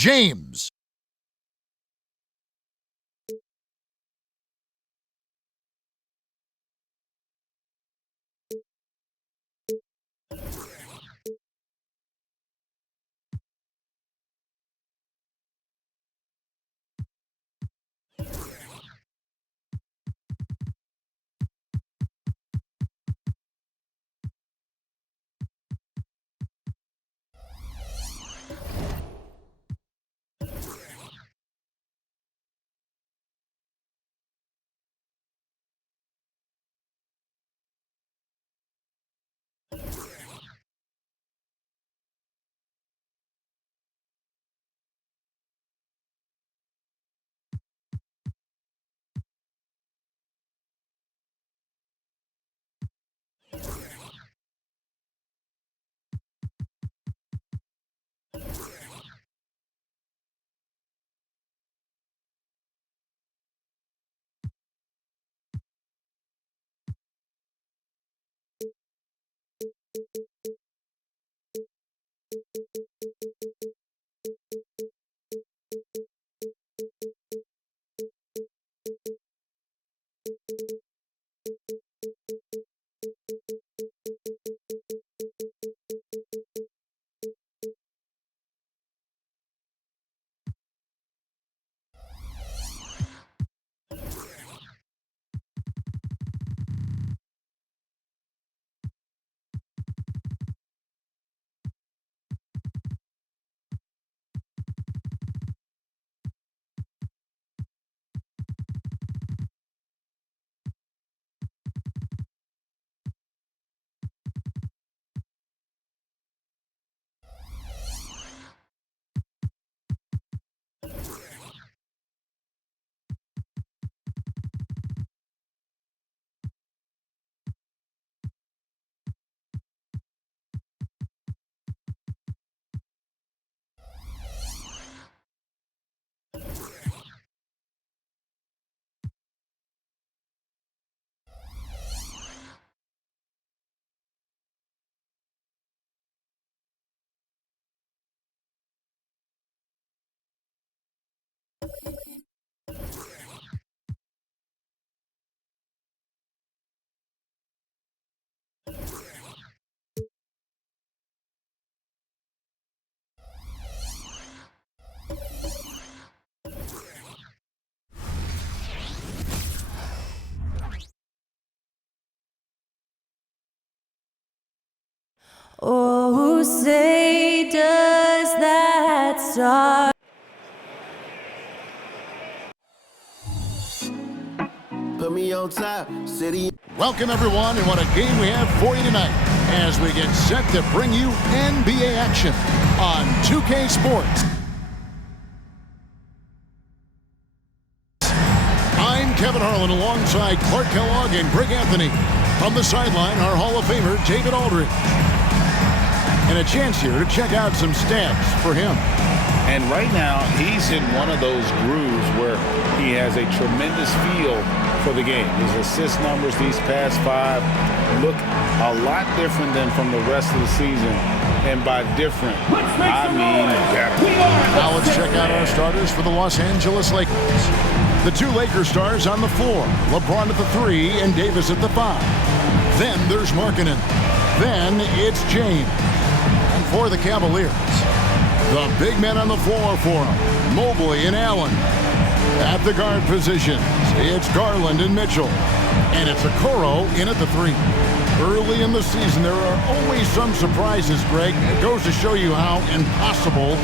James. Oh, say does that star put me on top, city. Welcome, everyone, and what a game we have for you tonight as we get set to bring you NBA action on 2K Sports. I'm Kevin Harlan alongside Clark Kellogg and Greg Anthony. From the sideline, our Hall of Famer, David Aldridge. And a chance here to check out some stats for him. And right now, he's in one of those grooves where he has a tremendous feel for the game. His assist numbers these past 5 look a lot different than from the rest of the season. And by different, I mean better. Now let's check out our starters for the Los Angeles Lakers. The 2 Laker stars on the floor, LeBron at the 3 and Davis at the 5. Then there's Markkanen. Then it's James. And for the Cavaliers, the big men on the floor for them, Mobley and Allen. At the guard positions, it's Garland and Mitchell. And it's Okoro in at the 3. Early in the season, there are always some surprises, Greg. It goes to show you how impossible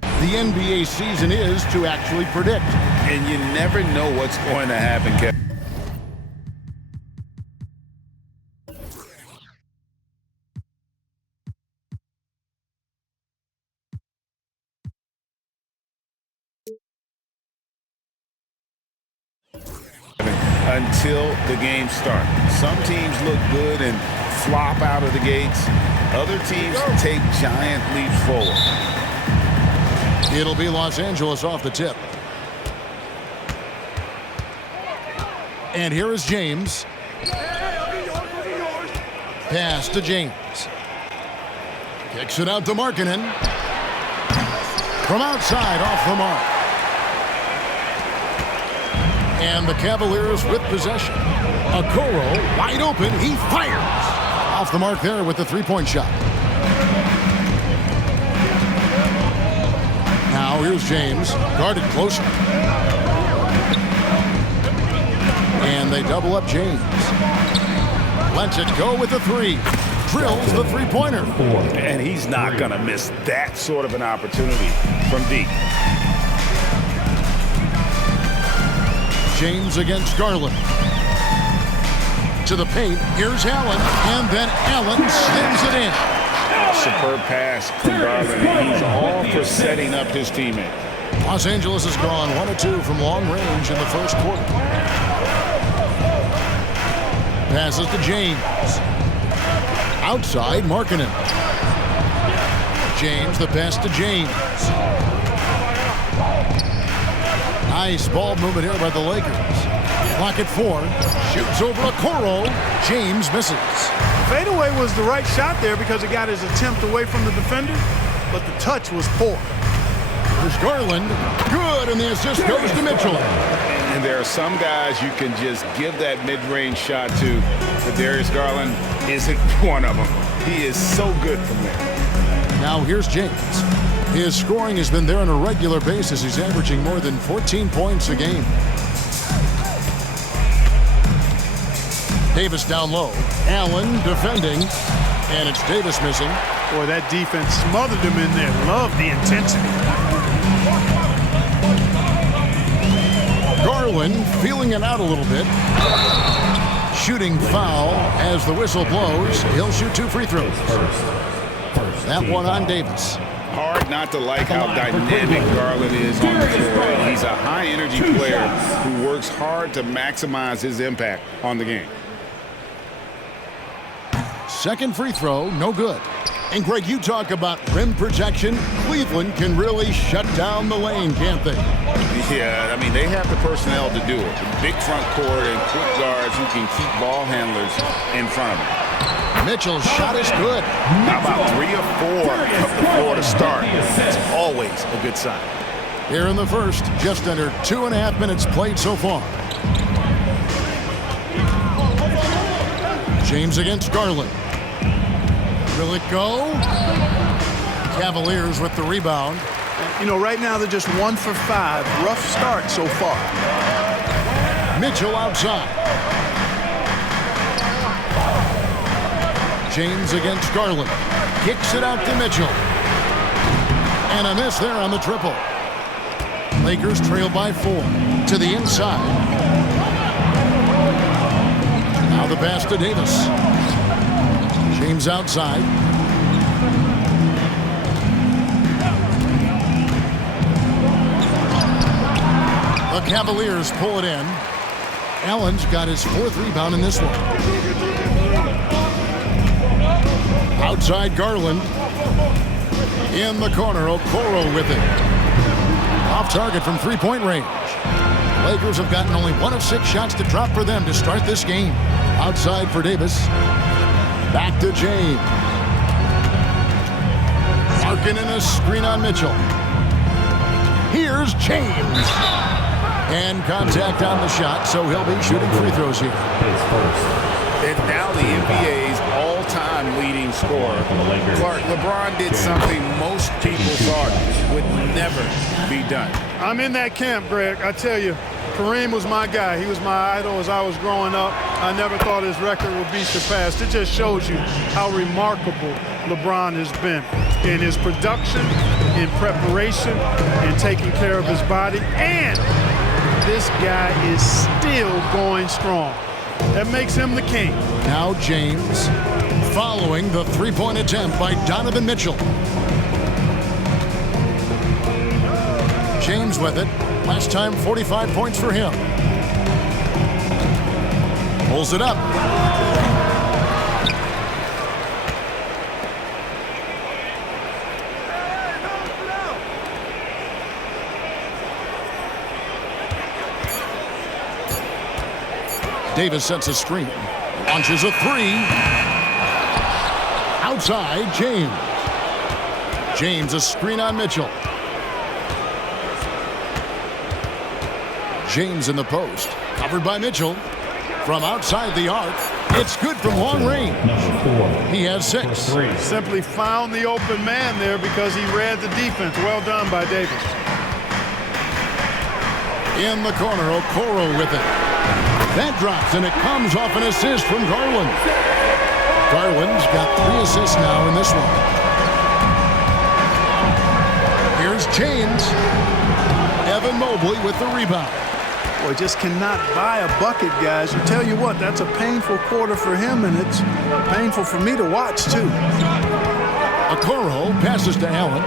the NBA season is to actually predict. And you never know what's going to happen, Kevin. Until the game starts. Some teams look good and flop out of the gates. Other teams take giant leaps forward. It'll be Los Angeles off the tip. And here is James. Pass to James. Kicks it out to Markkanen. From outside, off the mark. And the Cavaliers with possession. Okoro wide open. He fires. Off the mark there with the three-point shot. Now here's James. Guarded closer. And they double up James. Lets it go with the three. Drills the three-pointer. And he's not going to miss that sort of an opportunity from deep. James against Garland. To the paint. Here's Allen. And then Allen slams it in. Superb pass from Garland. And he's all for setting up his teammate. Los Angeles has gone 1 of 2 from long range in the first quarter. Passes to James. Outside, Markkanen. James, the pass to James. Nice ball movement here by the Lakers. Clock at 4. Shoots over Okoro. James misses. Fadeaway was the right shot there because it got his attempt away from the defender, but the touch was poor. There's Garland. Good, and the assist goes to Mitchell. And there are some guys you can just give that mid-range shot to, but Darius Garland isn't one of them. He is so good from there. Now here's James. His scoring has been there on a regular basis. He's averaging more than 14 points a game. Davis down low. Allen defending, and it's Davis missing. Boy, that defense smothered him in there. Love the intensity. Garland feeling it out a little bit. Shooting foul as the whistle blows. He'll shoot 2 free throws. That one on Davis. Hard not to like how dynamic Garland is on the floor. He's a high-energy player who works hard to maximize his impact on the game. Second free throw, no good. And Greg, you talk about rim protection. Cleveland can really shut down the lane, can't they? Yeah, I mean, they have the personnel to do it. Big front court and quick guards who can keep ball handlers in front of them. Mitchell's shot is good. How about 3 or 4 up the floor to start? That's always a good sign. Here in the first, just under 2.5 minutes played so far. James against Garland. Will it go? Cavaliers with the rebound. You know, right now they're just 1 for 5. Rough start so far. Mitchell outside. James against Garland. Kicks it out to Mitchell. And a miss there on the triple. Lakers trail by 4. To the inside. Now the pass to Davis. James outside. The Cavaliers pull it in. Allen's got his 4th rebound in this one. Outside Garland. In the corner, Okoro with it. Off target from 3-point range. Lakers have gotten only 1 of 6 shots to drop for them to start this game. Outside for Davis. Back to James. Markkanen a screen on Mitchell. Here's James. And contact on the shot, so he'll be shooting free throws here. And now the NBA's all-time leading scorer. Clark, LeBron did something most people thought would never be done. I'm in that camp, Greg. I tell you, Kareem was my guy. He was my idol as I was growing up. I never thought his record would be surpassed. It just shows you how remarkable LeBron has been in his production, in preparation, in taking care of his body. And this guy is still going strong. That makes him the king. Now James following the 3-point attempt by Donovan Mitchell. James with it. Last time 45 points for him. Pulls it up. Davis sets a screen. Launches a 3. Outside, James. James a screen on Mitchell. James in the post. Covered by Mitchell. From outside the arc, it's good from long range. He has 6. Simply found the open man there because he read the defense. Well done by Davis. In the corner, Okoro with it. That drops, and it comes off an assist from Garland. Garland's got 3 assists now in this one. Here's James. Evan Mobley with the rebound. Boy, just cannot buy a bucket, guys. I tell you what, that's a painful quarter for him, and it's painful for me to watch, too. Okoro passes to Allen.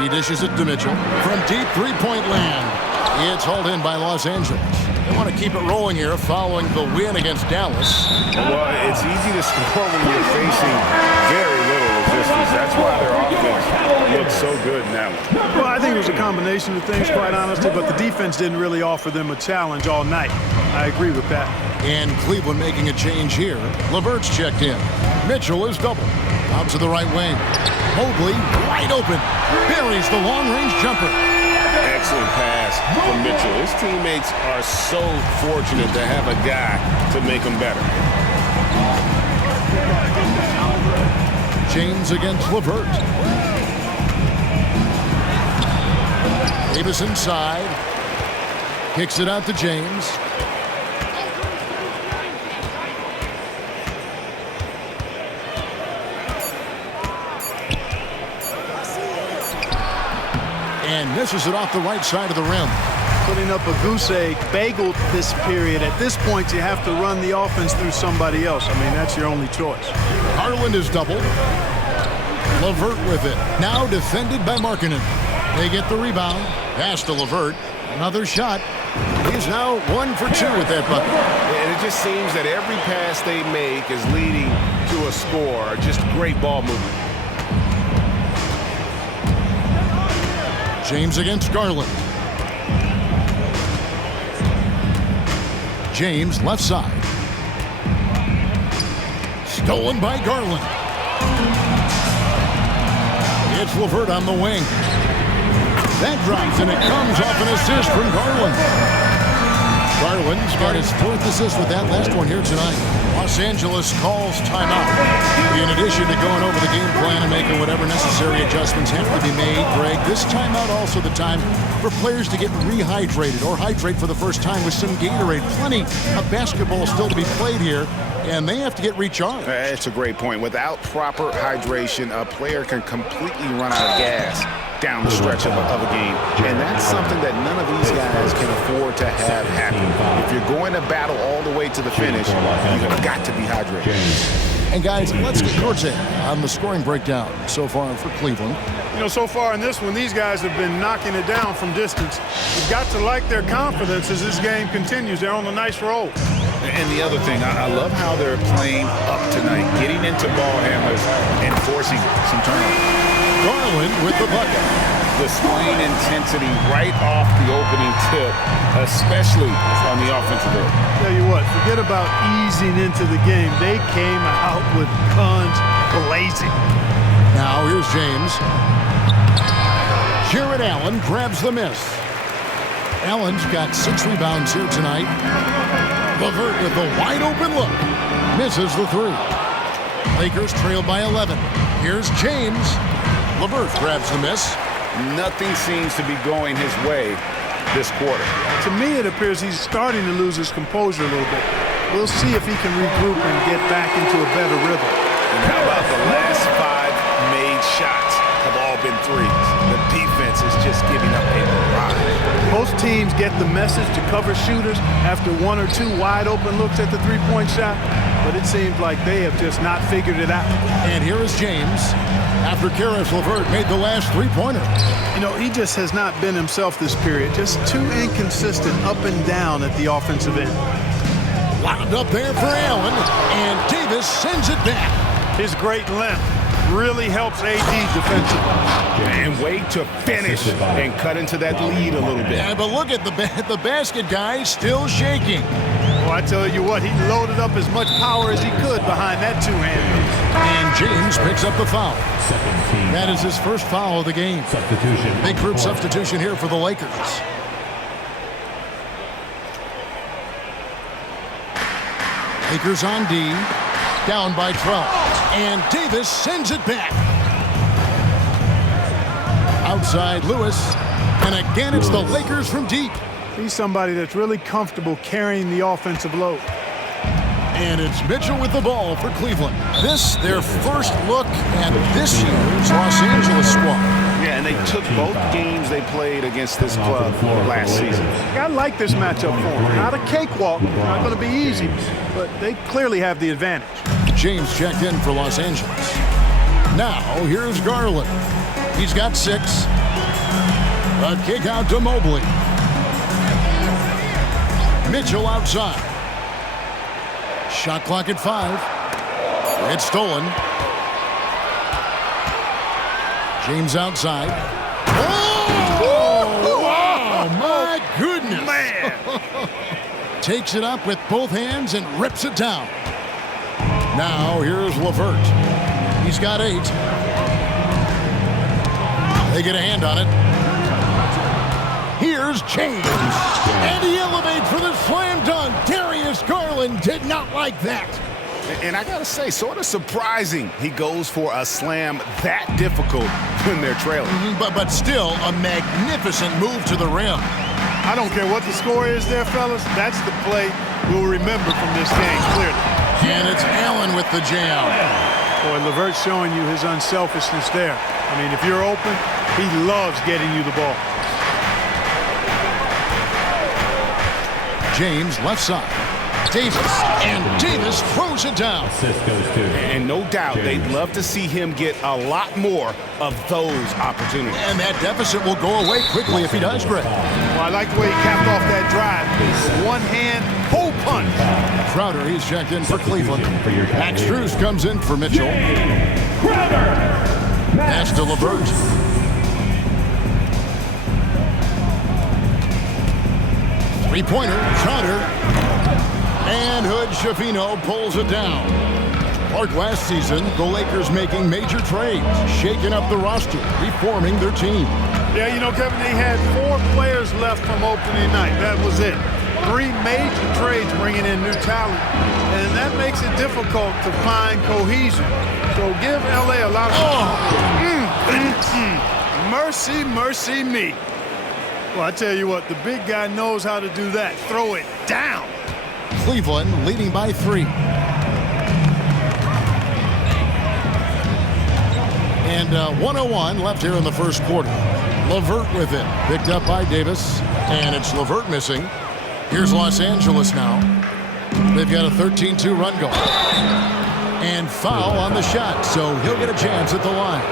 He dishes it to Mitchell. From deep three-point land, it's hauled in by Los Angeles. They want to keep it rolling here following the win against Dallas. Well, it's easy to score when you're facing very little resistance. That's why their offense looks so good now. Well, I think it was a combination of things, quite honestly, but the defense didn't really offer them a challenge all night. I agree with that. And Cleveland making a change here. LeVert's checked in. Mitchell is double. Out to the right wing. Mobley wide open. Buries the long-range jumper. Excellent pass from Mitchell. His teammates are so fortunate to have a guy to make them better. James against LeVert. Davis inside. Kicks it out to James. And misses it off the right side of the rim. Putting up a goose egg, bageled this period. At this point, you have to run the offense through somebody else. I mean, that's your only choice. Garland is doubled. LeVert with it. Now defended by Markkanen. They get the rebound. Pass to LeVert. Another shot. He's now 1 for 2 with that bucket. And it just seems that every pass they make is leading to a score. Just great ball movement. James against Garland. James left side. Stolen by Garland. It's LeVert on the wing. That drops, and it comes off an assist from Garland. Garland's got his 4th assist with that last one here tonight. Los Angeles calls timeout. In addition to going over the game plan and making whatever necessary adjustments have to be made, Greg, this timeout also the time for players to get rehydrated or hydrate for the first time with some Gatorade. Plenty of basketball still to be played here, and they have to get recharged. That's a great point. Without proper hydration, a player can completely run out of gas down the stretch of a game. And that's something that none of these guys can afford to have happen. If you're going to battle all the way to the finish, you've got to be hydrated. And guys, let's get your take on the scoring breakdown so far for Cleveland. You know, so far in this one, these guys have been knocking it down from distance. You've got to like their confidence as this game continues. They're on a nice roll. And the other thing, I love how they're playing up tonight, getting into ball handlers and forcing some turnovers. Garland with the bucket. Displaying intensity right off the opening tip, especially on the offensive end. Tell you what, forget about easing into the game. They came out with guns blazing. Now here's James. Jared Allen grabs the miss. Allen's got 6 rebounds here tonight. LeVert with a wide open look. Misses the 3. Lakers trail by 11. Here's James. LeVert grabs the miss. Nothing seems to be going his way this quarter. To me, it appears he's starting to lose his composure a little bit. We'll see if he can regroup and get back into a better rhythm. And how about the last 5 made shots have all been threes? The defense is just giving up a barrage. Most teams get the message to cover shooters after 1 or 2 wide open looks at the three-point shot, but it seems like they have just not figured it out. And here is James. After Karis LeVert made the last 3-pointer. You know, he just has not been himself this period. Just too inconsistent up and down at the offensive end. Lobbed up there for Allen, and Davis sends it back. His great length really helps AD defensively. And way to finish and cut into that lead a little bit. Yeah, but look at the basket guy still shaking. Well, I tell you what, he loaded up as much power as he could behind that two-hander. And James picks up the foul. That is his first foul of the game. Big group substitution here for the Lakers. Lakers on D, down by 12. And Davis sends it back. Outside Lewis. And again, it's the Lakers from deep. He's somebody that's really comfortable carrying the offensive load. And it's Mitchell with the ball for Cleveland. This, their first look at this year's Los Angeles squad. Yeah, and they took both games they played against this club last season. I like this matchup for them. Not a cakewalk, not going to be easy, but they clearly have the advantage. James checked in for Los Angeles. Now, here's Garland. He's got 6. A kick out to Mobley. Mitchell outside. Shot clock at 5. It's stolen. James outside. Oh! Wow! My goodness! Man! Takes it up with both hands and rips it down. Now here's LeVert. He's got 8. They get a hand on it. Here's James. And he elevates for the slam dunk. Darius Garland did not like that. And I got to say, sort of surprising he goes for a slam that difficult when they're trailing. But still a magnificent move to the rim. I don't care what the score is there, fellas. That's the play we'll remember from this game, clearly. And it's Allen with the jam. Boy, LeVert's showing you his unselfishness there. I mean, if you're open, he loves getting you the ball. James left side. Davis. And Davis throws it down. And no doubt they'd love to see him get a lot more of those opportunities. And that deficit will go away quickly if he does, Greg. Well, I like the way he capped off that drive. One hand, full punch. Crowder, he's checked in for Cleveland. Max Strus comes in for Mitchell. Pass to LeVert. Three-pointer, Crowder. And Hood Schifino pulls it down. Like last season, the Lakers making major trades, shaking up the roster, reforming their team. Yeah, you know, Kevin, they had 4 players left from opening night. That was it. 3 major trades bringing in new talent, and that makes it difficult to find cohesion. So give L.A. a lot of... Mercy, mercy me. Well, I tell you what, the big guy knows how to do that. Throw it down. Cleveland leading by 3. And 1:01 left here in the first quarter. LeVert with it. Picked up by Davis. And it's LeVert missing. Here's Los Angeles now. They've got a 13-2 run going. And foul on the shot, so he'll get a chance at the line.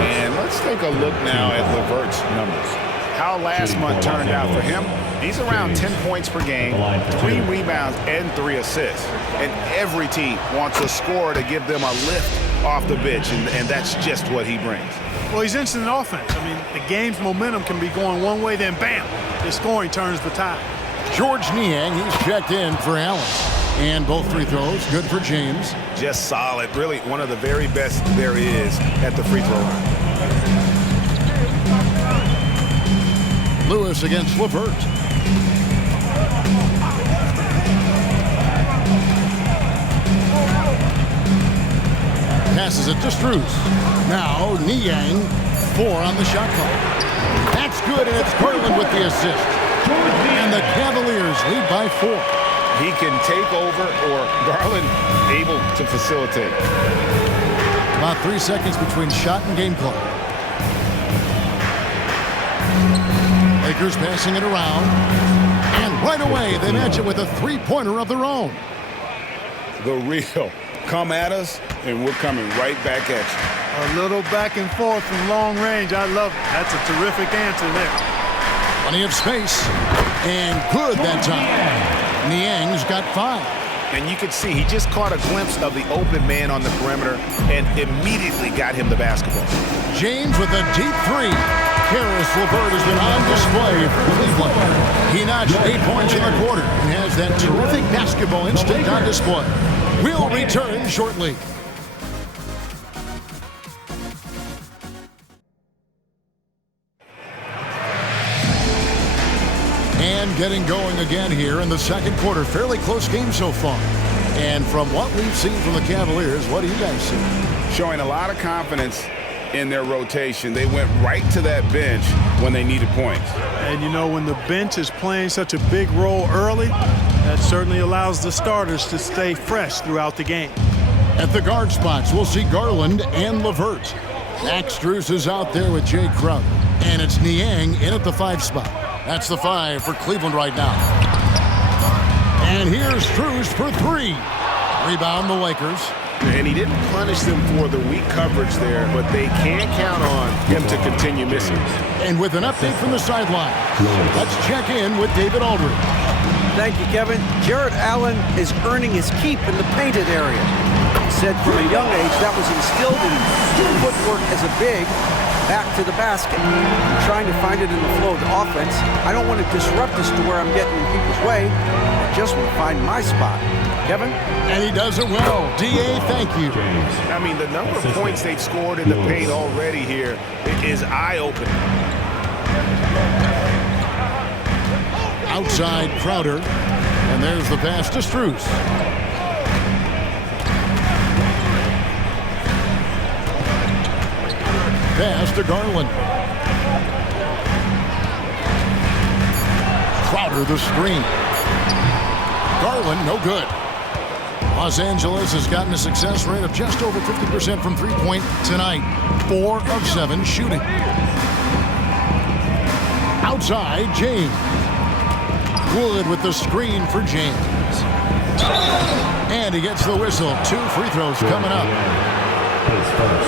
And let's take a look now at LeVert's numbers. How last month turned out for him. He's around 10 points per game, 3 rebounds, and 3 assists. And every team wants a scorer to give them a lift off the bench, and that's just what he brings. Well, he's instant offense. I mean, the game's momentum can be going one way, then bam, his scoring turns the tide. George Niang, he's checked in for Allen. And both free throws, good for James. Just solid. Really one of the very best there is at the free throw line. Lewis against LeVert. Passes it to Strus. Now Niang, 4 on the shot clock. That's good, and it's Garland with the assist. And the Cavaliers lead by 4. He can take over, or Garland able to facilitate. About 3 seconds between shot and game clock. Lakers passing it around. And right away, they match it with a three-pointer of their own. The real. Come at us, and we're coming right back at you. A little back and forth from long range. I love it. That's a terrific answer there. Plenty of space. And good that time. Niang's got 5. And you could see he just caught a glimpse of the open man on the perimeter and immediately got him the basketball. James with a deep 3. Caris LeVert has been on display for Cleveland. He notched 8 points in the quarter and has has that terrific basketball instinct on display. We'll return shortly. And getting going again here in the second quarter. Fairly close game so far. And from what we've seen from the Cavaliers, what do you guys see? Showing a lot of confidence in their rotation. They went right to that bench when they needed points. And you know, when the bench is playing such a big role early, that certainly allows the starters to stay fresh throughout the game. At the guard spots, we'll see Garland and LeVert. Max Strus is out there with Jay Crowder. And it's Niang in at the 5 spot. That's the 5 for Cleveland right now. And here's Strus for 3. Rebound the Lakers. And he didn't punish them for the weak coverage there, but they can't count on him to continue missing. And with an update from the sideline, let's check in with David Aldridge. Thank you, Kevin. Jarrett Allen is earning his keep in the painted area. He said from a young age that was instilled in his footwork as a big, back to the basket. I'm trying to find it in the flow of the offense. I don't want to disrupt this to where I'm getting in people's way. I just want to find my spot. Kevin? And he does it well. D.A., thank you. I mean, the number of points they've scored in the paint already here is eye-opening. Outside Crowder. And there's the pass to Strus. Pass to Garland. Crowder the screen. Garland, no good. Los Angeles has gotten a success rate of just over 50% from three-point tonight. 4 of 7 shooting. Outside, James. Wood with the screen for James. And he gets the whistle. 2 free throws coming up.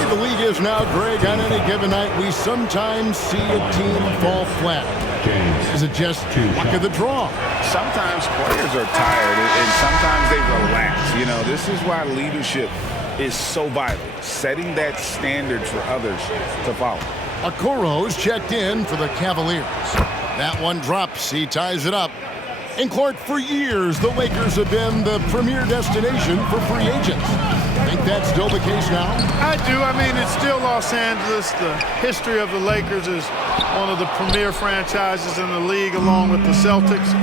The league is now, Greg, on any given night, we sometimes see a team fall flat. Is it just luck of the draw? Sometimes players are tired and sometimes they relax. You know, this is why leadership is so vital, setting that standard for others to follow. Okoro's checked in for the Cavaliers. That one drops. He ties it up. And Clark, for years, the Lakers have been the premier destination for free agents. Think that's still the case now? I do. I mean, it's still Los Angeles. The history of the Lakers is one of the premier franchises in the league, along with the Celtics.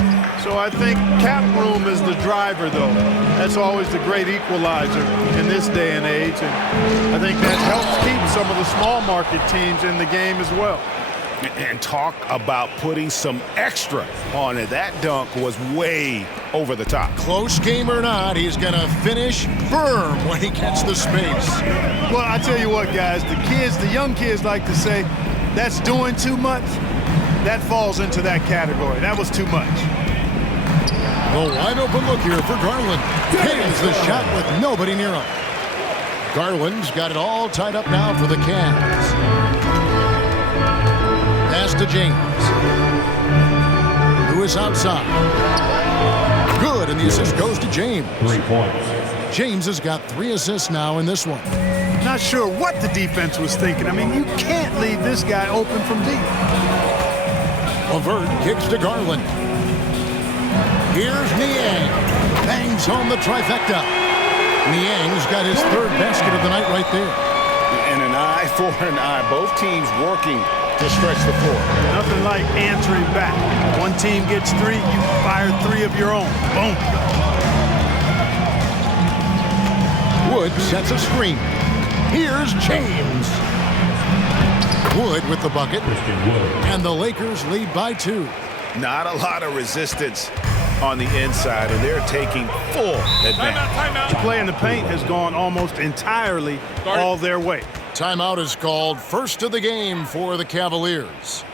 So I think cap room is the driver, though. That's always the great equalizer in this day and age. And I think that helps keep some of the small market teams in the game as well. And talk about putting some extra on it. That dunk was way over the top. Close game or not, he's going to finish firm when he gets the space. Well, I tell you what, guys, the young kids like to say, that's doing too much. That falls into that category. That was too much. The wide open look here for Garland. Hits the shot with nobody near him. Garland's got it all tied up now for the Cavs. Pass to James. Lewis outside. Good, and the assist goes to James. 3 points. James has got 3 assists now in this one. Not sure what the defense was thinking. I mean, you can't leave this guy open from deep. LeVert kicks to Garland. Here's Niang. Bangs home the trifecta. Niang's got his 3rd basket of the night right there. And an eye for an eye. Both teams working to stretch the floor. Nothing like answering back. One team gets 3, you fire 3 of your own. Boom. Wood sets a screen. Here's James. Wood with the bucket. And the Lakers lead by 2. Not a lot of resistance on the inside, and they're taking full advantage. Play in the paint has gone almost entirely all their way. Timeout is called. First of the game for the Cavaliers.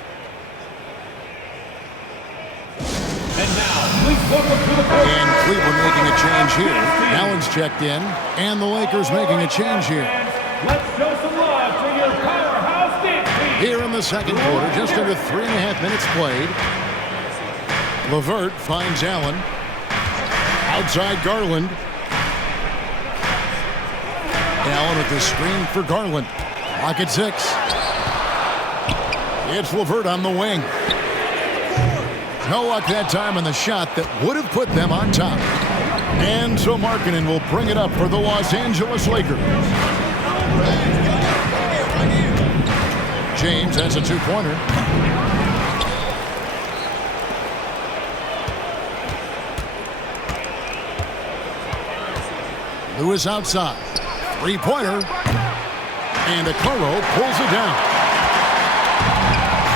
And Cleveland making a change here. Allen's checked in, and the Lakers making a change here. Let's show some love to your powerhouse team. Here in the second quarter, just under 3.5 minutes played. LeVert finds Allen. Outside Garland. Allen with the screen for Garland. Lock at 6. It's LeVert on the wing. No luck that time on the shot that would have put them on top. And so Markkanen will bring it up for the Los Angeles Lakers. James has a two-pointer. Lewis outside. Three-pointer. And Okoro pulls it down.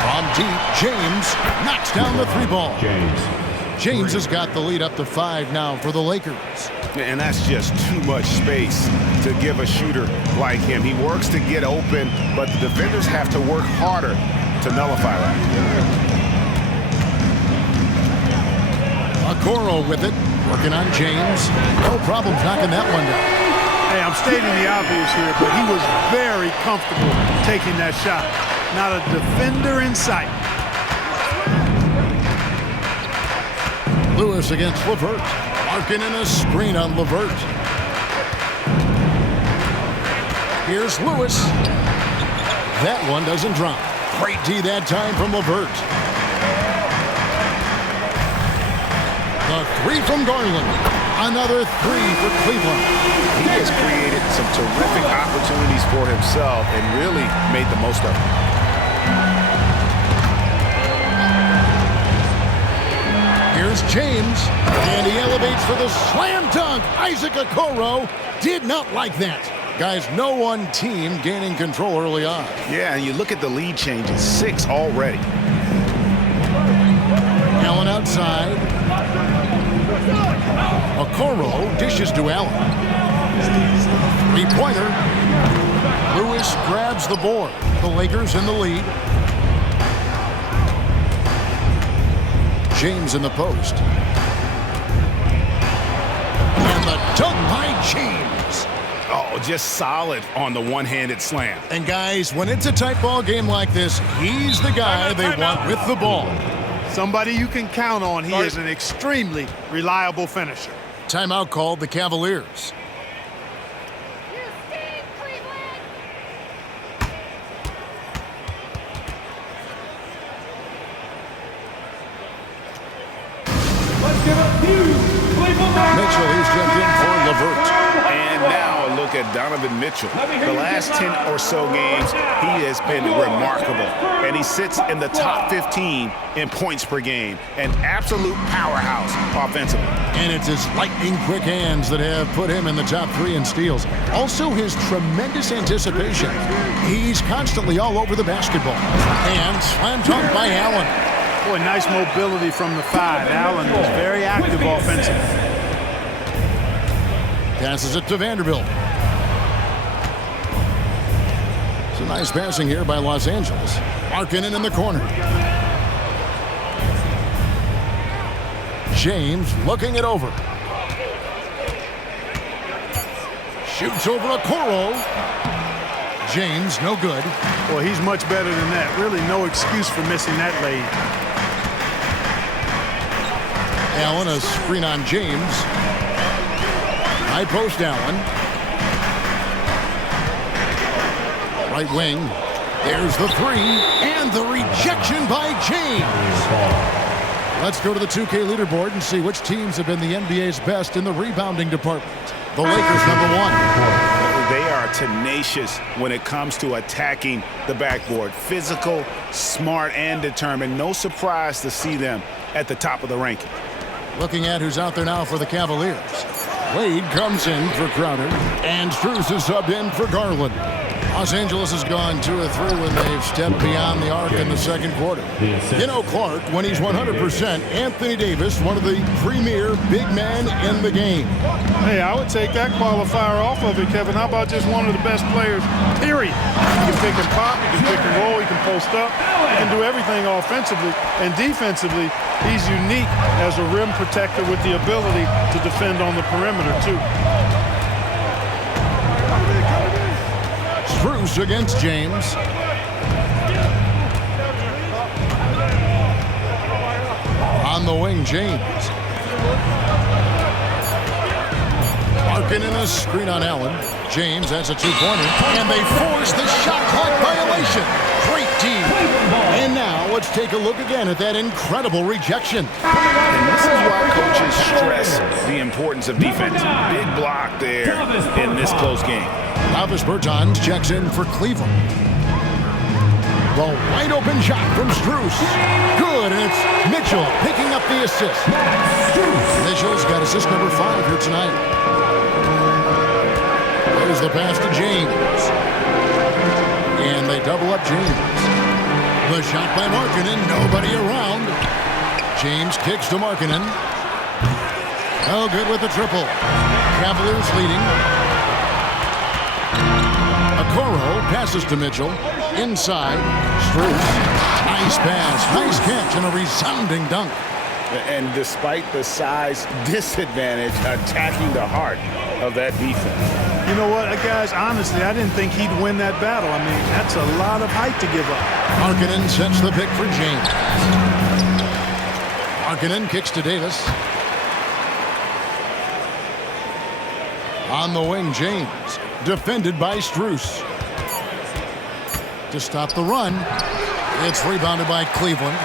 From deep, James knocks down the three ball. James has got the lead up to 5 now for the Lakers. And that's just too much space to give a shooter like him. He works to get open, but the defenders have to work harder to nullify that. Okoro with it, working on James. No problems knocking that one down. Hey, I'm stating the obvious here, but he was very comfortable taking that shot. Not a defender in sight. Lewis against LeVert. Markkanen a screen on LeVert. Here's Lewis. That one doesn't drop. Great D that time from LeVert. The three from Garland. Another three for Cleveland. He has created some terrific opportunities for himself and really made the most of them. Here's James, and he elevates for the slam dunk. Isaac Okoro did not like that. Guys, no one team gaining control early on. Yeah, and you look at the lead changes, 6 already. Allen outside. Okoro dishes to Allen. Three-pointer. Lewis grabs the board. The Lakers in the lead. James in the post. And the dunk by James. Oh, just solid on the one-handed slam. And guys, when it's a tight ball game like this, he's the guy they want with the ball. Somebody you can count on. He is an extremely reliable finisher. Timeout called the Cavaliers. Mitchell, he's jumped in for LeVert. And now a look at Donovan Mitchell. The last 10 or so games, he has been remarkable. And he sits in the top 15 in points per game. An absolute powerhouse offensively. And it's his lightning-quick hands that have put him in the top 3 in steals. Also his tremendous anticipation. He's constantly all over the basketball. And slam dunk by Allen. Boy, nice mobility from the 5. Allen is very active offensively. Passes it to Vanderbilt. Some nice passing here by Los Angeles. Markkanen in the corner. James looking it over. Shoots over Okoro. James, no good. Well, he's much better than that. Really no excuse for missing that lane. Allen, a screen on James. High post Allen. Right wing. There's the 3. And the rejection by James. Let's go to the 2K leaderboard and see which teams have been the NBA's best in the rebounding department. The Lakers, #1. They are tenacious when it comes to attacking the backboard. Physical, smart, and determined. No surprise to see them at the top of the ranking. Looking at who's out there now for the Cavaliers. Wade comes in for Crowder, and Strus is subbed in for Garland. Los Angeles has gone 2 of 3 when they've stepped beyond the arc in the second quarter. You know Clark, when he's 100%, Anthony Davis, one of the premier big men in the game. Hey, I would take that qualifier off of it, Kevin. How about just one of the best players, period? He can pick and pop, he can pick and roll, he can post up, he can do everything offensively. And defensively, he's unique as a rim protector with the ability to defend on the perimeter, too. Strus against James. On the wing, James. Markkanen a screen on Allen. James has a 2-pointer. And they force the shot clock violation. Great team. And now let's take a look again at that incredible rejection. And this is why coaches stress the importance of defense. Big block there in this close game. Davis Bertans checks in for Cleveland. The wide open shot from Strus. Good, and it's Mitchell picking up the assist. Mitchell's got assist number 5 here tonight. There's the pass to James. And they double up James. The shot by Markkanen, nobody around. James kicks to Markkanen. Oh, good with the triple. Cavaliers leading. Okoro passes to Mitchell. Inside, Strus. Nice pass, nice catch, and a resounding dunk. And despite the size disadvantage, attacking the heart of that defense. You know what, guys, honestly, I didn't think he'd win that battle. I mean, that's a lot of height to give up. Markkanen sets the pick for James. Markkanen kicks to Davis. On the wing, James. Defended by Strus. To stop the run. It's rebounded by Cleveland.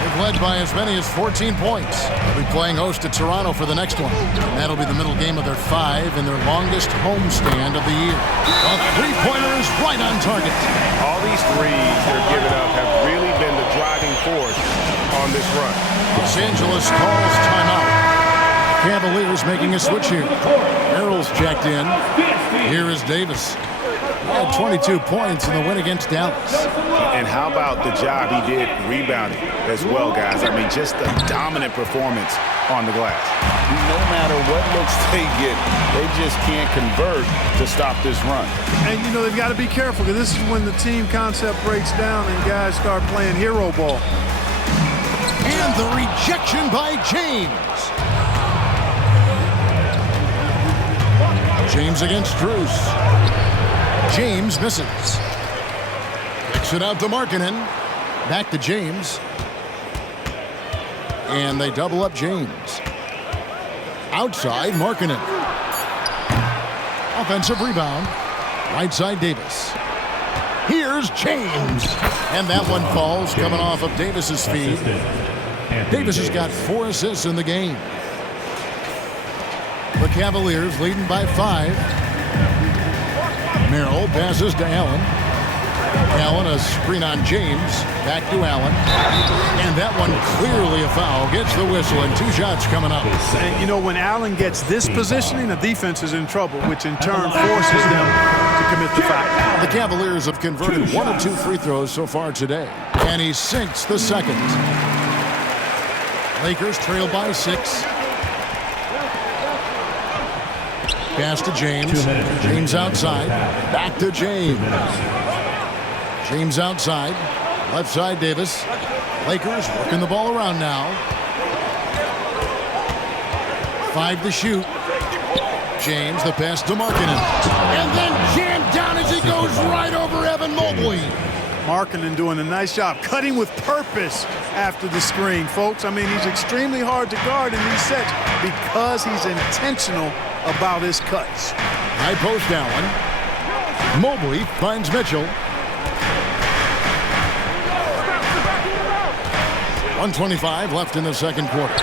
They've led by as many as 14 points. They'll be playing host to Toronto for the next one. And that'll be the middle game of their 5 and their longest homestand of the year. A three-pointer is right on target. All these threes they're giving up have really been the driving force on this run. Los Angeles calls timeout. Cavaliers making a switch here. Merrill's checked in. Here is Davis. He had 22 points in the win against Dallas. And how about the job he did rebounding as well, guys? I mean, just a dominant performance on the glass. No matter what looks they get, they just can't convert to stop this run. And, you know, they've got to be careful because this is when the team concept breaks down and guys start playing hero ball. And the rejection by James. James against Strus. James misses. Kicks it out to Markkanen. Back to James. And they double up James. Outside, Markkanen. Offensive rebound. Right side, Davis. Here's James. And that one falls coming off of Davis's feed. Davis has got 4 assists in the game. The Cavaliers leading by 5. Merrill passes to Allen. Allen, a screen on James. Back to Allen. And that one clearly a foul. Gets the whistle and 2 shots coming up. And, you know, when Allen gets this positioning, the defense is in trouble, which in turn forces them to commit the foul. The Cavaliers have converted 1 of 2 free throws so far today. And he sinks the second. Lakers trail by 6. Pass to James. James outside. Back to James. James outside. Left side, Davis. Lakers working the ball around now. 5 to shoot. James, the pass to Markkanen. And then jammed down as he goes right over Evan Mobley. Markkanen doing a nice job cutting with purpose after the screen, folks. I mean, he's extremely hard to guard in these sets because he's intentional about his cuts. High post Allen. Mobley finds Mitchell. 1:25 left in the second quarter.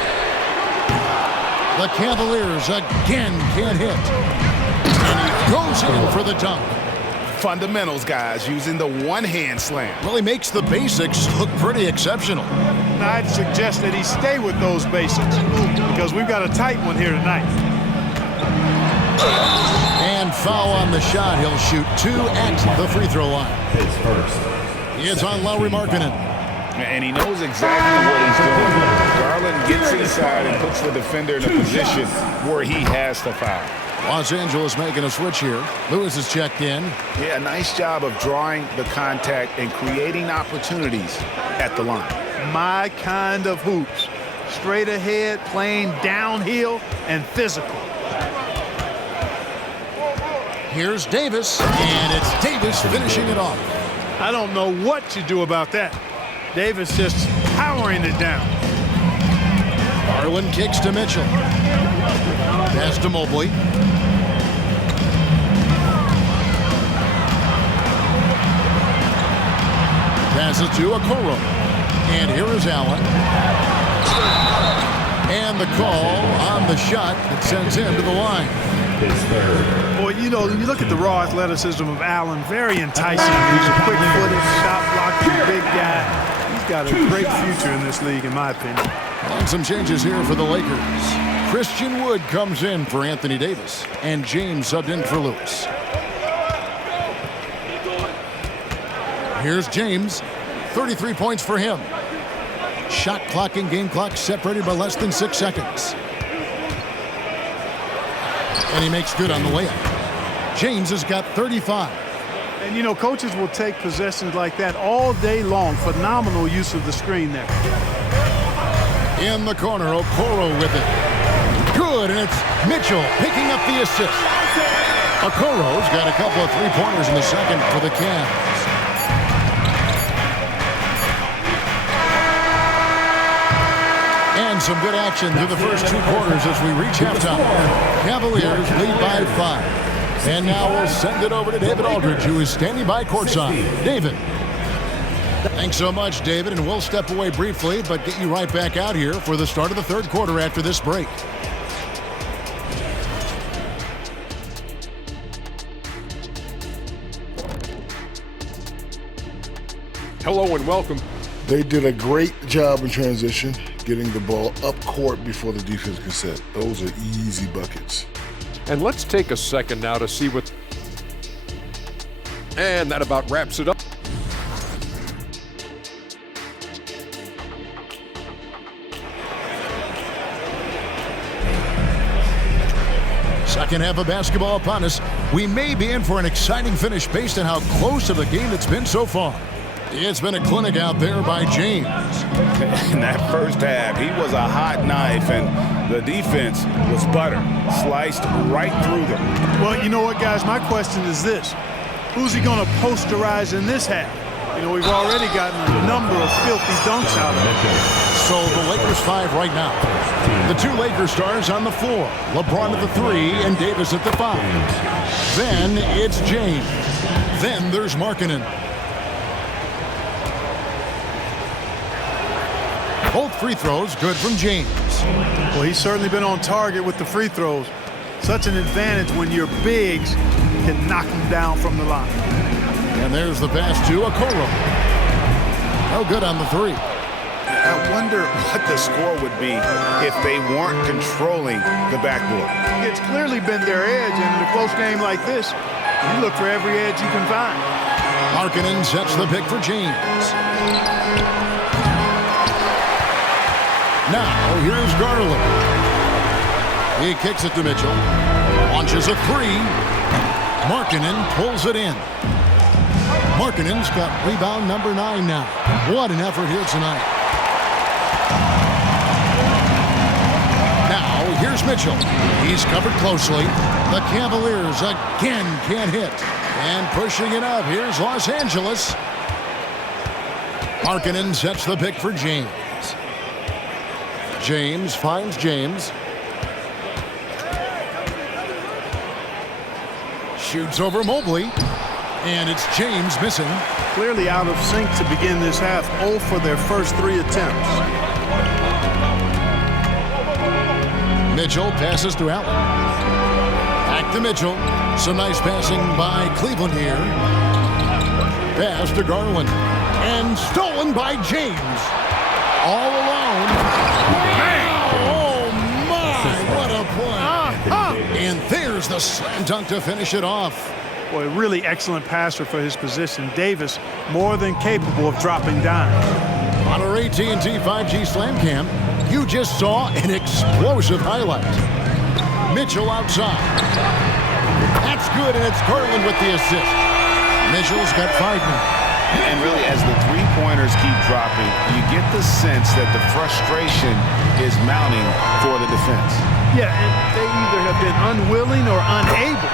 The Cavaliers again can't hit. And he goes in for the dunk. Fundamentals, guys, using the one-hand slam. Well, he makes the basics look pretty exceptional. Now, I'd suggest that he stay with those basics because we've got a tight one here tonight. And foul on the shot. He'll shoot 2 at the free throw line. It's on Lauri Markkanen. And he knows exactly what he's doing. Garland gets inside and puts the defender in a position where he has to foul. Los Angeles making a switch here. Lewis is checked in. Yeah, nice job of drawing the contact and creating opportunities at the line. My kind of hoops. Straight ahead, playing downhill, and physical. Here's Davis, and it's Davis finishing it off. I don't know what you do about that. Davis just powering it down. Garland kicks to Mitchell. Pass to Mobley. Pass Passes to Okoro. And here is Allen. And the call on the shot that sends him to the line. Boy, you know, you look at the raw athleticism of Allen, very enticing. He's a quick-footed, shot-blocking, big guy. He's got a great future in this league, in my opinion. And some changes here for the Lakers. Christian Wood comes in for Anthony Davis, and James subbed in for Lewis. Here's James, 33 points for him. Shot clock and game clock separated by less than 6 seconds. And he makes good on the layup. James has got 35. And, you know, coaches will take possessions like that all day long. Phenomenal use of the screen there. In the corner, Okoro with it. Good, and it's Mitchell picking up the assist. Okoro's got a couple of three-pointers in the second for the Cavs. And some good action through the first 2 quarters as we reach halftime. Cavaliers lead by 5. And now we'll send it over to David Aldridge, who is standing by courtside. David. Thanks so much, David, and we'll step away briefly, but get you right back out here for the start of the third quarter after this break. Hello and welcome. They did a great job in transition, getting the ball up court before the defense can set. Those are easy buckets. And let's take a second now to see what... And that about wraps it up. Second half of basketball upon us. We may be in for an exciting finish based on how close of a game it's been so far. It's been a clinic out there by James. In that first half, he was a hot knife, and the defense was butter, sliced right through them. Well, you know what, guys? My question is this. Who's he going to posterize in this half? You know, we've already gotten a number of filthy dunks out of it. So the Lakers 5 right now. The 2 Lakers stars on the floor. LeBron at the 3 and Davis at the 5. Then it's James. Then there's Markkanen. Both free throws good from James. Well, he's certainly been on target with the free throws. Such an advantage when your bigs can knock him down from the line. And there's the pass to Okoro. No good on the 3. I wonder what the score would be if they weren't controlling the backboard. It's clearly been their edge, and in a close game like this, you look for every edge you can find. Markkanen sets the pick for James. Now, here's Garland. He kicks it to Mitchell. Launches a 3. Markkanen pulls it in. Markkanen's got rebound number 9 now. What an effort here tonight. Now, here's Mitchell. He's covered closely. The Cavaliers again can't hit. And pushing it up, here's Los Angeles. Markkanen sets the pick for James. James finds James. Shoots over Mobley. And it's James missing. Clearly out of sync to begin this half. 0 for their first 3 attempts. Mitchell passes to Allen. Back to Mitchell. Some nice passing by Cleveland here. Pass to Garland. And stolen by James. All alone. Oh, my. What a play. And there's the slam dunk to finish it off. Boy, a really excellent passer for his position. Davis more than capable of dropping down. On our AT&T 5G Slam Cam, you just saw an explosive highlight. Mitchell outside. That's good, and it's Garland with the assist. Mitchell's got 5 now. And really, as the three-pointers keep dropping, you get the sense that the frustration is mounting for the defense. Yeah, and they either have been unwilling or unable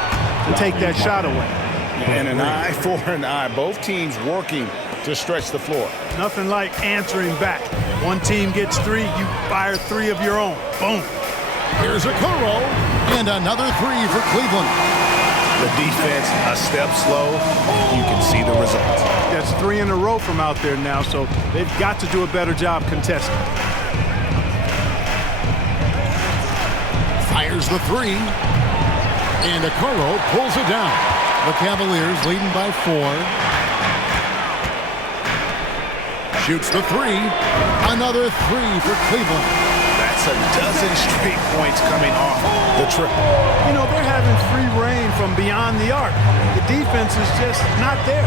to take that shot away. And an eye for an eye. Both teams working to stretch the floor. Nothing like answering back. One team gets 3, you fire 3 of your own. Boom. Here's Okoro, and another 3 for Cleveland. The defense a step slow. You can see the results. That's 3 in a row from out there now, so they've got to do a better job contesting. Fires the 3. And Okoro pulls it down. The Cavaliers leading by 4. Shoots the 3. Another 3 for Cleveland. That's a dozen straight points coming off the trip. You know, they're having free reign from beyond the arc. The defense is just not there.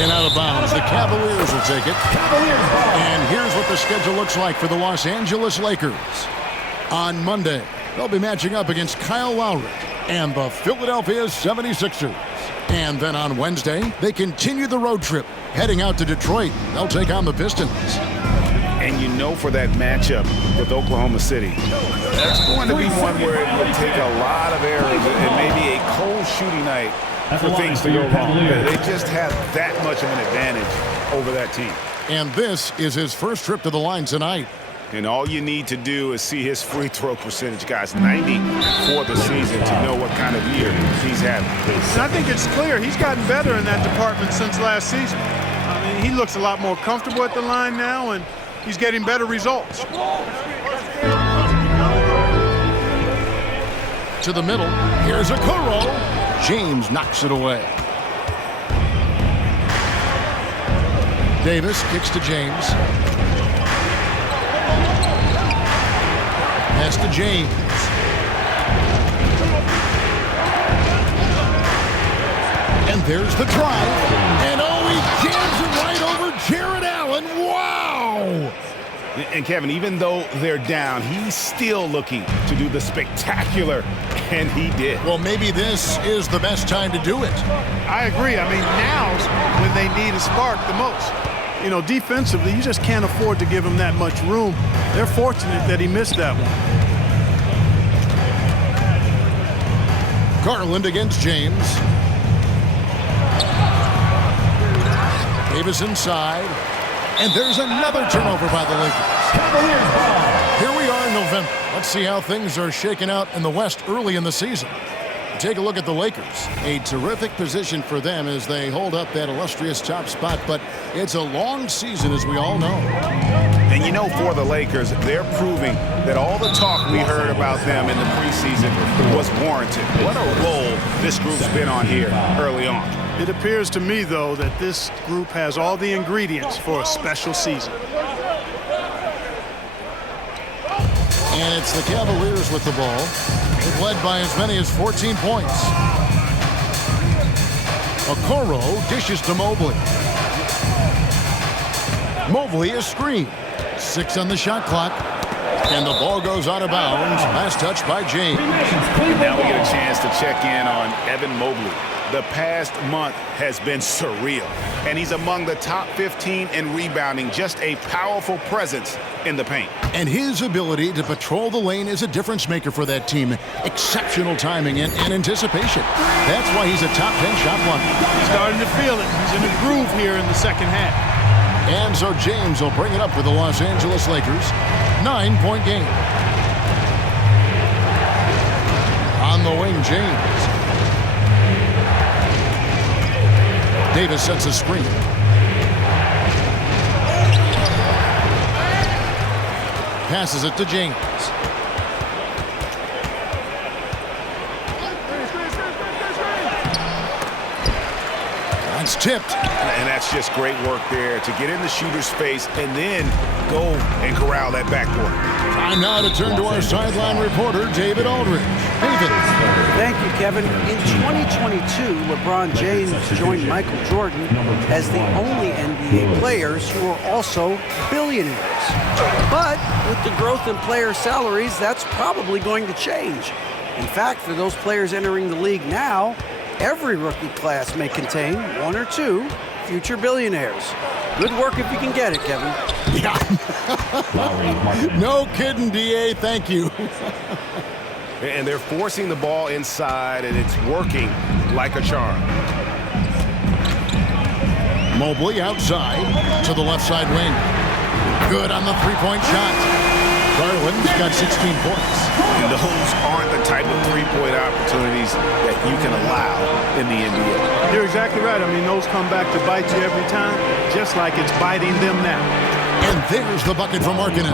And out of bounds, the Cavaliers will take it. And here's what the schedule looks like for the Los Angeles Lakers. On Monday, they'll be matching up against Kyle Lowry and the Philadelphia 76ers. And then on Wednesday, they continue the road trip, heading out to Detroit. They'll take on the Pistons. And you know, for that matchup with Oklahoma City, that's going to be one where it would take a lot of errors and maybe a cold shooting night for things to go wrong. They just have that much of an advantage over that team. And this is his first trip to the line tonight. And all you need to do is see his free throw percentage, guys. 90 for the season to know what kind of year he's having. And I think it's clear he's gotten better in that department since last season. I mean, he looks a lot more comfortable at the line now, and he's getting better results. To the middle. Here's Okoro. James knocks it away. Davis kicks to James. Pass to James. And there's the drive. And oh, he jams it right over Jared Allen. Wow! And Kevin, even though they're down, he's still looking to do the spectacular, and he did. Well, maybe this is the best time to do it. I agree. I mean, now's when they need a spark the most. You know, defensively, you just can't afford to give him that much room. They're fortunate that he missed that one. Garland against James. Davis inside. And there's another turnover by the Lakers. Here we are in November. Let's see how things are shaking out in the West early in the season. Take a look at the Lakers. A terrific position for them as they hold up that illustrious top spot, but it's a long season, as we all know. And you know, for the Lakers, they're proving that all the talk we heard about them in the preseason was warranted. What a role this group's been on here early on. It appears to me, though, that this group has all the ingredients for a special season. And it's the Cavaliers with the ball. They've led by as many as 14 points. Okoro dishes to Mobley. Mobley is screened. 6 on the shot clock. And the ball goes out of bounds. Last touch by James. Now we get a chance to check in on Evan Mobley. The past month has been surreal, and he's among the top 15 in rebounding, just a powerful presence in the paint. And his ability to patrol the lane is a difference maker for that team. Exceptional timing and anticipation. That's why he's a top 10 shot blocker. He's starting to feel it. He's in a groove here in the second half. And so James will bring it up for the Los Angeles Lakers. 9-point game. On the wing, James. Davis sets a screen. Passes it to James. That's tipped. And that's just great work there to get in the shooter's face and then go and corral that backboard. Time now to turn to our sideline reporter, David Aldridge. David. Thank you, Kevin. In 2022, LeBron James joined Michael Jordan as the only NBA players who are also billionaires. But with the growth in player salaries, that's probably going to change. In fact, for those players entering the league now, every rookie class may contain 1 or 2 future billionaires. Good work if you can get it, Kevin. Yeah. No kidding, D.A. Thank you. And they're forcing the ball inside, and it's working like a charm. Mobley outside to the left side wing. Good on the three-point shot. Garland's got 16 points. And those aren't the type of three-point opportunities that you can allow in the NBA. You're exactly right. I mean, those come back to bite you every time, just like it's biting them now. And there's the bucket from Markkanen.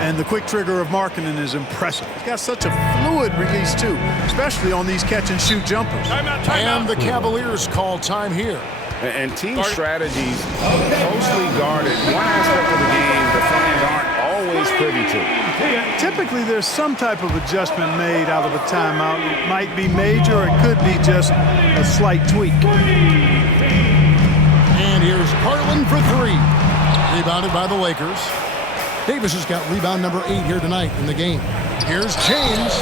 And the quick trigger of Markkanen is impressive. He's got such a fluid release, too, especially on these catch-and-shoot jumpers. And the Cavaliers call time here. And team strategies closely guarded. One aspect of the game the fans aren't always privy to. Typically, there's some type of adjustment made out of a timeout. It might be major, or it could be just a slight tweak. And here's Garland for three. Rebounded by the Lakers. Davis has got rebound number 8 here tonight in the game. Here's James.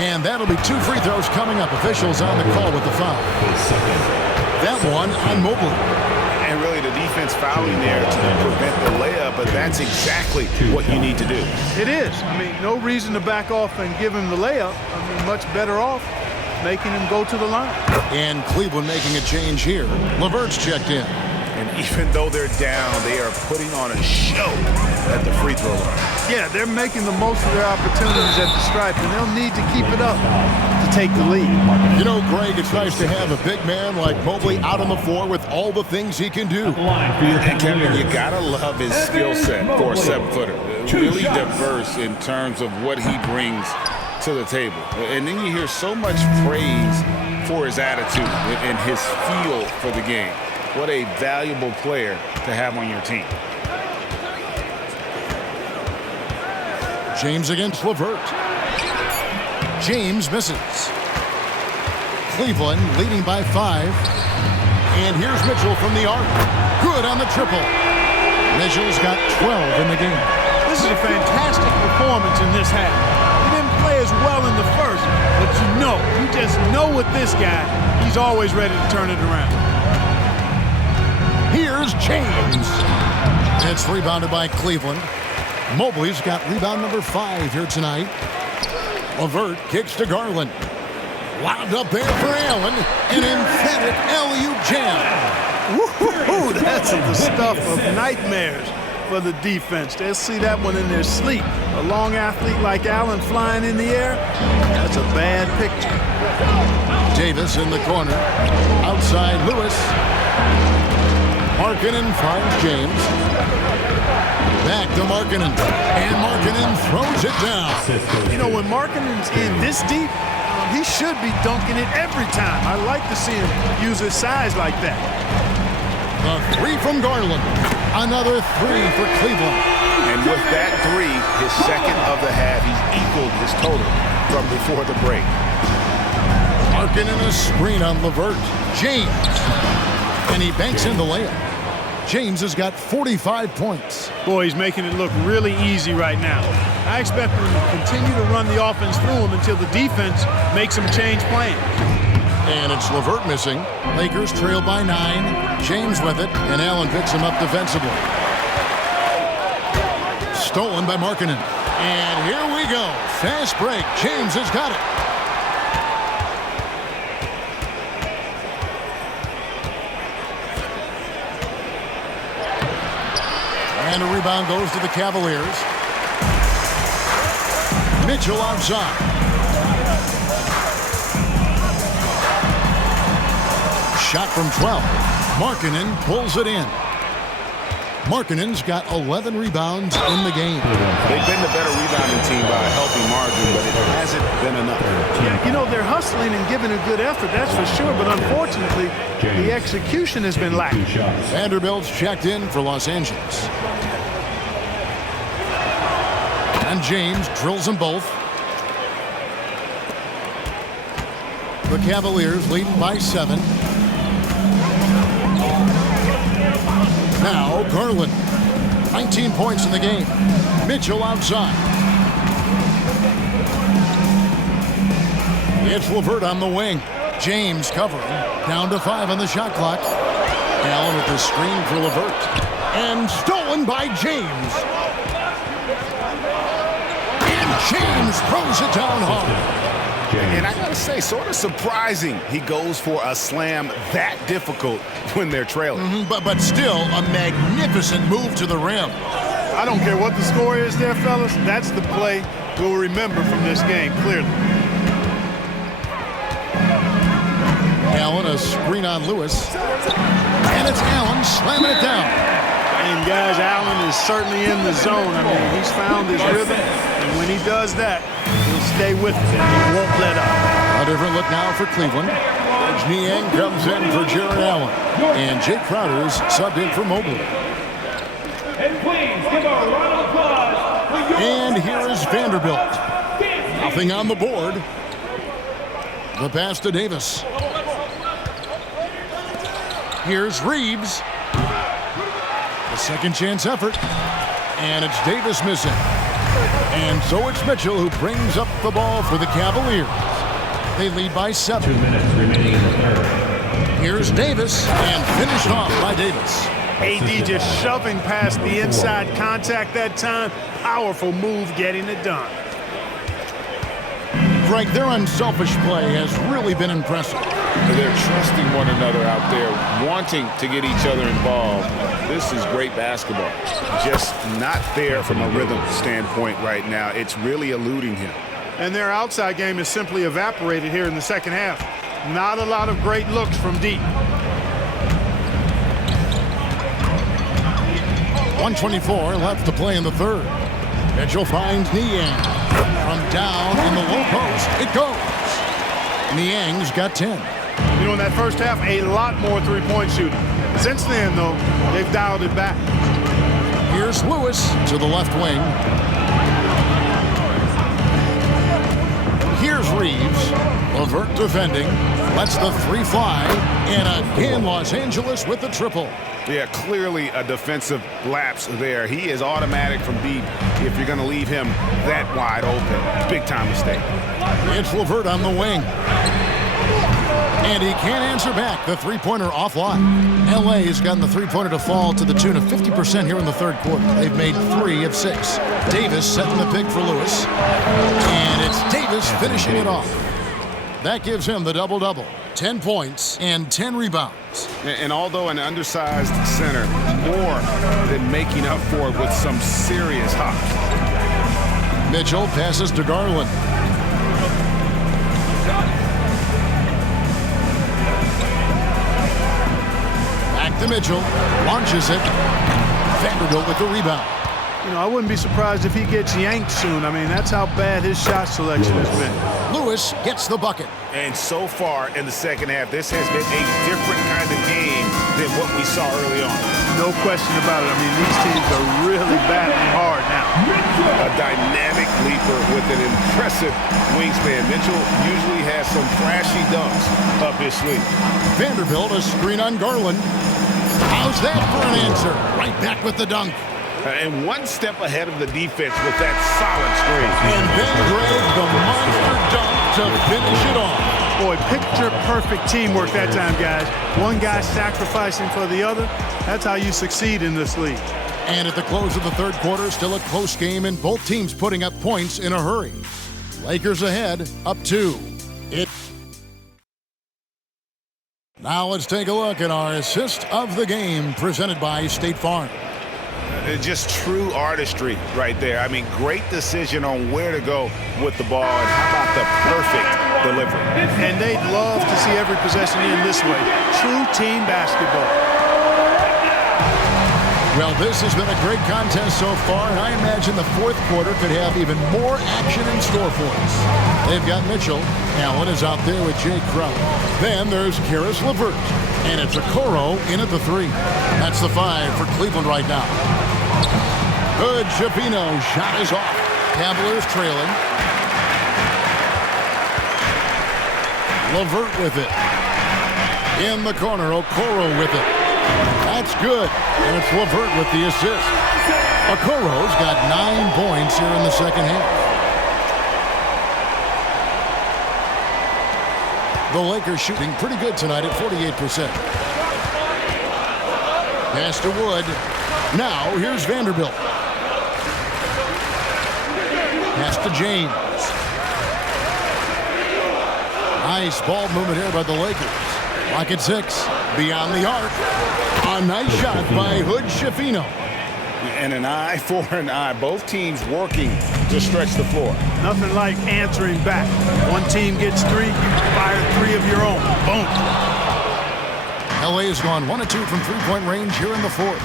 And that'll be 2 free throws coming up. Officials on the call with the foul. That one on Mobley. And really the defense fouling there to prevent the layup, but that's exactly what you need to do. It is. I mean, no reason to back off and give him the layup. I mean, much better off making him go to the line. And Cleveland making a change here. LeVert's checked in. And even though they're down, they are putting on a show at the free throw line. Yeah, they're making the most of their opportunities at the stripe, and they'll need to keep it up to take the lead. You know, Greg, it's nice to have a big man like Mobley out on the floor with all the things he can do. And Kevin, you gotta love his skill set for a 7-footer. Really diverse in terms of what he brings to the table. And then you hear so much praise for his attitude and his feel for the game. What a valuable player to have on your team. James against LeVert. James misses. Cleveland leading by 5. And here's Mitchell from the arc. Good on the triple. Mitchell's got 12 in the game. This is a fantastic performance in this half. He didn't play as well in the first, but you just know with this guy, he's always ready to turn it around. Here's James. It's rebounded by Cleveland. Mobley's got rebound number 5 here tonight. LeVert kicks to Garland. Lobbed up there for Allen. An emphatic alley-oop jam. Woo-hoo-hoo, that's the stuff of nightmares for the defense. They'll see that one in their sleep. A long athlete like Allen flying in the air, that's a bad picture. Davis in the corner. Outside Lewis. Markkanen finds James. Back to Markkanen. And Markkanen throws it down. You know, when Markkanen's in this deep, he should be dunking it every time. I like to see him use his size like that. The 3 from Garland. Another 3 for Cleveland. And with that 3, his second of the half, he's equaled his total from before the break. Markkanen a screen on LeVert. James. And he banks in the layup. James has got 45 points. Boy, he's making it look really easy right now. I expect him to continue to run the offense through him until the defense makes him change plans. And it's LeVert missing. Lakers trail by 9. James with it, and Allen picks him up defensively. Stolen by Markkanen. And here we go. Fast break. James has got it. And a rebound goes to the Cavaliers. Mitchell outside. Shot from 12. Markkanen pulls it in. Markkanen's got 11 rebounds in the game. They've been the better rebounding team by a healthy margin, but it hasn't been enough. Yeah, you know, they're hustling and giving a good effort, that's for sure, but unfortunately, the execution has been lacking. Vanderbilt's checked in for Los Angeles. And James drills them both. The Cavaliers leading by 7. Now Garland. 19 points in the game. Mitchell outside. It's LeVert on the wing. James covering. Down to 5 on the shot clock. Allen with the screen for LeVert. And stolen by James. James throws it down hard. And I gotta say, sort of surprising he goes for a slam that difficult when they're trailing. But still a magnificent move to the rim. I don't care what the score is there, fellas. That's the play we'll remember from this game, clearly. Allen, a screen on Lewis. And it's Allen slamming it down. And guys, Allen is certainly in the zone. I mean, he's found his rhythm. And when he does that, he'll stay with it and he won't let up. A different look now for Cleveland. Niang comes in for Jared Allen. And Jake Crowder's subbed in for Mobley. And please give a round of applause for your... And here is Vanderbilt. Nothing on the board. The pass to Davis. Here's Reeves. A second chance effort. And it's Davis missing. And so it's Mitchell who brings up the ball for the Cavaliers. They lead by 7. 2 minutes remaining in the third. Here's Davis, and finished off by Davis. AD just shoving past the inside contact that time. Powerful move getting it done. Greg, their unselfish play has really been impressive. They're trusting one another out there, wanting to get each other involved. This is great basketball. Just not there from a rhythm standpoint right now. It's really eluding him. And their outside game is simply evaporated here in the second half. Not a lot of great looks from deep. 1:24 left to play in the third. Mitchell finds Niang. From down in the low post, it goes. Niang's got 10. You know, in that first half, a lot more three-point shooting. Since then, though, they've dialed it back. Here's Lewis to the left wing. Here's Reeves. LeVert defending. Lets the three fly. And again, Los Angeles with the triple. Yeah, clearly a defensive lapse there. He is automatic from deep if you're going to leave him that wide open. Big-time mistake. It's LeVert on the wing. And he can't answer back. The three-pointer offline. LA has gotten the three-pointer to fall to the tune of 50% here in the third quarter. They've made 3 of 6. Davis setting the pick for Lewis. And it's Davis finishing it off. That gives him the double-double. 10 points and 10 rebounds. And although an undersized center, more than making up for it with some serious hops. Mitchell passes to Garland. Back to Mitchell. Launches it. Vanderbilt with the rebound. You know, I wouldn't be surprised if he gets yanked soon. I mean, that's how bad his shot selection has been. Lewis gets the bucket. And so far in the second half, this has been a different kind of game than what we saw early on. No question about it. I mean, these teams are really battling hard now. A dynamic leaper with an impressive wingspan. Mitchell usually has some flashy dunks up his sleeve. Vanderbilt, a screen on Garland. How's that for an answer? Right back with the dunk. And one step ahead of the defense with that solid screen. And then Greg, the monster dunk to finish it off. Boy, picture-perfect teamwork that time, guys. One guy sacrificing for the other. That's how you succeed in this league. And at the close of the third quarter, still a close game, and both teams putting up points in a hurry. Lakers ahead, up 2. Now let's take a look at our assist of the game presented by State Farm. Just true artistry right there. I mean, great decision on where to go with the ball, and how about the perfect delivery. And they'd love to see every possession in this way. True team basketball. Well, this has been a great contest so far, and I imagine the fourth quarter could have even more action in store for us. They've got Mitchell. Allen is out there with Jake Crowder. Then there's Karis LeVert, and it's Okoro in at the 3. That's the 5 for Cleveland right now. Good Shapino. Shot is off. Cavaliers trailing. LeVert with it. In the corner, Okoro with it. That's good. And it's LeVert with the assist. Okoro's got 9 points here in the second half. The Lakers shooting pretty good tonight at 48%. Pass to Wood. Now here's Vanderbilt. Pass to James. Nice ball movement here by the Lakers. Lock at 6. Beyond the arc. A nice shot by Hood Schifino. And an eye for an eye. Both teams working to stretch the floor. Nothing like answering back. One team gets 3, you fire 3 of your own. Boom. LA has gone 1 of 2 from three-point range here in the fourth.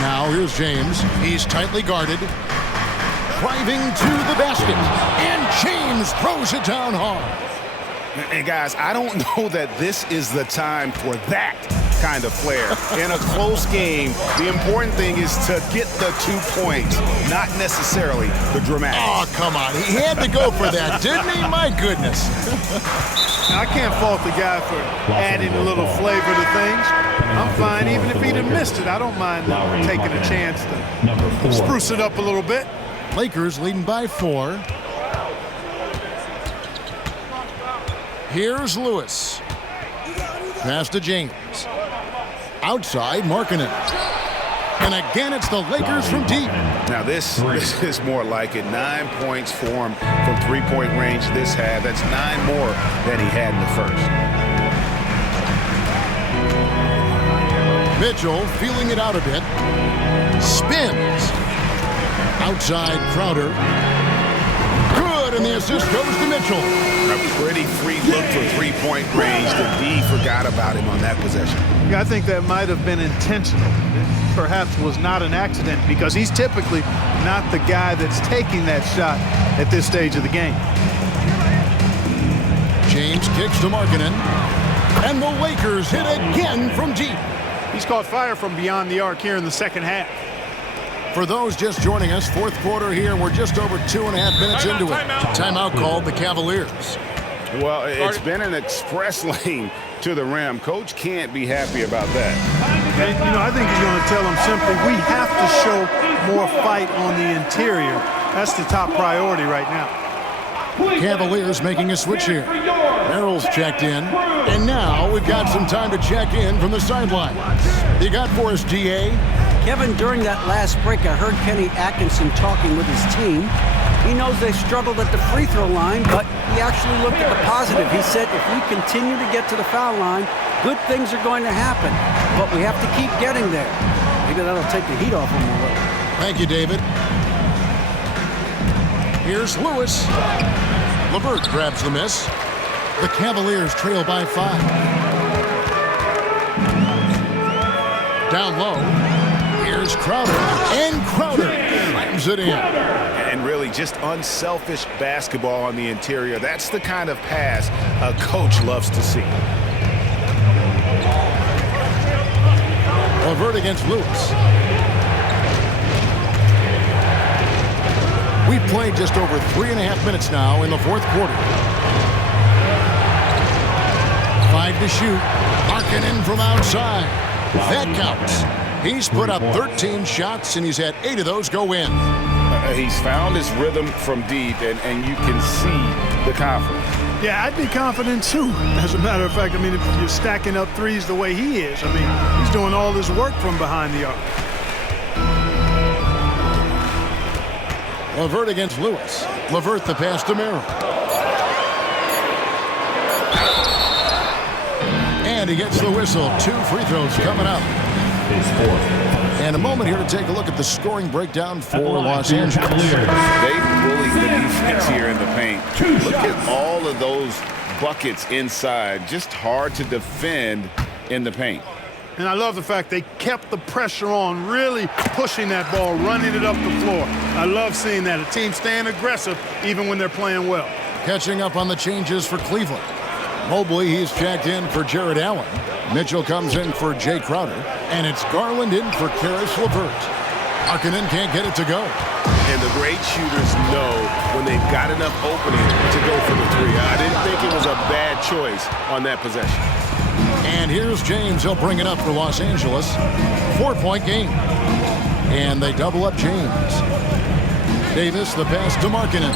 Now here's James. He's tightly guarded. Driving to the basket. And James throws it down hard. And guys, I don't know that this is the time for that kind of flair. In a close game, the important thing is to get the 2 points, not necessarily the dramatics. Oh, come on. He had to go for that, didn't he? My goodness. Now, I can't fault the guy for adding a little flavor to things. I'm fine even if he'd have missed it. I don't mind taking a chance to spruce it up a little bit. Lakers leading by 4. Here's Lewis. Pass to James. Outside, Markkanen. And again, it's the Lakers from deep. Now, this is more like it. 9 points for him from three-point range this half. That's 9 more than he had in the first. Mitchell feeling it out a bit. Spins. Outside, Crowder. Good, and the assist goes to Mitchell. A pretty free look for three-point range. The D forgot about him on that possession. Yeah, I think that might have been intentional. It perhaps was not an accident because he's typically not the guy that's taking that shot at this stage of the game. James kicks to Markkanen. And the Lakers hit again from deep. He's caught fire from beyond the arc here in the second half. For those just joining us, fourth quarter here, we're just over 2.5 minutes into it. Timeout called the Cavaliers. Well, it's been an express lane to the rim. Coach can't be happy about that. And, I think he's going to tell them simply, we have to show more fight on the interior. That's the top priority right now. Cavaliers making a switch here. Merrill's checked in. And now we've got some time to check in from the sideline. You got for us, DA? Kevin, during that last break, I heard Kenny Atkinson talking with his team. He knows they struggled at the free throw line, but he actually looked at the positive. He said, if we continue to get to the foul line, good things are going to happen, but we have to keep getting there. Maybe that'll take the heat off him a little. Thank you, David. Here's Lewis. LeVert grabs the miss. The Cavaliers trail by 5. Down low. Here's Crowder, and Crowder slams it in. And really just unselfish basketball on the interior. That's the kind of pass a coach loves to see. LeVert against Lewis. We've played just over 3.5 minutes now in the fourth quarter. 5 to shoot. Markkanen from outside. That counts. He's put up 13 shots, and he's had 8 of those go in. He's found his rhythm from deep, and you can see the confidence. Yeah, I'd be confident, too. As a matter of fact, if you're stacking up threes the way he is, he's doing all this work from behind the arc. LeVert against Lewis. LeVert the pass to Merrill. And he gets the whistle. 2 free throws coming up. And a moment here to take a look at the scoring breakdown for Los Angeles. They bullied the defense here in the paint. Look at all of those buckets inside. Just hard to defend in the paint. And I love the fact they kept the pressure on, really pushing that ball, running it up the floor. I love seeing that. A team staying aggressive even when they're playing well. Catching up on the changes for Cleveland. Mobley, he's checked in for Jared Allen. Mitchell comes in for Jay Crowder. And it's Garland in for Karis LeVert. Markkanen can't get it to go. And the great shooters know when they've got enough opening to go for the 3. I didn't think it was a bad choice on that possession. And here's James. He'll bring it up for Los Angeles. 4-point game. And they double up James. Davis, the pass to Markkanen.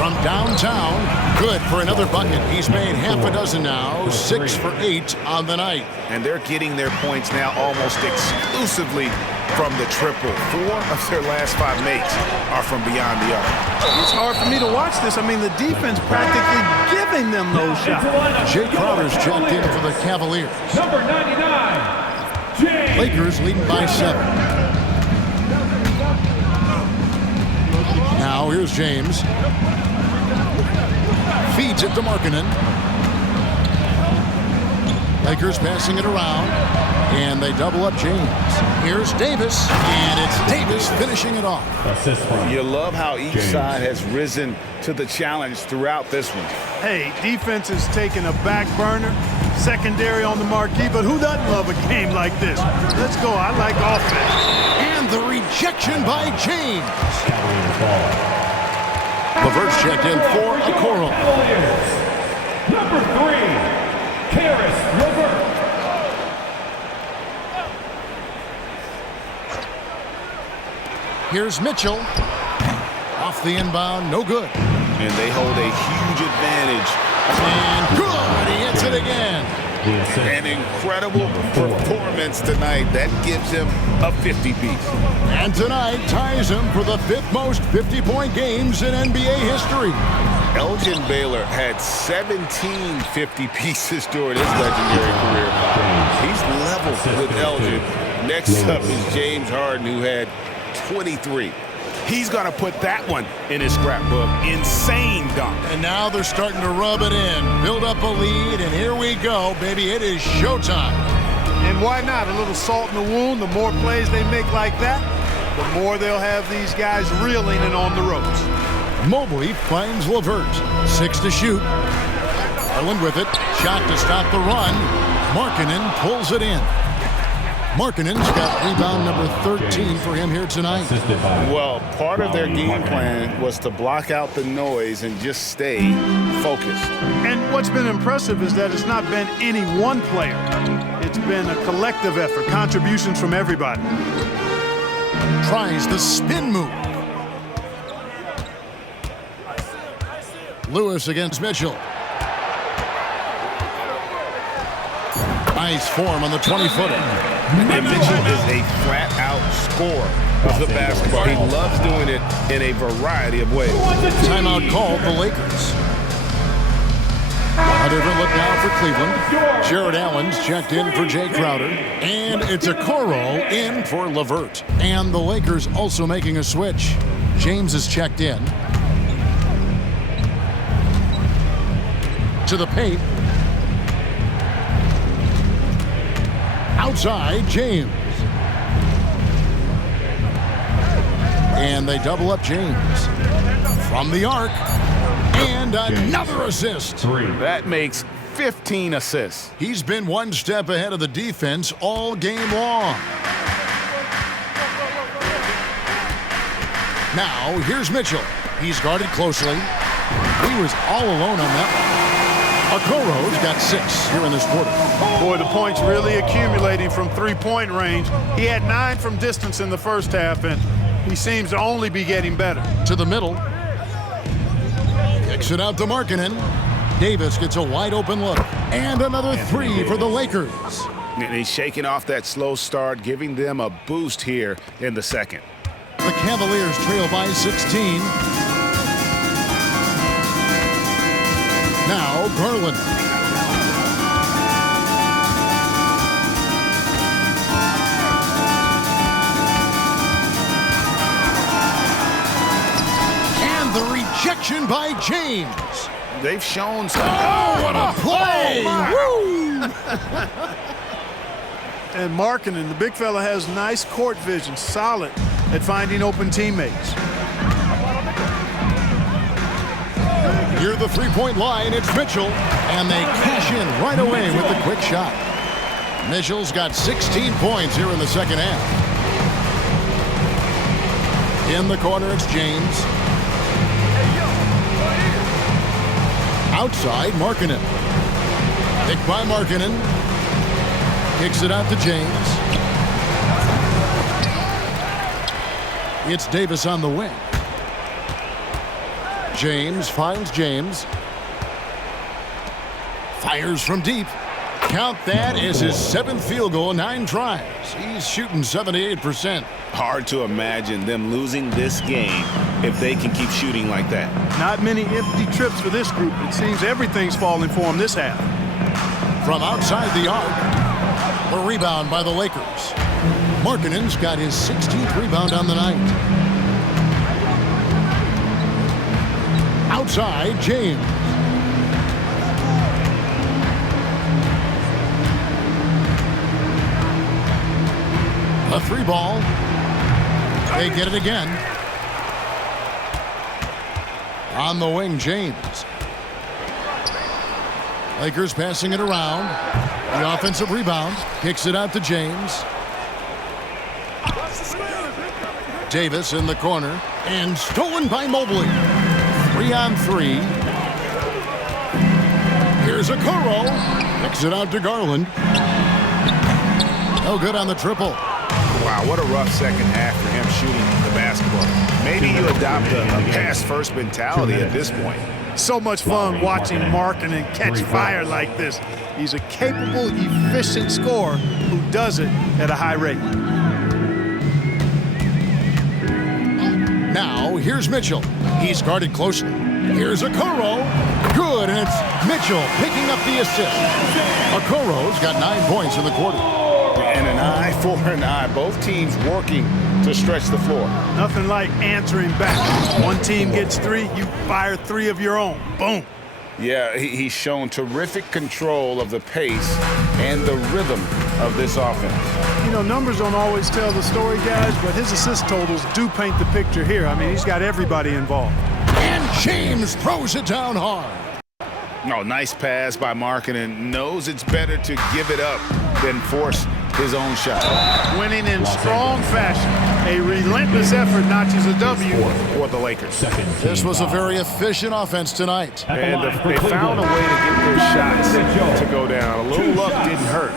From downtown, good for another bucket. He's made half a dozen now, 6 for 8 on the night. And they're getting their points now almost exclusively from the triple. 4 of their last 5 makes are from beyond the arc. It's hard for me to watch this. The defense practically giving them those shots. Jay Crowder's checked in for the Cavaliers. Number 99, Jay Lakers leading by 7. Now here's James. Feeds it to Markkanen. Lakers passing it around, and they double up James. Here's Davis, and it's Davis finishing it off. You love how each side has risen to the challenge throughout this one. Hey, defense is taking a back burner, secondary on the marquee, but who doesn't love a game like this? Let's go. I like offense. And the rejection by James. LeVert's checked in for Okoro. Number 3, Caris LeVert. Here's Mitchell. Off the inbound, no good. And they hold a huge advantage. And good, he hits it again. An incredible performance tonight. That gives him a 50-piece. And tonight ties him for the 5th most 50-point games in NBA history. Elgin Baylor had 17 50 pieces during his legendary career. He's level with Elgin. Next up is James Harden, who had 23. He's going to put that one in his scrapbook. Insane dunk. And now they're starting to rub it in, build up a lead, and here we go, baby. It is showtime. And why not? A little salt in the wound. The more plays they make like that, the more they'll have these guys reeling and on the ropes. Mobley finds LeVert. 6 to shoot. Garland with it. Shot to stop the run. Markkanen pulls it in. Markkanen's got rebound number 13 for him here tonight. Well, part of their game plan was to block out the noise and just stay focused. And what's been impressive is that it's not been any one player. It's been a collective effort, contributions from everybody. Tries the spin move. Lewis against Mitchell. Nice form on the 20-footer. And Mitchell is a flat-out scorer of the basketball. He loves doing it in a variety of ways. Timeout called the Lakers. A different look now for Cleveland. Jared Allen's checked in for Jay Crowder. And it's Okoro in for LeVert. And the Lakers also making a switch. James is checked in. To the paint. Outside, James. And they double up James. From the arc. And another assist. That makes 15 assists. He's been one step ahead of the defense all game long. Now, here's Mitchell. He's guarded closely. He was all alone on that one. Okoro's got 6 here in this quarter. Boy, the points really accumulating from three-point range. He had 9 from distance in the first half, and he seems to only be getting better. To the middle. Kicks it out to Markkanen. Davis gets a wide-open look. And another 3 for the Lakers. And he's shaking off that slow start, giving them a boost here in the second. The Cavaliers trail by 16. Now, Garland. And the rejection by James. They've shown some. Oh, what a play! Woo! And Markkanen, the big fella, has nice court vision, solid at finding open teammates. Near the three-point line, it's Mitchell, and they cash in right away with the quick shot. Mitchell's got 16 points here in the second half. In the corner, it's James. Outside, Markkanen. Picked by Markkanen. Kicks it out to James. It's Davis on the wing. James finds James. Fires from deep. Count that as his 7th field goal, 9 tries. He's shooting 78%. Hard to imagine them losing this game if they can keep shooting like that. Not many empty trips for this group. It seems everything's falling for them this half. From outside the arc. The rebound by the Lakers. Markkanen's got his 16th rebound on the night. Outside, James. A three ball. They get it again. On the wing, James. Lakers passing it around. The offensive rebound. Kicks it out to James. Davis in the corner. And stolen by Mobley. 3-on-3. Here's Okoro. Kicks it out to Garland. No good on the triple. Wow, what a rough second half for him shooting the basketball. Maybe you adopt a pass-first mentality at this point. So much fun watching Markkanen catch fire like this. He's a capable, efficient scorer who does it at a high rate. Now, here's Mitchell. He's guarded closely. Here's Okoro. Good, and it's Mitchell picking up the assist. Okoro's got 9 points in the quarter. And an eye for an eye. Both teams working to stretch the floor. Nothing like answering back. One team gets 3, you fire 3 of your own. Boom. Yeah, he's shown terrific control of the pace and the rhythm of this offense. You know, numbers don't always tell the story, guys, but his assist totals do paint the picture here. I mean, he's got everybody involved. And James throws it down hard. No, nice pass by Markkanen. Knows it's better to give it up than force his own shot. Winning in strong fashion. A relentless effort notches a W for the Lakers. This was a very efficient offense tonight. And they found a way to get their shots to go down. A little luck didn't hurt.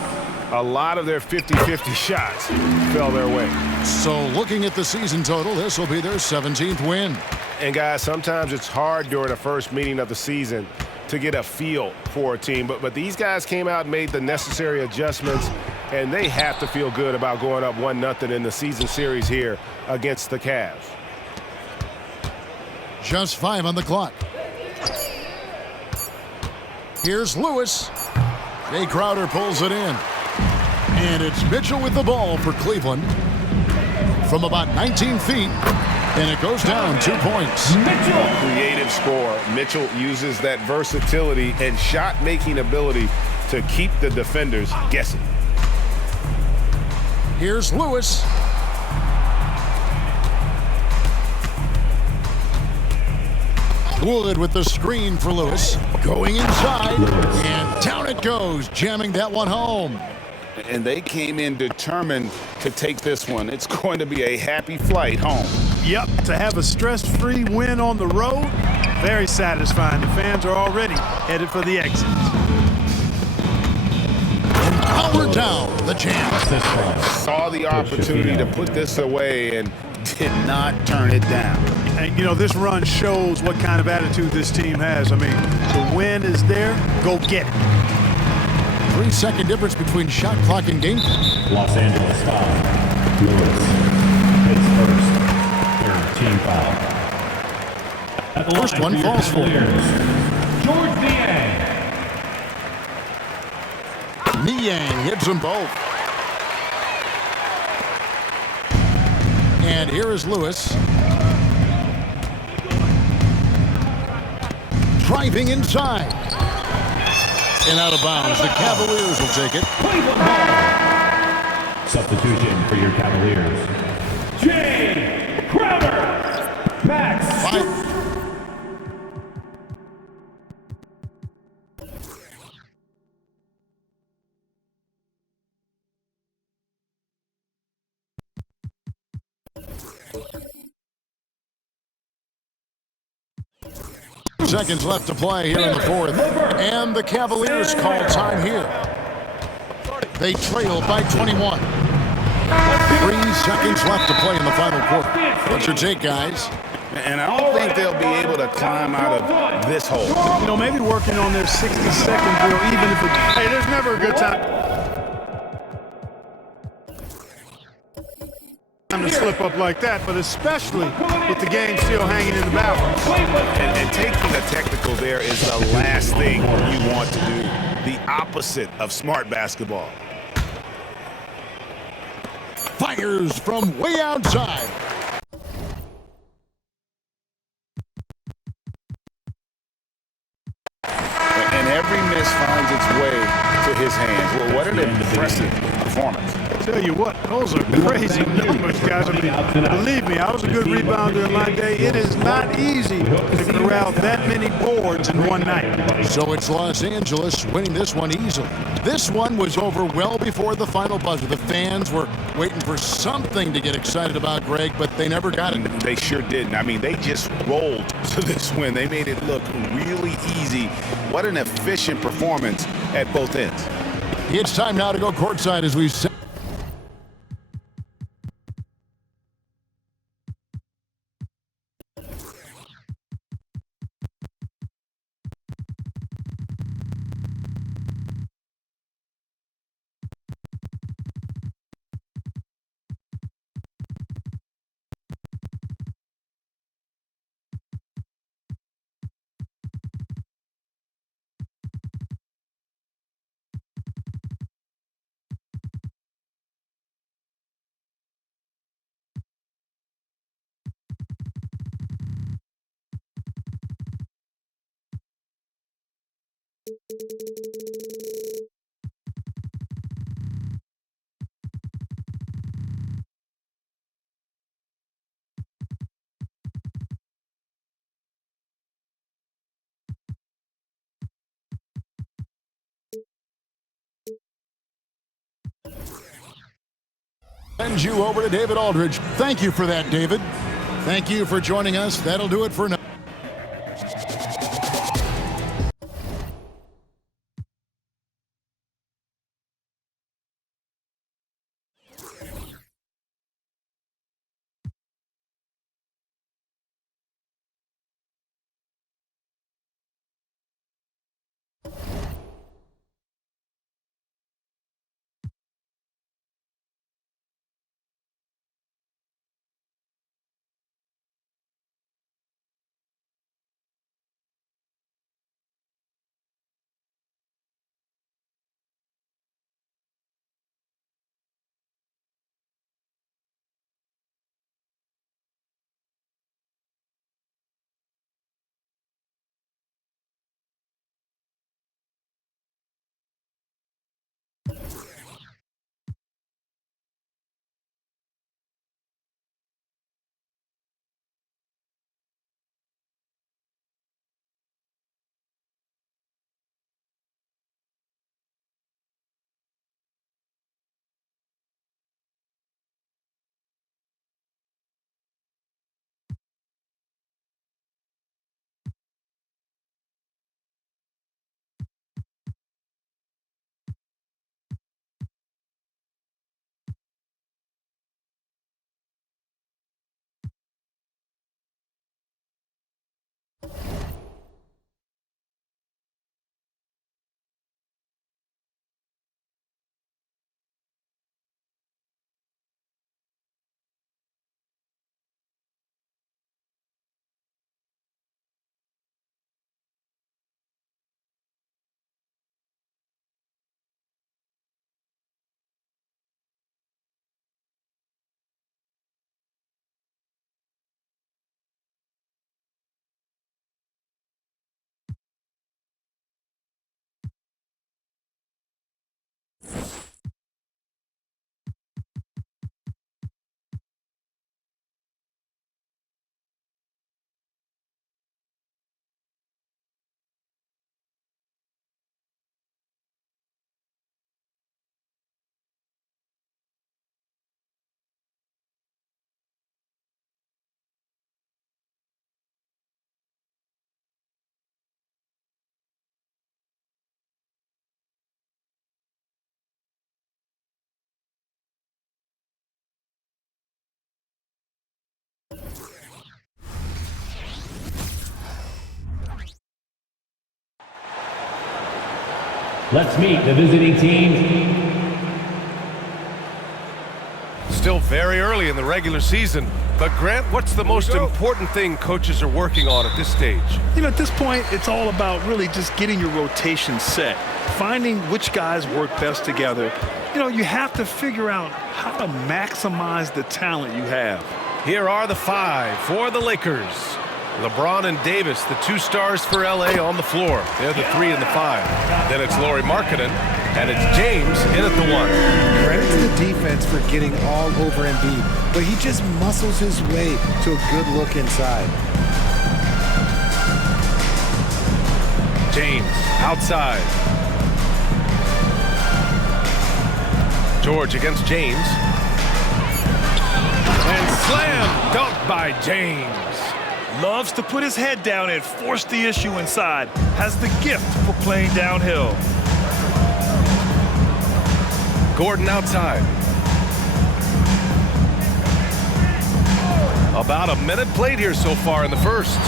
A lot of their 50-50 shots fell their way. So looking at the season total, this will be their 17th win. And guys, sometimes it's hard during the first meeting of the season to get a feel for a team. But these guys came out and made the necessary adjustments, and they have to feel good about going up 1-0 in the season series here against the Cavs. Just 5 on the clock. Here's Lewis. Jay Crowder pulls it in. And it's Mitchell with the ball for Cleveland. From about 19 feet. And it goes down 2 points. Mitchell. Creative score. Mitchell uses that versatility and shot-making ability to keep the defenders guessing. Here's Lewis. Wood with the screen for Lewis. Going inside. And down it goes, jamming that one home. And they came in determined to take this one. It's going to be a happy flight home. Yep, to have a stress-free win on the road, very satisfying. The fans are already headed for the exit. Power down the Jazz. Saw the opportunity to put this away and did not turn it down. And, you know, this run shows what kind of attitude this team has. I mean, the win is there, go get it. 3-second difference between shot clock and game clock. Los Angeles foul. Lewis hits first. Third team foul. At the First one falls for George Niang. Niang hits them both. And here is Lewis. Driving inside. And out of bounds. The Cavaliers will take it. Substitution for your Cavaliers. Jay Crowder. Max. 5. Seconds left to play here in the fourth. And the Cavaliers call time here. They trail by 21. 3 seconds left to play in the final quarter. What's your take, guys? And I don't think they'll be able to climb out of this hole. You know, maybe working on their 60-second drill, even if it's... Hey, there's never a good time to slip up like that, but especially with the game still hanging in the balance. And taking the technical there is the last thing you want to do. The opposite of smart basketball. fires from way outside. And every miss finds its way to his hands. Well, what an impressive performance. Tell you what, those are crazy numbers, guys. I mean, believe me, I was a good rebounder in my day. It is not easy to corral that many boards in one night. So it's Los Angeles winning this one easily. This one was over well before the final buzzer. The fans were waiting for something to get excited about, Greg, but they never got it. They sure didn't. I mean, they just rolled to this win. They made it look really easy. What an efficient performance at both ends. It's time now to go courtside as we say. Send you over to David Aldridge. Thank you for that, David. Thank you for joining us. That'll do it for now. Let's meet the visiting team. Still very early in the regular season. But Grant, what's the most important thing coaches are working on at this stage? You know, at this point, it's all about really just getting your rotation set. finding which guys work best together. You know, you have to figure out how to maximize the talent you have. Here are the 5 for the Lakers. LeBron and Davis, the 2 stars for LA on the floor. They're the 3 and the 5. Then it's Lauri Markkanen, and it's James in at the 1. Credit to the defense for getting all over Embiid, but he just muscles his way to a good look inside. James outside. George against James. And slam dunk by James. Loves to put his head down and force the issue inside. Has the gift for playing downhill. Gordon outside. About a minute played here so far in the first.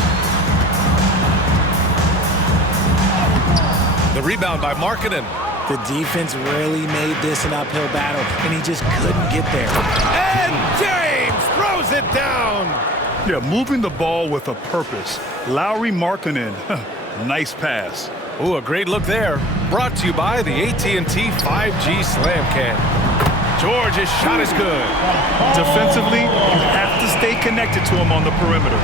The rebound by Markkanen. The defense really made this an uphill battle, and he just couldn't get there. And James throws it down. Yeah, moving the ball with a purpose. Lauri Markkanen, nice pass. Ooh, a great look there. Brought to you by the AT&T 5G Slam Cam. George's shot is good. Defensively, you have to stay connected to him on the perimeter.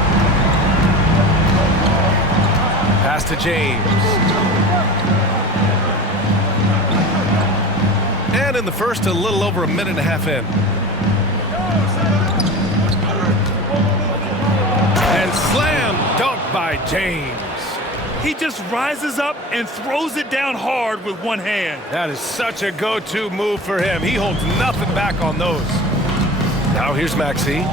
Pass to James. And in the first, a little over a minute and a half in. And slam dunk by James. He just rises up and throws it down hard with one hand. That is such a go-to move for him. He holds nothing back on those. Now here's Maxey.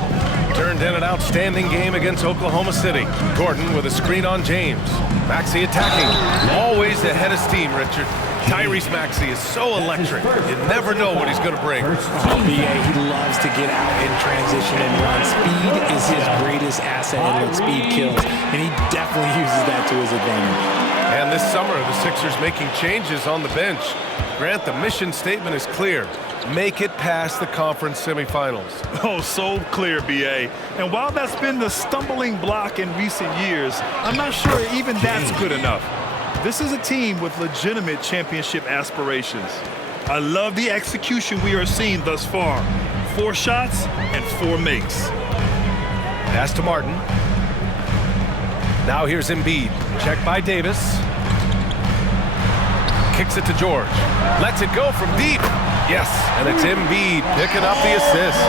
Turned in an outstanding game against Oklahoma City. Gordon with a screen on James. Maxey attacking. Always ahead of steam, Richard. Tyrese Maxey is so electric. You never know what he's going to bring. BA, he loves to get out in transition and run. Speed is his greatest asset, and what speed kills. And he definitely uses that to his advantage. And this summer, the Sixers making changes on the bench. Grant, the mission statement is clear. Make it past the conference semifinals. Oh, so clear, BA. And while that's been the stumbling block in recent years, I'm not sure even that's good enough. This is a team with legitimate championship aspirations. I love the execution we are seeing thus far. 4 shots and 4 makes. Pass to Martin. Now here's Embiid. Check by Davis. Kicks it to George. Lets it go from deep. Yes, and it's Embiid picking up the assist.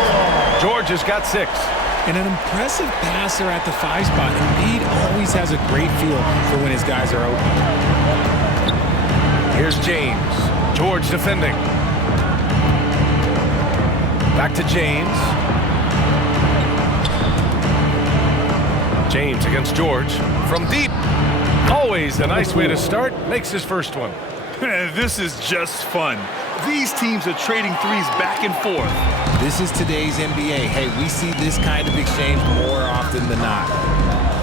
George has got 6. And an impressive passer at the 5 spot. Embiid always has a great feel for when his guys are open. Here's James. George defending. Back to James. James against George. From deep. Always a nice way to start. Makes his first one. This is just fun. These teams are trading threes back and forth. This is today's NBA. Hey, we see this kind of exchange more often than not.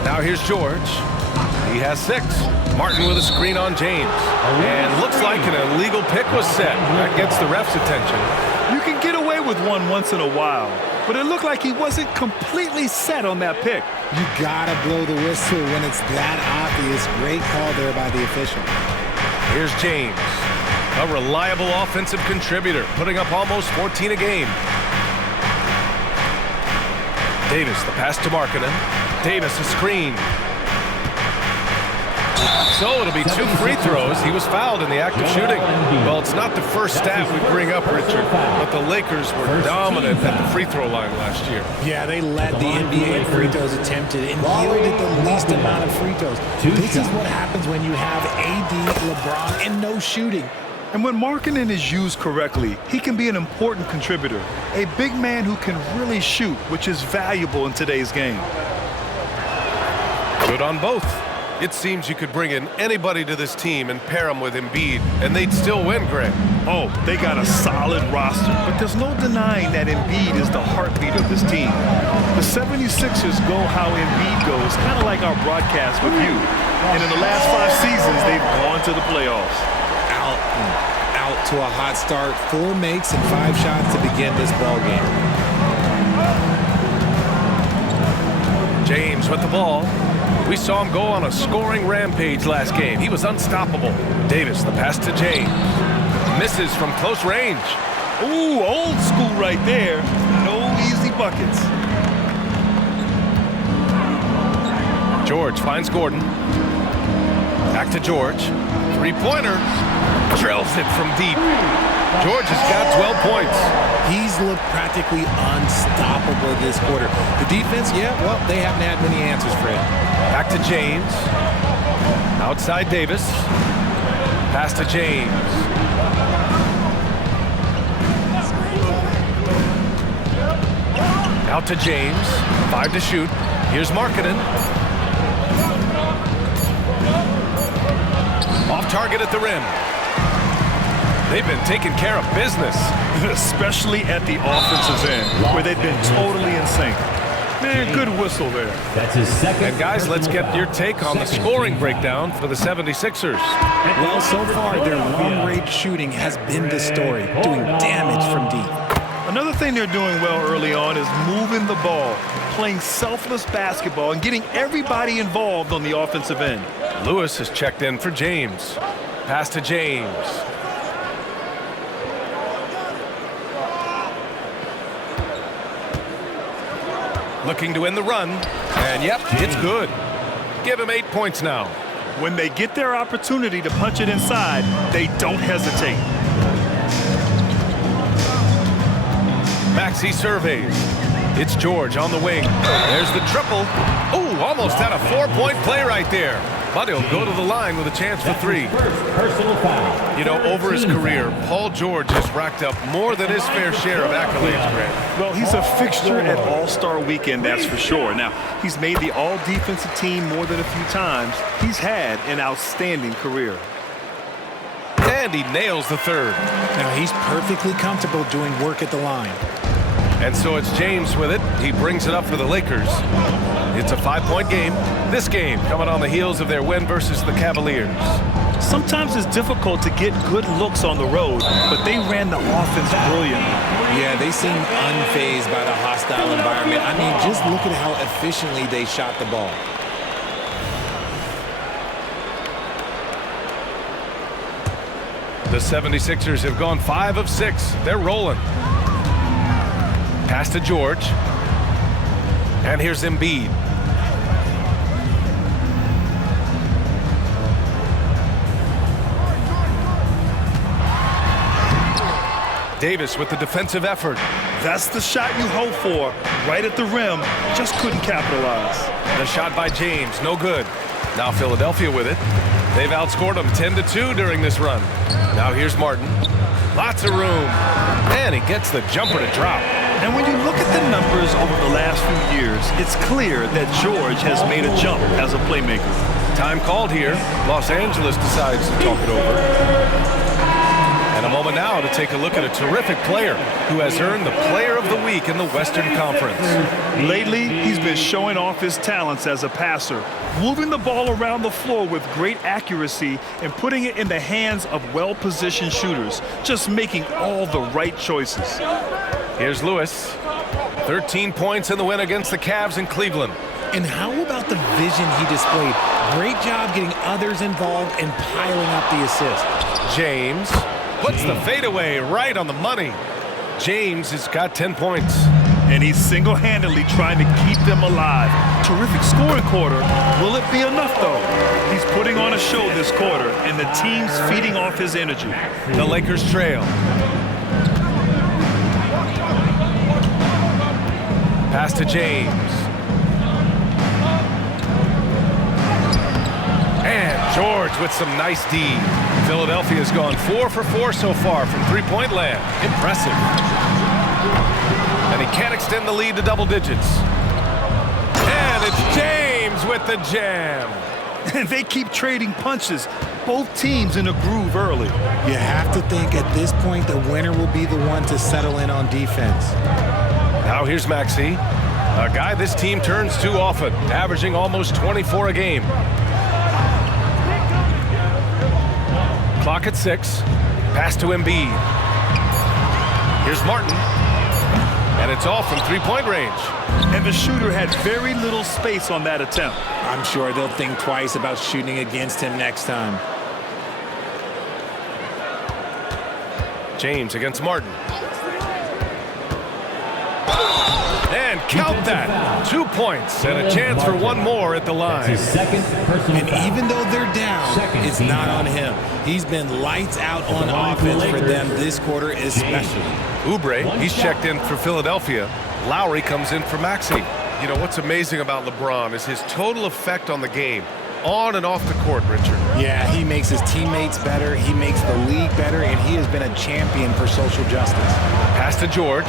Now here's George. He has 6. Martin with a screen on James. And looks like an illegal pick was set. That gets the ref's attention. You can get away with one once in a while, but it looked like he wasn't completely set on that pick. You gotta blow the whistle when it's that obvious. Great call there by the official. Here's James. A reliable offensive contributor, putting up almost 14 a game. Davis, the pass to Markkanen. Davis, a screen. So it'll be 2 free throws. He was fouled in the act of shooting. Well, it's not the first stat we bring up, Richard, but the Lakers were dominant at the free throw line last year. Yeah, they led the NBA in free throws attempted and yielded the least amount of free throws. This is what happens when you have AD, LeBron, and no shooting. And when Markkanen is used correctly, he can be an important contributor. A big man who can really shoot, which is valuable in today's game. Good on both. It seems you could bring in anybody to this team and pair them with Embiid, and they'd still win, Grant. Oh, they got a solid roster, but there's no denying that Embiid is the heartbeat of this team. The 76ers go how Embiid goes, kind of like our broadcast with you. And in the last 5 seasons, they've gone to the playoffs. Out to a hot start. 4 makes and 5 shots to begin this ball game. James with the ball. We saw him go on a scoring rampage last game. He was unstoppable. Davis, the pass to James. Misses from close range. Ooh, old school right there. No easy buckets. George finds Gordon. Back to George. Three-pointer. Drills it from deep. George has got 12 points. He's looked practically unstoppable this quarter. The defense, yeah, well, they haven't had many answers for him. Back to James. Outside Davis. Pass to James. Out to James. 5 to shoot. Here's Markkanen. Off target at the rim. They've been taking care of business. Especially at the offensive end, where they've been totally in sync. Man, good whistle there. That's his second. And guys, let's get your take on the scoring breakdown for the 76ers. Well, so far, their long-range shooting has been the story, doing damage from deep. Another thing they're doing well early on is moving the ball, playing selfless basketball, and getting everybody involved on the offensive end. Lewis has checked in for James. Pass to James. Looking to win the run. And yep, it's good. Give him 8 points now. When they get their opportunity to punch it inside, they don't hesitate. Maxey surveys. It's George on the wing. There's the triple. Ooh, almost had a 4-point play right there. But he'll go to the line with a chance for 3. Personal foul. You know, over his career, Paul George has racked up more than his fair share of accolades, Grant. Well, he's a fixture at All-Star Weekend, that's for sure. Now, he's made the All-Defensive Team more than a few times. He's had an outstanding career. And he nails the third. Now, he's perfectly comfortable doing work at the line. And so it's James with it. He brings it up for the Lakers. It's a 5-point game. This game coming on the heels of their win versus the Cavaliers. Sometimes it's difficult to get good looks on the road, but they ran the offense brilliantly. Yeah, they seem unfazed by the hostile environment. I mean, just look at how efficiently they shot the ball. The 76ers have gone 5 of 6. They're rolling. Pass to George. And here's Embiid. Davis with the defensive effort. That's the shot you hope for. Right at the rim. Just couldn't capitalize. The shot by James. No good. Now Philadelphia with it. They've outscored them 10-2 during this run. Now here's Martin. Lots of room. And he gets the jumper to drop. And when you look at the numbers over the last few years, it's clear that George has made a jump as a playmaker. Time called here. Los Angeles decides to talk it over. And a moment now to take a look at a terrific player who has earned the Player of the Week in the Western Conference. Lately, he's been showing off his talents as a passer, moving the ball around the floor with great accuracy and putting it in the hands of well-positioned shooters, just making all the right choices. Here's Lewis. 13 points in the win against the Cavs in Cleveland. And how about the vision he displayed? Great job getting others involved and piling up the assist. James puts the fadeaway right on the money. James has got 10 points. And he's single-handedly trying to keep them alive. Terrific scoring quarter. Will it be enough, though? He's putting on a show this quarter, and the team's feeding off his energy. The Lakers trail. Pass to James. And George with some nice D. Philadelphia's gone 4 for 4 so far from three-point land. Impressive. And he can't extend the lead to double digits. And it's James with the jam. And they keep trading punches. Both teams in a groove early. You have to think at this point the winner will be the one to settle in on defense. Now here's Maxey, a guy this team turns to often, averaging almost 24 a game. Clock at 6. Pass to Embiid. Here's Martin. And it's off from three-point range. And the shooter had very little space on that attempt. I'm sure they'll think twice about shooting against him next time. James against Martin. And count that. 2 points and a chance for one more at the line. And even though they're down, it's not on him. He's been lights out on offense for them this quarter especially. Oubre, he's checked in for Philadelphia. Lowry comes in for Maxey. You know, what's amazing about LeBron is his total effect on the game, on and off the court, Richard. Yeah, he makes his teammates better, he makes the league better, and he has been a champion for social justice. Pass to George.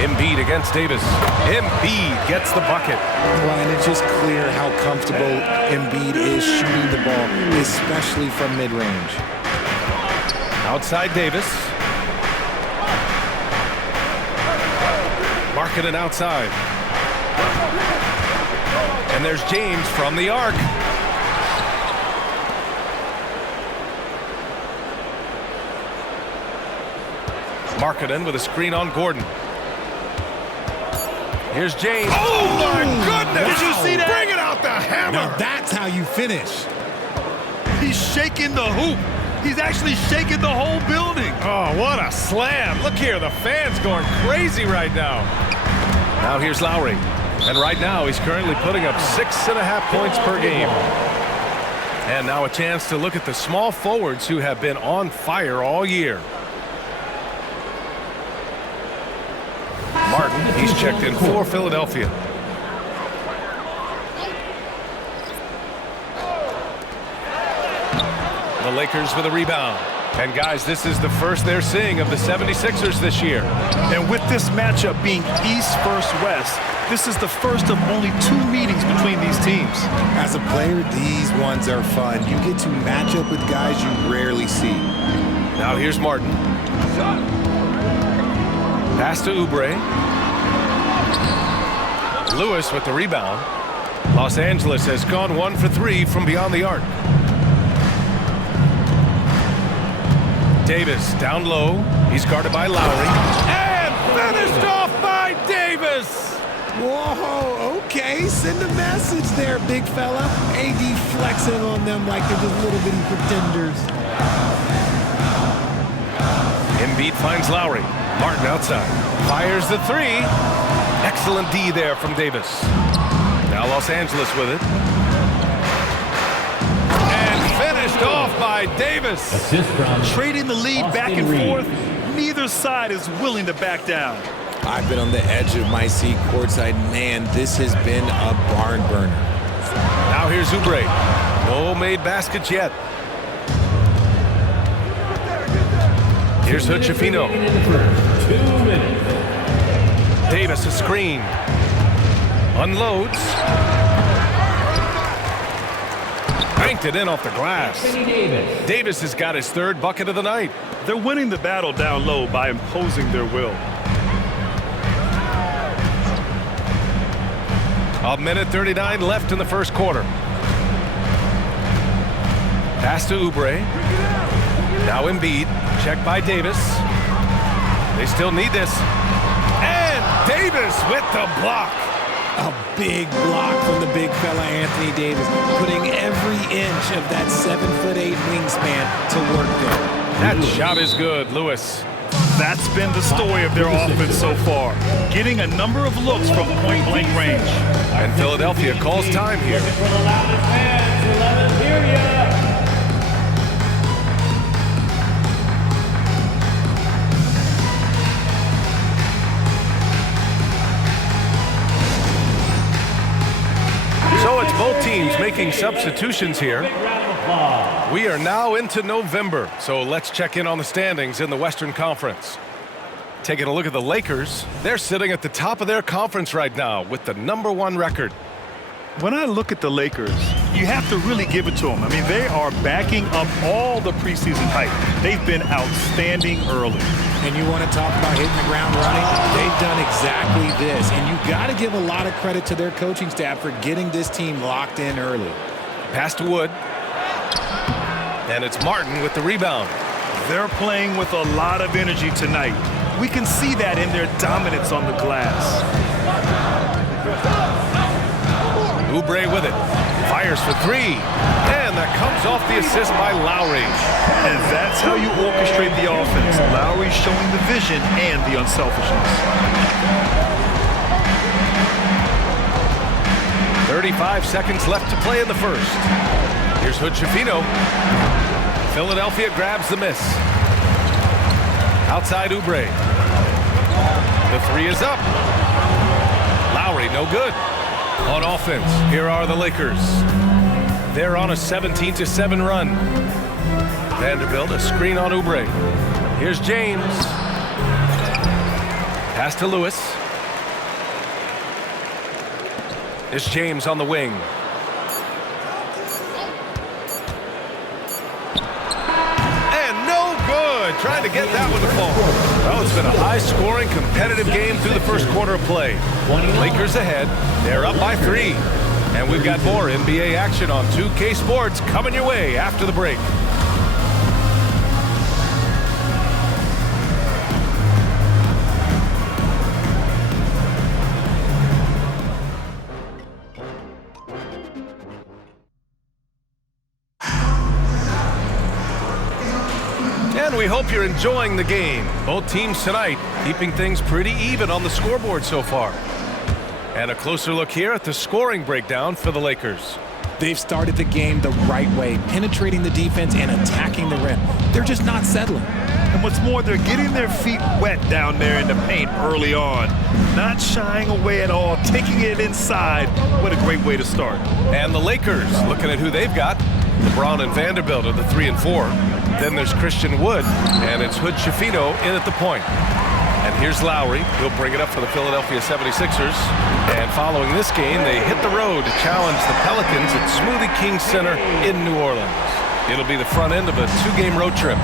Embiid against Davis. Embiid gets the bucket. Well, and it's just clear how comfortable Embiid is shooting the ball, especially from mid-range. Outside Davis. Markkanen outside. And there's James from the arc. Markkanen with a screen on Gordon. Here's James. Oh, my goodness. Did you see that? Bring it out the hammer. Now that's how you finish. He's shaking the hoop. He's actually shaking the whole building. Oh, what a slam. Look here, the fans going crazy right now. Now here's Lowry. And right now he's currently putting up 6.5 points per game. And now a chance to look at the small forwards who have been on fire all year. Martin, he's checked in for Philadelphia. The Lakers with a rebound. And guys, this is the first they're seeing of the 76ers this year. And with this matchup being East versus West, this is the first of only 2 meetings between these teams. As a player, these ones are fun. You get to match up with guys you rarely see. Now here's Martin. Pass to Oubre. Lewis with the rebound. Los Angeles has gone 1 for 3 from beyond the arc. Davis down low. He's guarded by Lowry. And finished off by Davis. Whoa, okay. Send a message there, big fella. AD flexing on them like they're just little bitty pretenders. Embiid finds Lowry. Martin outside. Fires the 3. Excellent D there from Davis. Now Los Angeles with it. Finished off by Davis. Trading the lead back and forth, neither side is willing to back down. I've been on the edge of my seat courtside. Man, this has been a barn burner. Now here's Oubre. No made baskets yet. Here's Hood-Schifino. Davis a screen. Unloads. Banked it in off the glass. Davis has got his 3rd bucket of the night. They're winning the battle down low by imposing their will. A minute 39 left in the first quarter. Pass to Oubre. Now Embiid. Checked by Davis. They still need this. And Davis with the block. A big block from the big fella Anthony Davis, putting every inch of that 7'8" wingspan to work there. That shot is good, Lewis. That's been the story of their offense so far, getting a number of looks from point-blank range. And Philadelphia calls time here. So it's both teams making substitutions here. We are now into November, so let's check in on the standings in the Western Conference. Taking a look at the Lakers, they're sitting at the top of their conference right now with the #1 record. When I look at the Lakers, you have to really give it to them. I mean, they are backing up all the preseason hype. They've been outstanding early. And you want to talk about hitting the ground running? They've done exactly this. And you got to give a lot of credit to their coaching staff for getting this team locked in early. Pass to Wood. And it's Martin with the rebound. They're playing with a lot of energy tonight. We can see that in their dominance on the glass. Oubre with it. Fires for three. And that comes off the assist by Lowry. And that's how you orchestrate the offense. Lowry showing the vision and the unselfishness. 35 seconds left to play in the first. Here's Hood-Schifino. Philadelphia grabs the miss. Outside Oubre. The three is up. Lowry, no good. On offense, here are the Lakers. They're on a 17-7 run. Vanderbilt, a screen on Oubre. Here's James. Pass to Lewis. It's James on the wing. And no good. Trying to get that one to fall. Well, it's been a high-scoring, competitive game through the first quarter of play. Lakers ahead. They're up by 3. And we've got more NBA action on 2K Sports coming your way after the break. And we hope you're enjoying the game. Both teams tonight keeping things pretty even on the scoreboard so far. And a closer look here at the scoring breakdown for the Lakers. They've started the game the right way, penetrating the defense and attacking the rim. They're just not settling. And what's more, they're getting their feet wet down there in the paint early on. Not shying away at all, taking it inside. What a great way to start. And the Lakers, looking at who they've got. LeBron and Vanderbilt are the 3 and 4. Then there's Christian Wood, and it's Hood-Schifino in at the point. And here's Lowry. He'll bring it up for the Philadelphia 76ers. And following this game, they hit the road to challenge the Pelicans at Smoothie King Center in New Orleans. It'll be the front end of a 2-game road trip.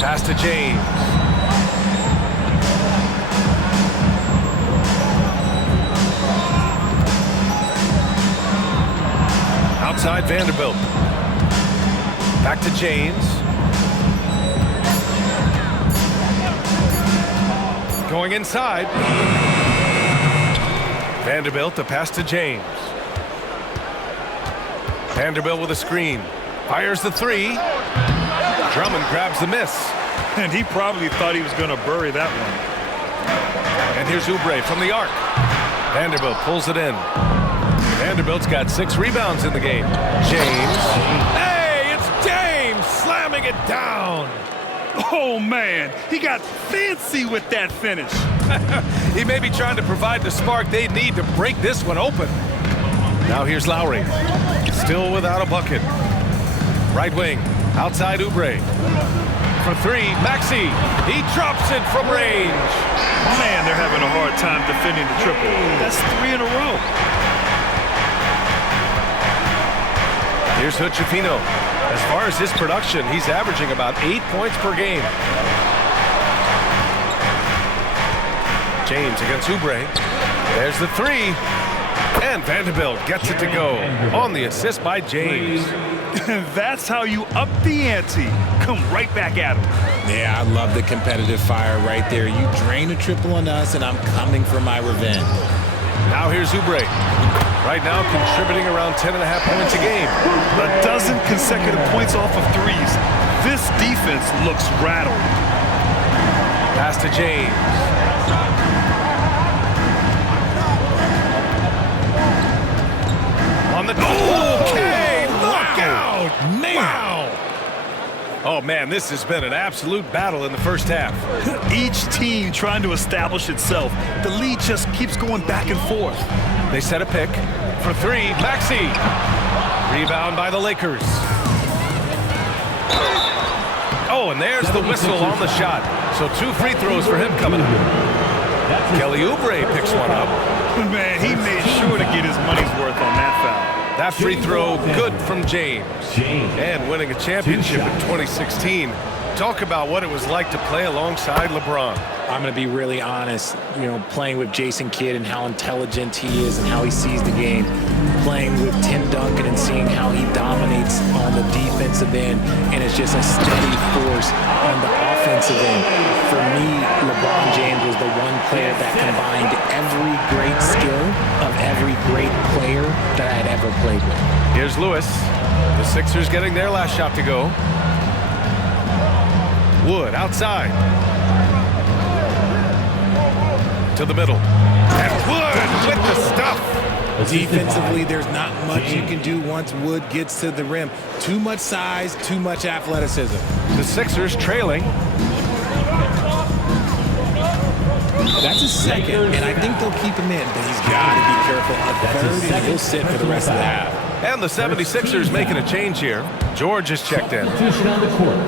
Pass to James. Outside Vanderbilt. Back to James. Going inside. Vanderbilt, the pass to James. Vanderbilt with a screen. Fires the 3. Drummond grabs the miss. And he probably thought he was going to bury that one. And here's Oubre from the arc. Vanderbilt pulls it in. Vanderbilt's got 6 rebounds in the game. James. Hey, it's James slamming it down. Oh, man, he got fancy with that finish. He may be trying to provide the spark they need to break this one open. Now here's Lowry. Still without a bucket. Right wing, outside Oubre. For 3, Maxey. He drops it from range. Man, they're having a hard time defending the triple. That's 3 in a row. Here's Hood-Schifino. As far as his production, he's averaging about 8 points per game. James against Oubre. There's the 3. And Vanderbilt gets it to go on the assist by James. That's how you up the ante. Come right back at him. Yeah, I love the competitive fire right there. You drain a triple on us, and I'm coming for my revenge. Now here's Oubre. Right now contributing around 10.5 points a game. A dozen consecutive points off of 3s. This defense looks rattled. Pass to James. On the... Okay! Look out! Man! Wow! Oh, man, this has been an absolute battle in the first half. Each team trying to establish itself. The lead just keeps going back and forth. They set a pick for 3. Maxey. Rebound by the Lakers. Oh, and there's the whistle on the shot. So 2 free throws for him coming up. Kelly Oubre picks one up. Man, he made sure to get his money's worth on that foul. That free throw good from James. And winning a championship in 2016. Talk about what it was like to play alongside LeBron. I'm going to be really honest, playing with Jason Kidd and how intelligent he is and how he sees the game. Playing with Tim Duncan and seeing how he dominates on the the defensive end, and it's just a steady force on the offensive end. For me, LeBron James was the one player that combined every great skill of every great player that I had ever played with. Here's Lewis. The Sixers getting their last shot to go. Wood outside. To the middle. And Wood with the stuff. Defensively, there's not much you can do once Wood gets to the rim. Too much size, too much athleticism. The Sixers trailing. That's his second, and I think they'll keep him in, but he's got to be careful. A third, and he'll sit for the rest of the half. And the 76ers making a change here. George is checked in. On the court.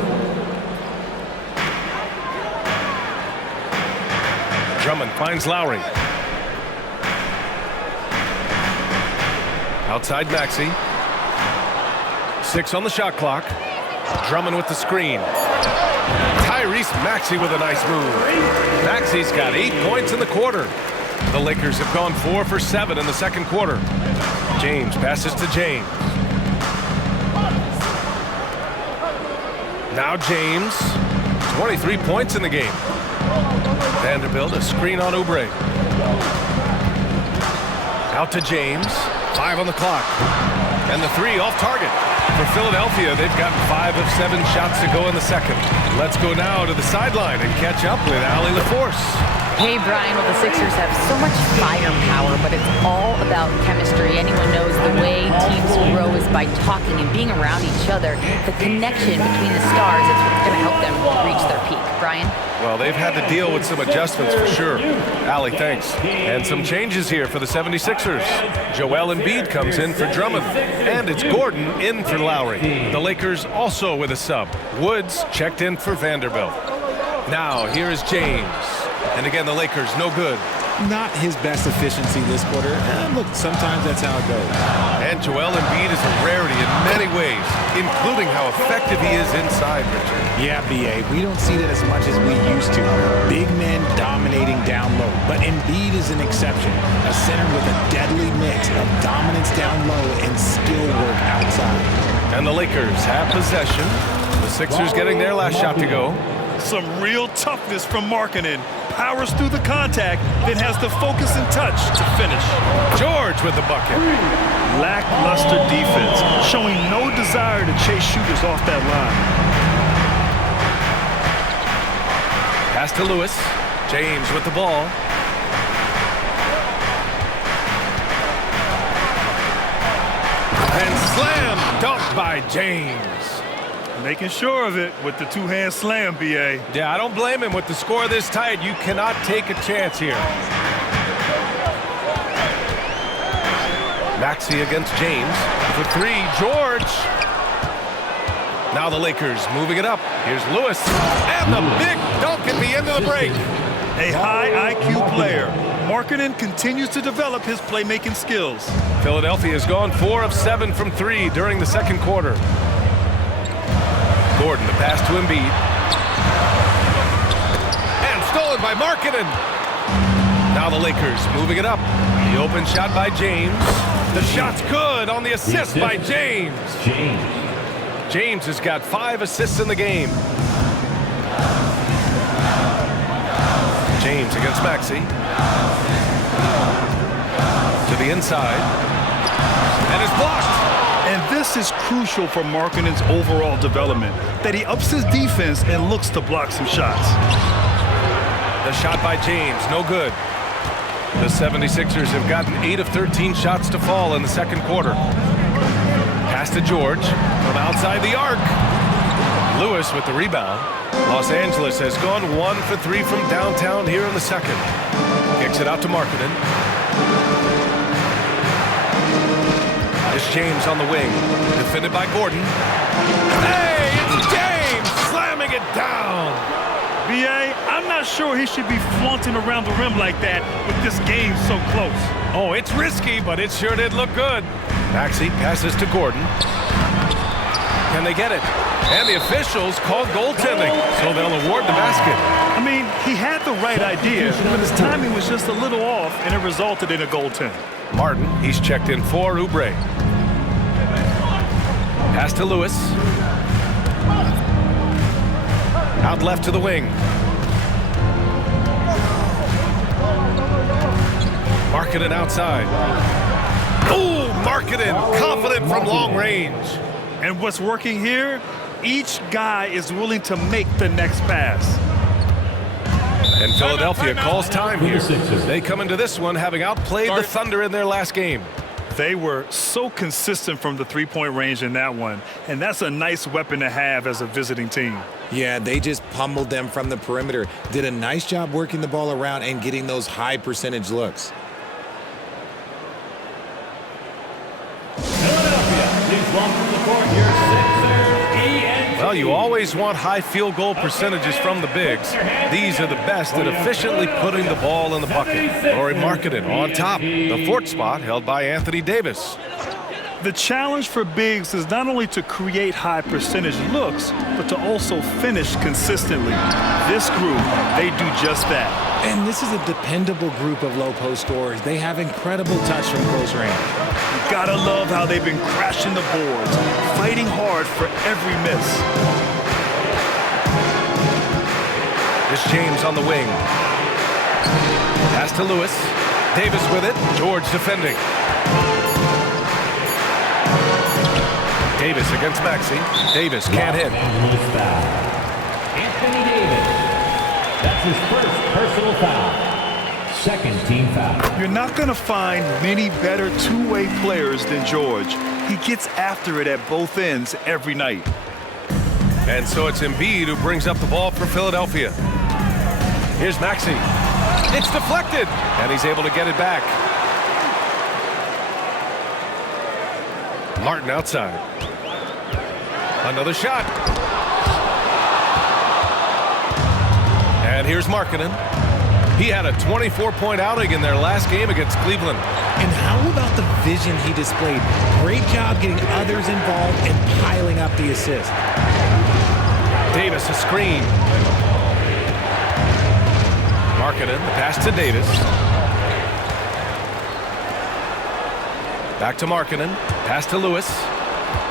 Drummond finds Lowry. Outside Maxey. 6 on the shot clock. Drummond with the screen. Tyrese Maxey with a nice move. Maxey's got 8 points in the quarter. The Lakers have gone 4 for 7 in the second quarter. James passes to James. Now James. 23 points in the game. Vanderbilt, a screen on Oubre. Out to James. 5 on the clock. And the 3 off target. For Philadelphia, they've gotten 5 of 7 shots to go in the second. Let's go now to the sideline and catch up with Allie LaForce. Hey, Brian, well, the Sixers have so much firepower, but it's all about chemistry. Anyone knows the way teams grow is by talking and being around each other. The connection between the stars is what's going to help them reach their peak. Brian? Well, they've had to deal with some adjustments for sure. Allie, thanks. And some changes here for the 76ers. Joel Embiid comes in for Drummond. And it's Gordon in for Lowry. The Lakers also with a sub. Woods checked in for Vanderbilt. Now, here is James. And again, the Lakers, no good. Not his best efficiency this quarter. Look, sometimes that's how it goes. And Joel Embiid is a rarity in many ways, including how effective he is inside, Richard. Yeah, B.A., we don't see that as much as we used to. Big men dominating down low. But Embiid is an exception. A center with a deadly mix of dominance down low and skill work outside. And the Lakers have possession. The Sixers getting their last shot to go. Some real toughness from Markkanen. Powers through the contact, then has the focus and touch to finish. George with the bucket. Lackluster defense, showing no desire to chase shooters off that line. Pass to Lewis. James with the ball. And slam dunk by James. Making sure of it with the two-hand slam, B.A. Yeah, I don't blame him. With the score this tight, you cannot take a chance here. Maxey against James. For 3, George. Now the Lakers moving it up. Here's Lewis. And the big dunk at the end of the break. A high IQ player. Markkanen continues to develop his playmaking skills. Philadelphia has gone 4 of 7 from 3 during the second quarter. Gordon, the pass to Embiid. And stolen by Markkanen. Now the Lakers moving it up. The open shot by James. The shot's good on the assist by James. James has got 5 assists in the game. James against Maxey. To the inside. And it's blocked. And this is crucial for Markkanen's overall development, that he ups his defense and looks to block some shots. The shot by James, no good. The 76ers have gotten 8 of 13 shots to fall in the second quarter. Pass to George from outside the arc. Lewis with the rebound. Los Angeles has gone 1 for 3 from downtown here in the second. Kicks it out to Markkanen. It's James on the wing, defended by Gordon. Hey, it's James slamming it down. B.A., I'm not sure he should be flaunting around the rim like that with this game so close. Oh, it's risky, but it sure did look good. Maxey passes to Gordon. Can they get it? And the officials called goaltending, so they'll award the basket. I mean, he had the right idea, but his timing was just a little off, and it resulted in a goaltend. Martin, he's checked in for Oubre. Pass to Lewis. Out left to the wing. Markkanen outside. Oh, Markkanen, confident from long range. And what's working here? Each guy is willing to make the next pass. And Philadelphia calls time here. They come into this one having outplayed the Thunder in their last game. They were so consistent from the three-point range in that one, and that's a nice weapon to have as a visiting team. Yeah, they just pummeled them from the perimeter. Did a nice job working the ball around and getting those high percentage looks. Well, you always want high field goal percentages from the bigs. These are the best at efficiently putting the ball in the bucket. Lauri Markkanen on top. The fourth spot held by Anthony Davis. The challenge for bigs is not only to create high percentage looks, but to also finish consistently. This group, they do just that. And this is a dependable group of low post scorers. They have incredible touch from close range. You gotta love how they've been crashing the boards, fighting hard for every miss. Here's James on the wing. Pass to Lewis. Davis with it. George defending. Davis against Maxey. Davis can't hit. Anthony Davis. That's his first personal foul. Second team foul. You're not going to find many better two-way players than George. He gets after it at both ends every night. And so it's Embiid who brings up the ball for Philadelphia. Here's Maxey. It's deflected, and he's able to get it back. Martin outside. Another shot. And here's Markkanen. He had a 24-point outing in their last game against Cleveland. And how about the vision he displayed? Great job getting others involved and piling up the assist. Davis a screen. Markkanen, the pass to Davis. Back to Markkanen. Pass to Lewis.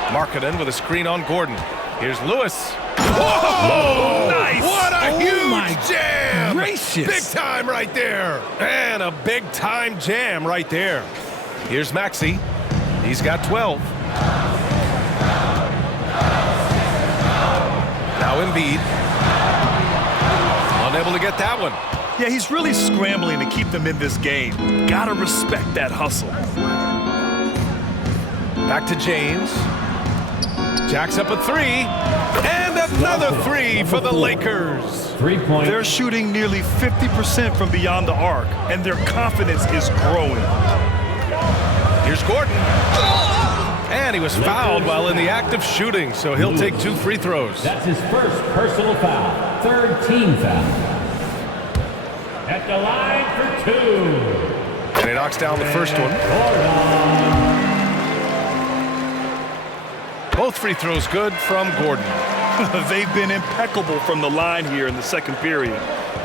Markkanen with a screen on Gordon. Here's Lewis. Whoa! Nice! What a huge jam! Gracious. Big time right there. And a big time jam right there. Here's Maxey. He's got 12. Now Embiid. Unable to get that one. Yeah, he's really scrambling to keep them in this game. Gotta respect that hustle. Back to James. Jacks up a three. And another three for the Lakers. 3-point. They're shooting nearly 50% from beyond the arc, and their confidence is growing. Here's Gordon. And he was fouled while in the act of shooting, so he'll take 2 free throws. That's his first personal foul. Third team foul. At the line for 2. And he knocks down the first one. Both free throws good from Gordon. They've been impeccable from the line here in the second period,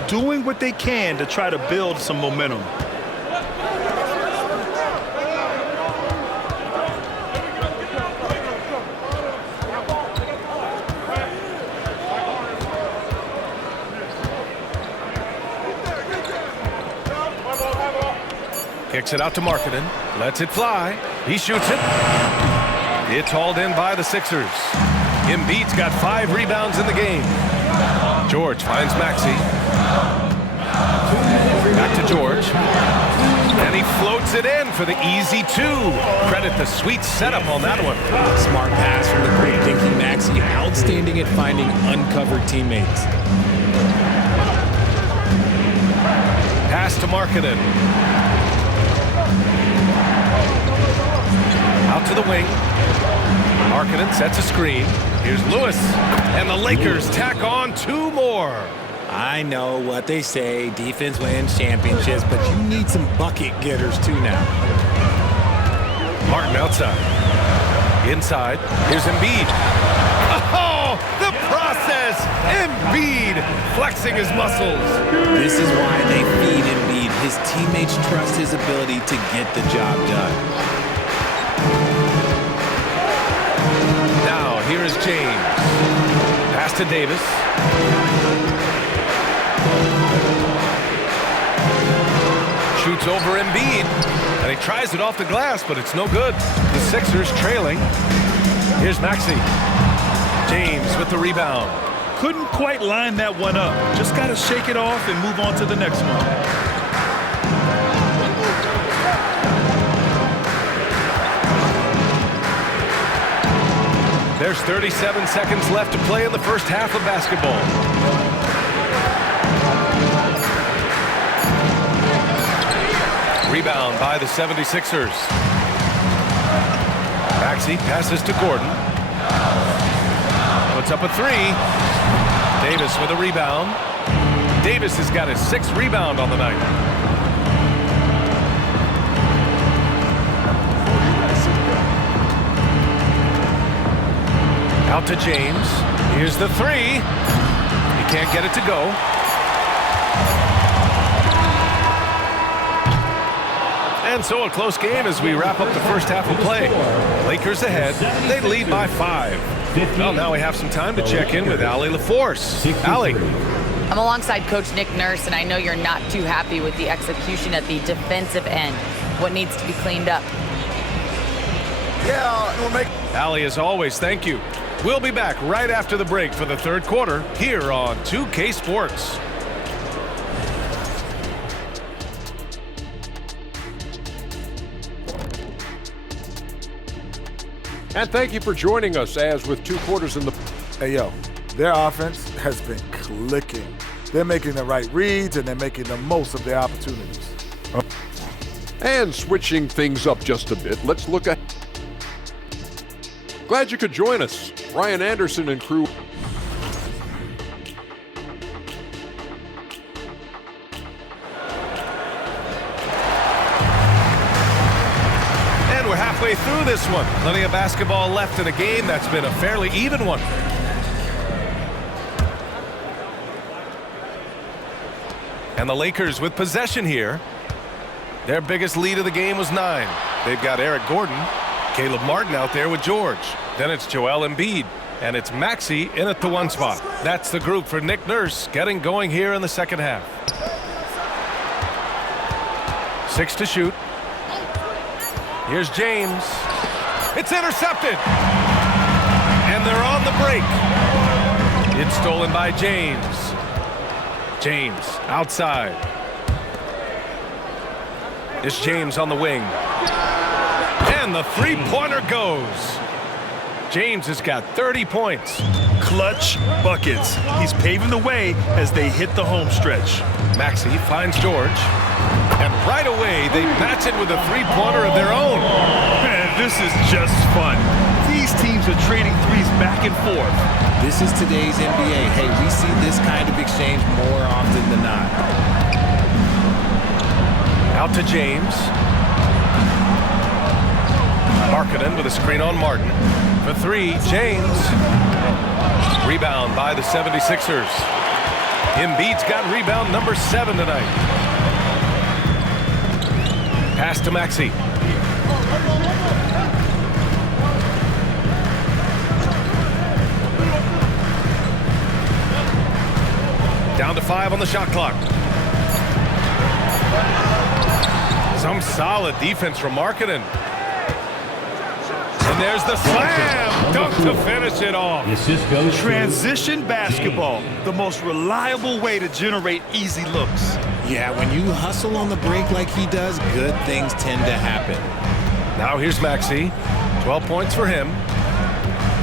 doing what they can to try to build some momentum. Kicks it out to Markkanen. Lets it fly. He shoots it. It's hauled in by the Sixers. Embiid's got 5 rebounds in the game. George finds Maxey. Back to George. And he floats it in for the easy 2. Credit the sweet setup on that one. Smart pass from the great Dinky Maxey. Outstanding at finding uncovered teammates. Pass to Markkanen. Out to the wing. Markkanen sets a screen. Here's Lewis. And the Lakers tack on 2 more. I know what they say, defense wins championships, but you need some bucket getters too now. Martin outside. Inside. Here's Embiid. Oh, the process. Embiid flexing his muscles. This is why they feed Embiid. His teammates trust his ability to get the job done. Now to Davis. Shoots over Embiid, and he tries it off the glass, but it's no good. The Sixers trailing. Here's Maxey. James with the rebound. Couldn't quite line that one up. Just got to shake it off and move on to the next one. There's 37 seconds left to play in the first half of basketball. Rebound by the 76ers. Maxey passes to Gordon. Puts up a three. Davis with a rebound. Davis has got his 6th rebound on the night. Out to James. Here's the three. He can't get it to go. And so a close game as we wrap up the first half of play. Lakers ahead. They lead by 5. Well, now we have some time to check in with Allie LaForce. Allie. I'm alongside Coach Nick Nurse, and I know you're not too happy with the execution at the defensive end. What needs to be cleaned up? Allie, as always, thank you. We'll be back right after the break for the third quarter here on 2K Sports. And thank you for joining us as with 2 quarters in the... Hey, yo, their offense has been clicking. They're making the right reads, and they're making the most of their opportunities. And switching things up just a bit, let's look at... Glad you could join us. Ryan Anderson and crew. And we're halfway through this one. Plenty of basketball left in a game that's been a fairly even one. And the Lakers with possession here. Their biggest lead of the game was 9. They've got Eric Gordon, Caleb Martin out there with George. Then it's Joel Embiid, and it's Maxey in at the 1 spot. That's the group for Nick Nurse getting going here in the second half. 6 to shoot. Here's James. It's intercepted. And they're on the break. It's stolen by James. James outside. It's James on the wing. And the three-pointer goes. James has got 30 points. Clutch buckets. He's paving the way as they hit the home stretch. Maxey finds George. And right away, they match it with a three-pointer of their own. Man, this is just fun. These teams are trading threes back and forth. This is today's NBA. Hey, we see this kind of exchange more often than not. Out to James. Markkanen with a screen on Martin. For 3, James. Rebound by the 76ers. Embiid's got rebound number 7 tonight. Pass to Maxey. Down to 5 on the shot clock. Some solid defense from Markkanen. And there's the slam dunk to finish it off. Transition basketball, the most reliable way to generate easy looks. Yeah, when you hustle on the break like he does, good things tend to happen. Now here's Maxey. 12 points for him.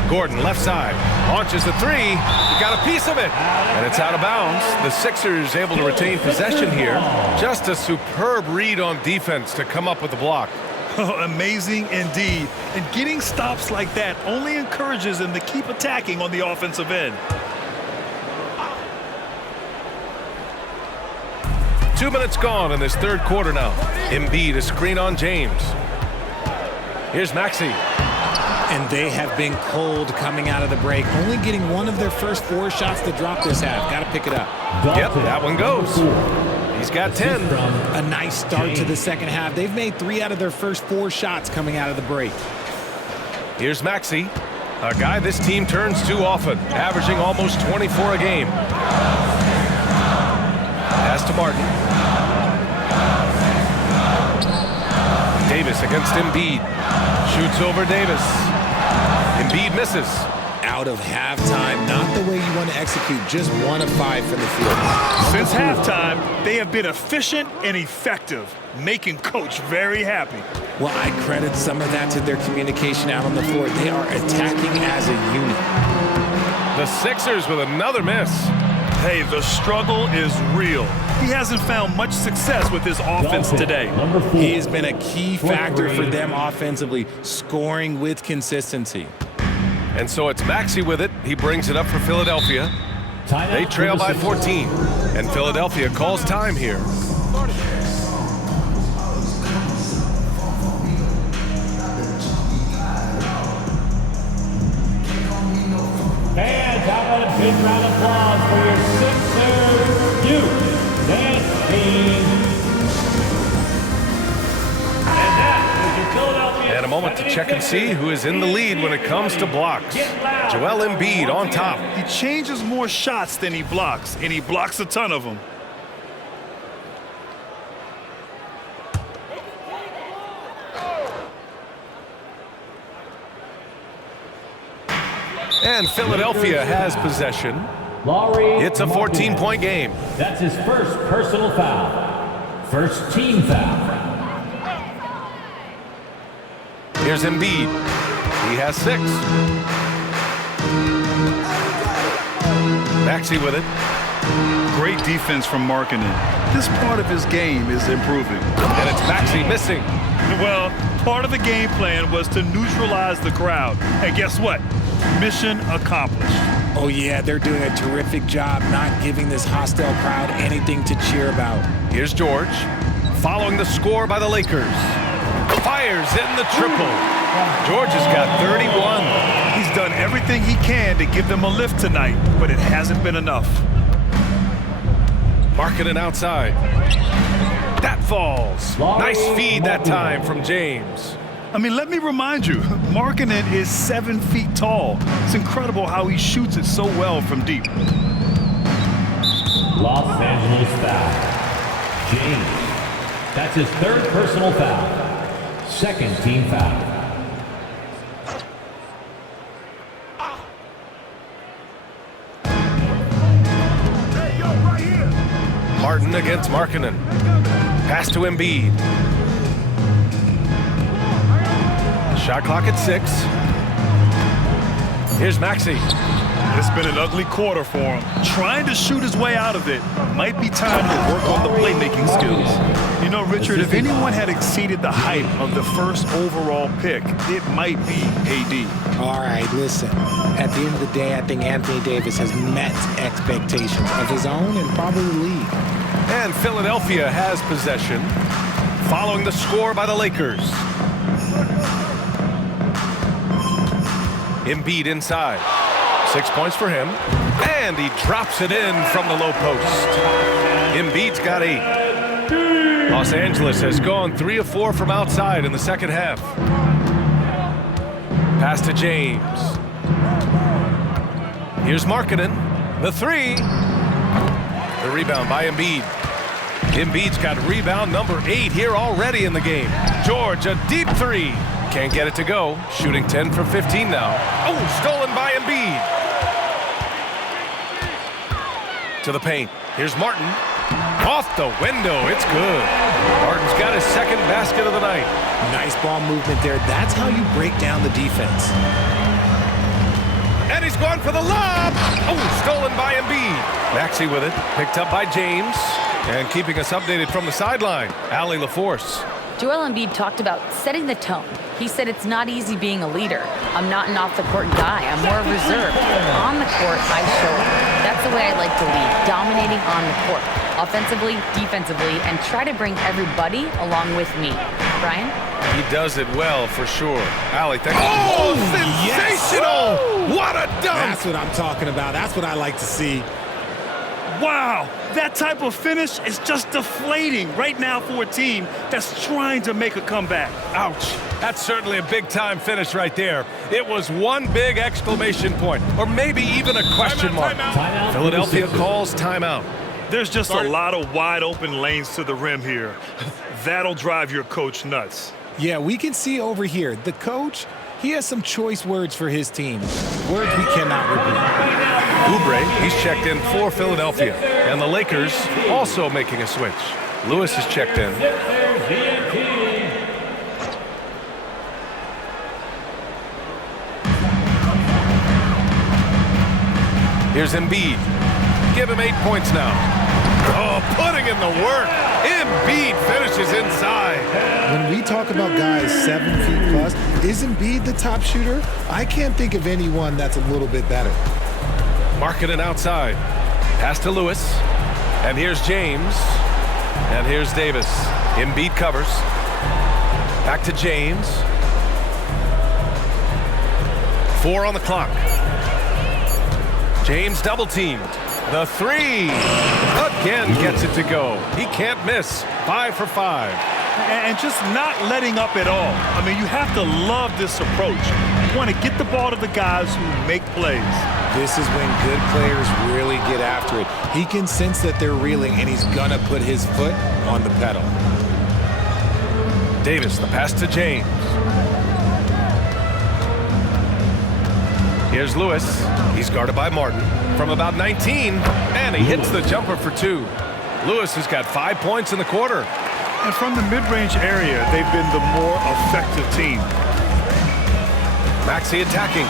Gordon left side. Launches the 3. He got a piece of it. And it's out of bounds. The Sixers able to retain possession here. Just a superb read on defense to come up with the block. Amazing indeed. And getting stops like that only encourages them to keep attacking on the offensive end. 2 minutes gone in this third quarter now. Embiid a screen on James. Here's Maxey. And they have been cold coming out of the break. Only getting one of their first 4 shots to drop this half. Got to pick it up. Yep, that one goes. He's got 10. A nice start to the second half. They've made 3 out of their first 4 shots coming out of the break. Here's Maxey A guy this team turns to often, averaging almost 24 a game. Pass to Martin. Davis against Embiid. Shoots over Davis. Embiid misses. Out of halftime, not the way you want to execute, just 1 of 5 from the field. Since halftime, they have been efficient and effective, making Coach very happy. Well, I credit some of that to their communication out on the floor. They are attacking as a unit. The Sixers with another miss. Hey, the struggle is real. He hasn't found much success with his offense today. He has been a key factor for them offensively, scoring with consistency. And so it's Maxey with it. He brings it up for Philadelphia. They trail by 14. And Philadelphia calls time here. Fans, how about a big round of applause for your Sixers youth dance team. And that is your Philadelphia. And a moment to check and see who is in the lead when it comes to blocks. Joel Embiid on top. He changes more shots than he blocks, and he blocks a ton of them. And Philadelphia has possession. It's a 14-point game. That's his first personal foul. First team foul. Here's Embiid. He has 6. Maxey with it. Great defense from Markkanen. This part of his game is improving. And it's Maxey missing. Well, part of the game plan was to neutralize the crowd. And guess what? Mission accomplished. Oh, yeah, they're doing a terrific job not giving this hostile crowd anything to cheer about. Here's George. Following the score by the Lakers. Fires in the triple. George has got 31. He's done everything he can to give them a lift tonight, but it hasn't been enough. Markkanen outside. That falls. Nice feed that time from James. I mean, let me remind you, Markkanen is 7 feet tall. It's incredible how he shoots it so well from deep. Los Angeles foul. James. That's his third personal foul. Second team foul. Martin against Markkanen. Pass to Embiid. Shot clock at 6. Here's Maxey. It's been an ugly quarter for him. Trying to shoot his way out of it. Might be time to work on the playmaking skills. You know, Richard, if anyone had exceeded the hype of the first overall pick, it might be AD. All right, listen. At the end of the day, I think Anthony Davis has met expectations of his own and probably the league. And Philadelphia has possession. Following the score by the Lakers. Embiid inside. 6 points for him. And he drops it in from the low post. Embiid's got 8. Los Angeles has gone 3 of 4 from outside in the second half. Pass to James. Here's Markkanen. The 3. The rebound by Embiid. Embiid's got rebound number 8 here already in the game. George, a deep 3. Can't get it to go. Shooting 10 for 15 now. Oh, stolen by Embiid. To the paint. Here's Martin. Off the window. It's good. Martin's got his second basket of the night. Nice ball movement there. That's how you break down the defense. And he's gone for the lob. Oh, stolen by Embiid. Maxey with it. Picked up by James. And keeping us updated from the sideline, Allie LaForce. Joel Embiid talked about setting the tone. He said it's not easy being a leader. I'm not an off-the-court guy. I'm more reserved. On the court, I show up. That's the way I like to lead, dominating on the court, offensively, defensively, and try to bring everybody along with me. Brian? He does it well, for sure. Allie, thank you. Oh, sensational! Yes. What a dunk! That's what I'm talking about. That's what I like to see. Wow, that type of finish is just deflating right now for a team that's trying to make a comeback. Ouch. That's certainly a big-time finish right there. It was one big exclamation point, or maybe even a question mark. Timeout. Philadelphia calls timeout. There's just a lot of wide open lanes to the rim here. That'll drive your coach nuts. Yeah, we can see over here, the coach, he has some choice words for his team. Words we cannot repeat. Oubre, he's checked in for Philadelphia. And the Lakers also making a switch. Lewis is checked in. Here's Embiid. Give him 8 points now. Oh, putting in the work. Embiid finishes inside. When we talk about guys 7 feet plus, is Embiid the top shooter? I can't think of anyone that's a little bit better. Markkanen outside. Pass to Lewis. And here's James. And here's Davis. Embiid covers. Back to James. 4 on the clock. James double teamed. The three. Again gets it to go. He can't miss. 5 for 5. And just not letting up at all. I mean, you have to love this approach. You want to get the ball to the guys who make plays. This is when good players really get after it. He can sense that they're reeling, and he's going to put his foot on the pedal. Davis, the pass to James. Here's Lewis. He's guarded by Martin from about 19, and he hits the jumper for 2. Lewis has got 5 points in the quarter. And from the mid-range area, they've been the more effective team. Maxey attacking.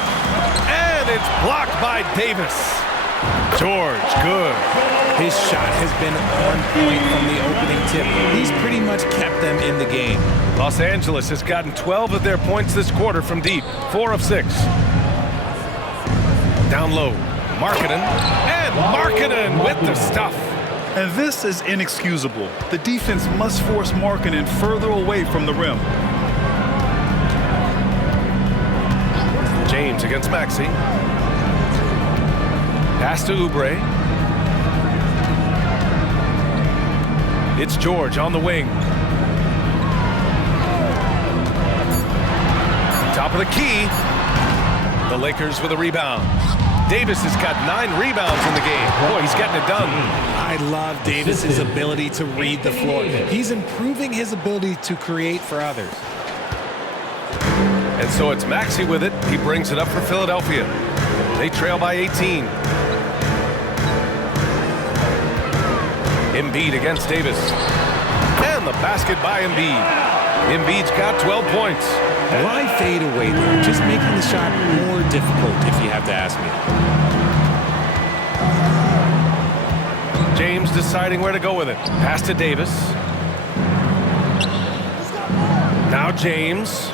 And it's blocked by Davis. George, good. His shot has been on point from the opening tip. He's pretty much kept them in the game. Los Angeles has gotten 12 of their points this quarter from deep. 4 of 6. Down low. Markkanen. And Markkanen with the stuff. And this is inexcusable. The defense must force Markkanen further away from the rim. James against Maxey. Pass to Oubre. It's George on the wing. Top of the key. The Lakers with a rebound. Davis has got 9 rebounds in the game. Boy, he's getting it done. I love Davis's ability to read the floor. He's improving his ability to create for others. And so it's Maxey with it. He brings it up for Philadelphia. They trail by 18. Embiid against Davis. And the basket by Embiid. Embiid's got 12 points. Why fade away there? Just making the shot more difficult, if you have to ask me. James deciding where to go with it. Pass to Davis. Now James.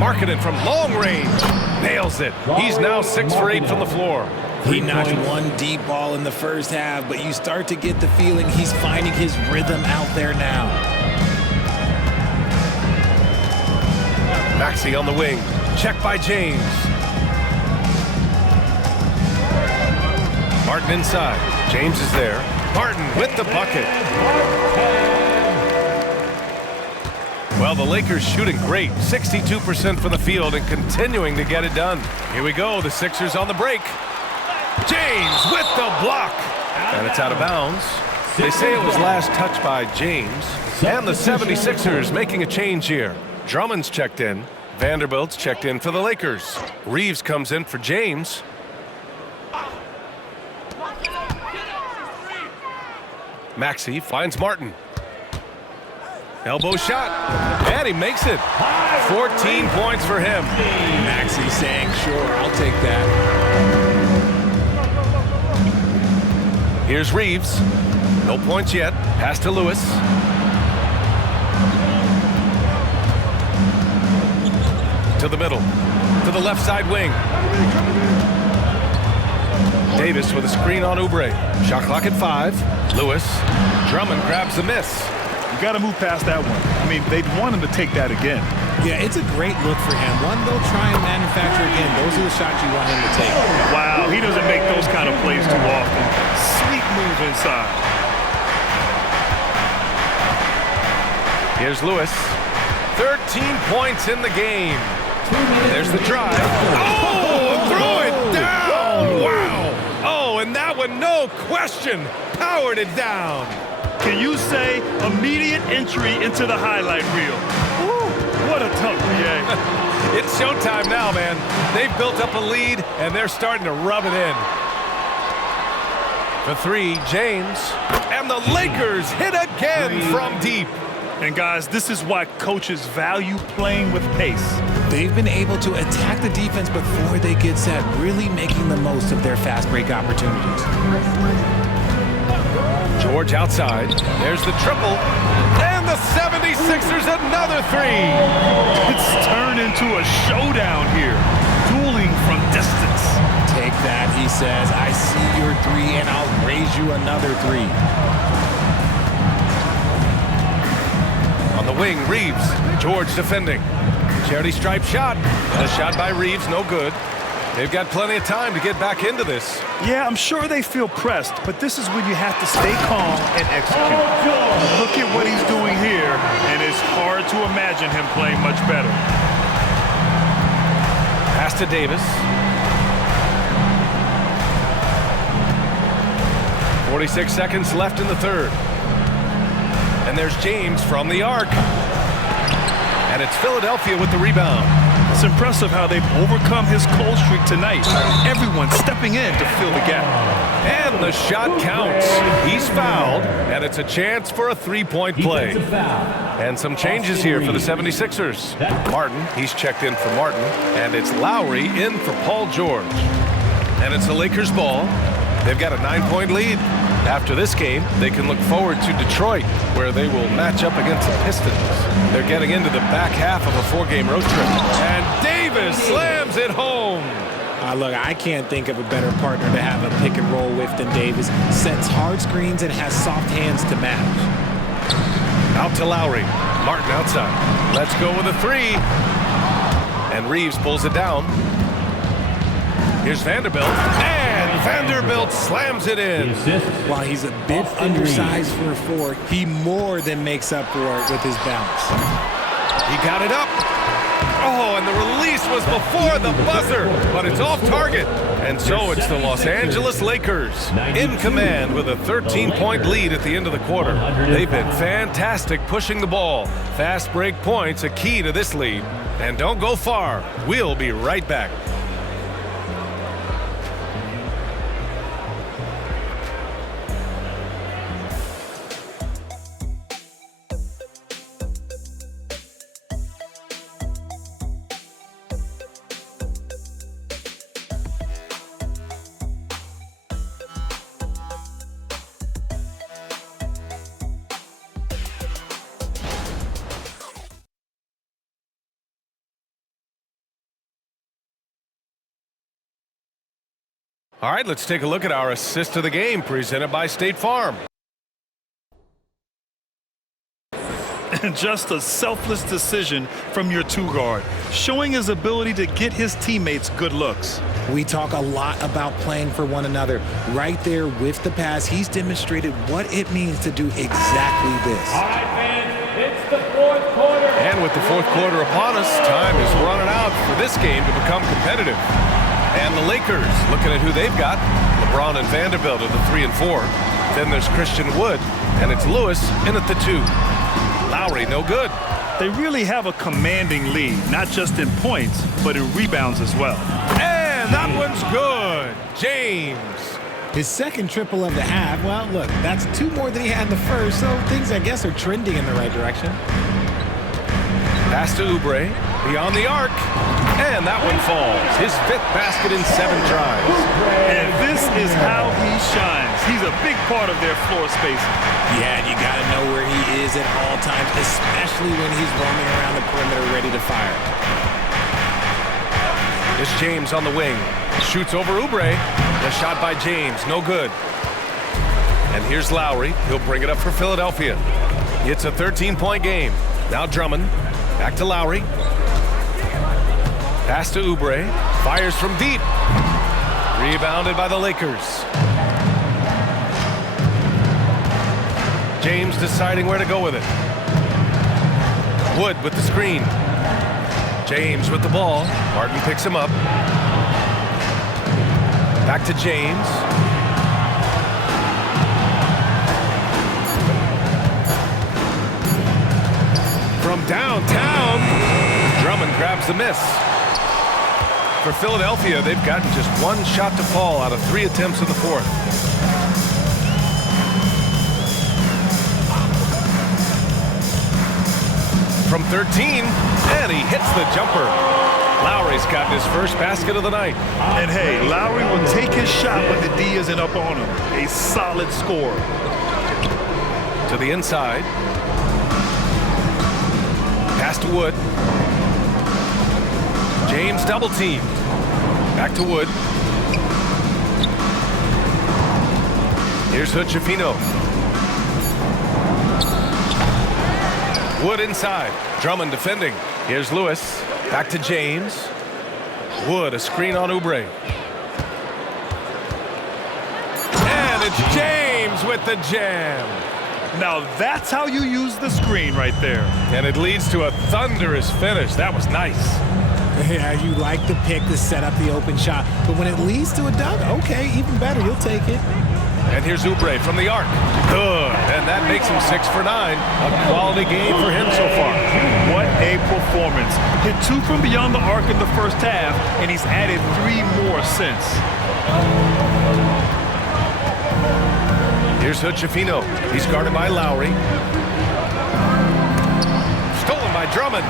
Markkanen from long range. Nails it. He's now 6 for 8 from the floor. He notched one deep ball in the first half, but you start to get the feeling he's finding his rhythm out there now. Maxey on the wing. Check by James. Martin inside. James is there. Martin with the bucket. Well, the Lakers shooting great. 62% from the field and continuing to get it done. Here we go. The Sixers on the break. James with the block. And it's out of bounds. They say it was last touched by James. And the 76ers making a change here. Drummond's checked in. Vanderbilt's checked in for the Lakers. Reeves comes in for James. Maxey finds Martin. Elbow shot. And he makes it. 14 points for him. Maxey saying, sure, I'll take that. Here's Reeves. No points yet. Pass to Lewis. To the middle. To the left side wing. Davis with a screen on Oubre. Shot clock at 5. Lewis. Drummond grabs the miss. You got to move past that one. I mean, they'd want him to take that again. Yeah, it's a great look for him. One they'll try and manufacture again. Those are the shots you want him to take. Wow, he doesn't make those kind of plays too often. Sweet move inside. Here's Lewis. 13 points in the game. There's the drive. Oh, throw it down. Wow. Oh, and that one, no question, powered it down. Can you say immediate entry into the highlight reel? Woo, what a tough BA. It's showtime now, man. They've built up a lead, and they're starting to rub it in. For three, James. And the Lakers hit again from deep. And guys, this is why coaches value playing with pace. They've been able to attack the defense before they get set, really making the most of their fast break opportunities. George outside. There's the triple. And the 76ers another three. It's turned into a showdown here. Dueling from distance. Take that, he says. I see your three, and I'll raise you another three. On the wing, Reeves. George defending. Charity stripe shot. The shot by Reeves, no good. They've got plenty of time to get back into this. Yeah, I'm sure they feel pressed, but this is when you have to stay calm and execute. Look at what he's doing here, and it's hard to imagine him playing much better. Pass to Davis. 46 seconds left in the third. And there's James from the arc. And it's Philadelphia with the rebound. It's impressive how they've overcome his cold streak tonight. Everyone stepping in to fill the gap. And the shot counts. He's fouled, and it's a chance for a three-point play. And some changes here for the 76ers. Martin, he's checked in for Martin. And it's Lowry in for Paul George. And it's the Lakers' ball. They've got a 9-point lead. After this game, they can look forward to Detroit, where they will match up against the Pistons. They're getting into the back half of a 4-game road trip. And Davis slams it home. Look, I can't think of a better partner to have a pick and roll with than Davis. Sets hard screens and has soft hands to match. Out to Lowry. Martin outside. Let's go with a three. And Reeves pulls it down. Here's Vanderbilt. And Vanderbilt slams it in. While he's a bit undersized for a four, he more than makes up for it with his bounce. He got it up. Oh, and the release was before the buzzer, but it's off target. And so it's the Los Angeles Lakers in command with a 13-point lead at the end of the quarter. They've been fantastic pushing the ball. Fast break points a key to this lead. And don't go far. We'll be right back. All right, let's take a look at our assist of the game presented by State Farm. And just a selfless decision from your two-guard, showing his ability to get his teammates good looks. We talk a lot about playing for one another. Right there with the pass, he's demonstrated what it means to do exactly this. All right, fans, it's the fourth quarter. And with the fourth quarter upon us, time is running out for this game to become competitive. And the Lakers, looking at who they've got, LeBron and Vanderbilt are the 3 and 4. Then there's Christian Wood, and it's Lewis in at the 2. Lowry, no good. They really have a commanding lead, not just in points, but in rebounds as well. And that one's good. James. His second triple of the half. Well, look, that's 2 more than he had in the first, so things, I guess, are trending in the right direction. Pass to Oubre, beyond the arc, and that one falls. His 5th basket in 7 tries. And this is how he shines. He's a big part of their floor spacing. Yeah, and you got to know where he is at all times, especially when he's roaming around the perimeter ready to fire. It's James on the wing. Shoots over Oubre. The shot by James, no good. And here's Lowry. He'll bring it up for Philadelphia. It's a 13-point game. Now Drummond. Back to Lowry. Pass to Oubre. Fires from deep. Rebounded by the Lakers. James deciding where to go with it. Wood with the screen. James with the ball. Martin picks him up. Back to James. From downtown, Drummond grabs the miss. For Philadelphia, they've gotten just one shot to fall out of 3 attempts in the fourth. From 13, and he hits the jumper. Lowry's gotten his first basket of the night. And hey, Lowry will take his shot when the D isn't up on him. A solid score. To the inside. Pass to Wood. James double team. Back to Wood. Here's Hood-Schifino. Wood inside. Drummond defending. Here's Lewis. Back to James. Wood, a screen on Oubre. And it's James with the jam. Now that's how you use the screen right there. And it leads to a thunderous finish. That was nice. Yeah, you like the pick to set up the open shot. But when it leads to a dunk, okay, even better. You'll take it. And here's Oubre from the arc. Good. And that makes him 6 for 9. A quality game for him so far. What a performance. Hit 2 from beyond the arc in the first half, and he's added 3 more since. Here's Hood-Schifino. He's guarded by Lowry. Stolen by Drummond.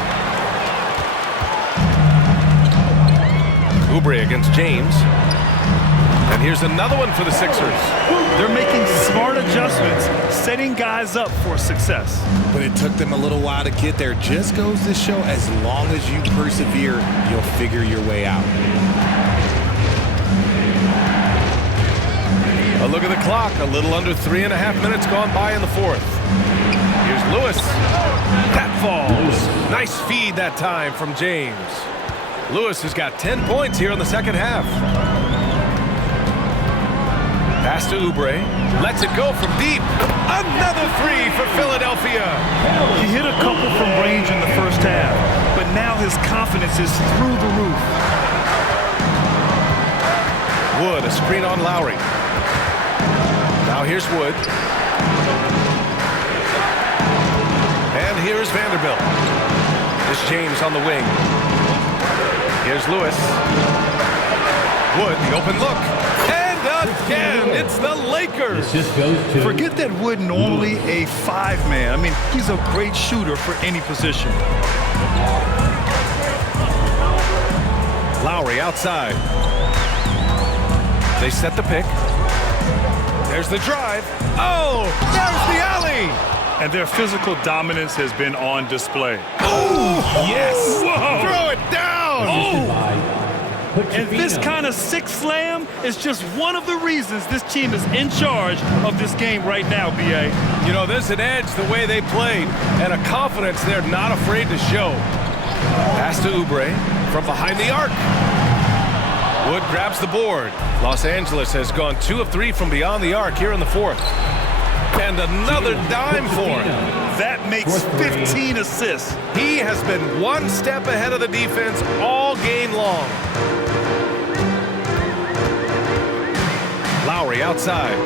Oubre against James. And here's another one for the Sixers. They're making smart adjustments, setting guys up for success. But it took them a little while to get there. Just goes to show, as long as you persevere, you'll figure your way out. A look at the clock. A little under 3.5 minutes gone by in the fourth. Here's Lewis. That falls. Nice feed that time from James. Lewis has got 10 points here in the second half. Pass to Oubre. Lets it go from deep. Another 3 for Philadelphia. He hit a couple from range in the first half, but now his confidence is through the roof. Wood, a screen on Lowry. Now here's Wood. And here's Vanderbilt. This James on the wing. Here's Lewis. Wood, the open look. Again, it's the Lakers. Forget that Wood normally a 5-man. I mean, he's a great shooter for any position. Lowry outside. They set the pick. There's the drive. Oh, there's the alley. And their physical dominance has been on display. Oh, yes. Whoa. Throw it down. Oh. And this kind of sick slam is just one of the reasons this team is in charge of this game right now, B.A. You know, there's an edge the way they played and a confidence they're not afraid to show. Pass to Oubre from behind the arc. Wood grabs the board. Los Angeles has gone 2 of 3 from beyond the arc here in the fourth. And another dime for him. That makes 15 assists. He has been one step ahead of the defense all game long. Lowry outside.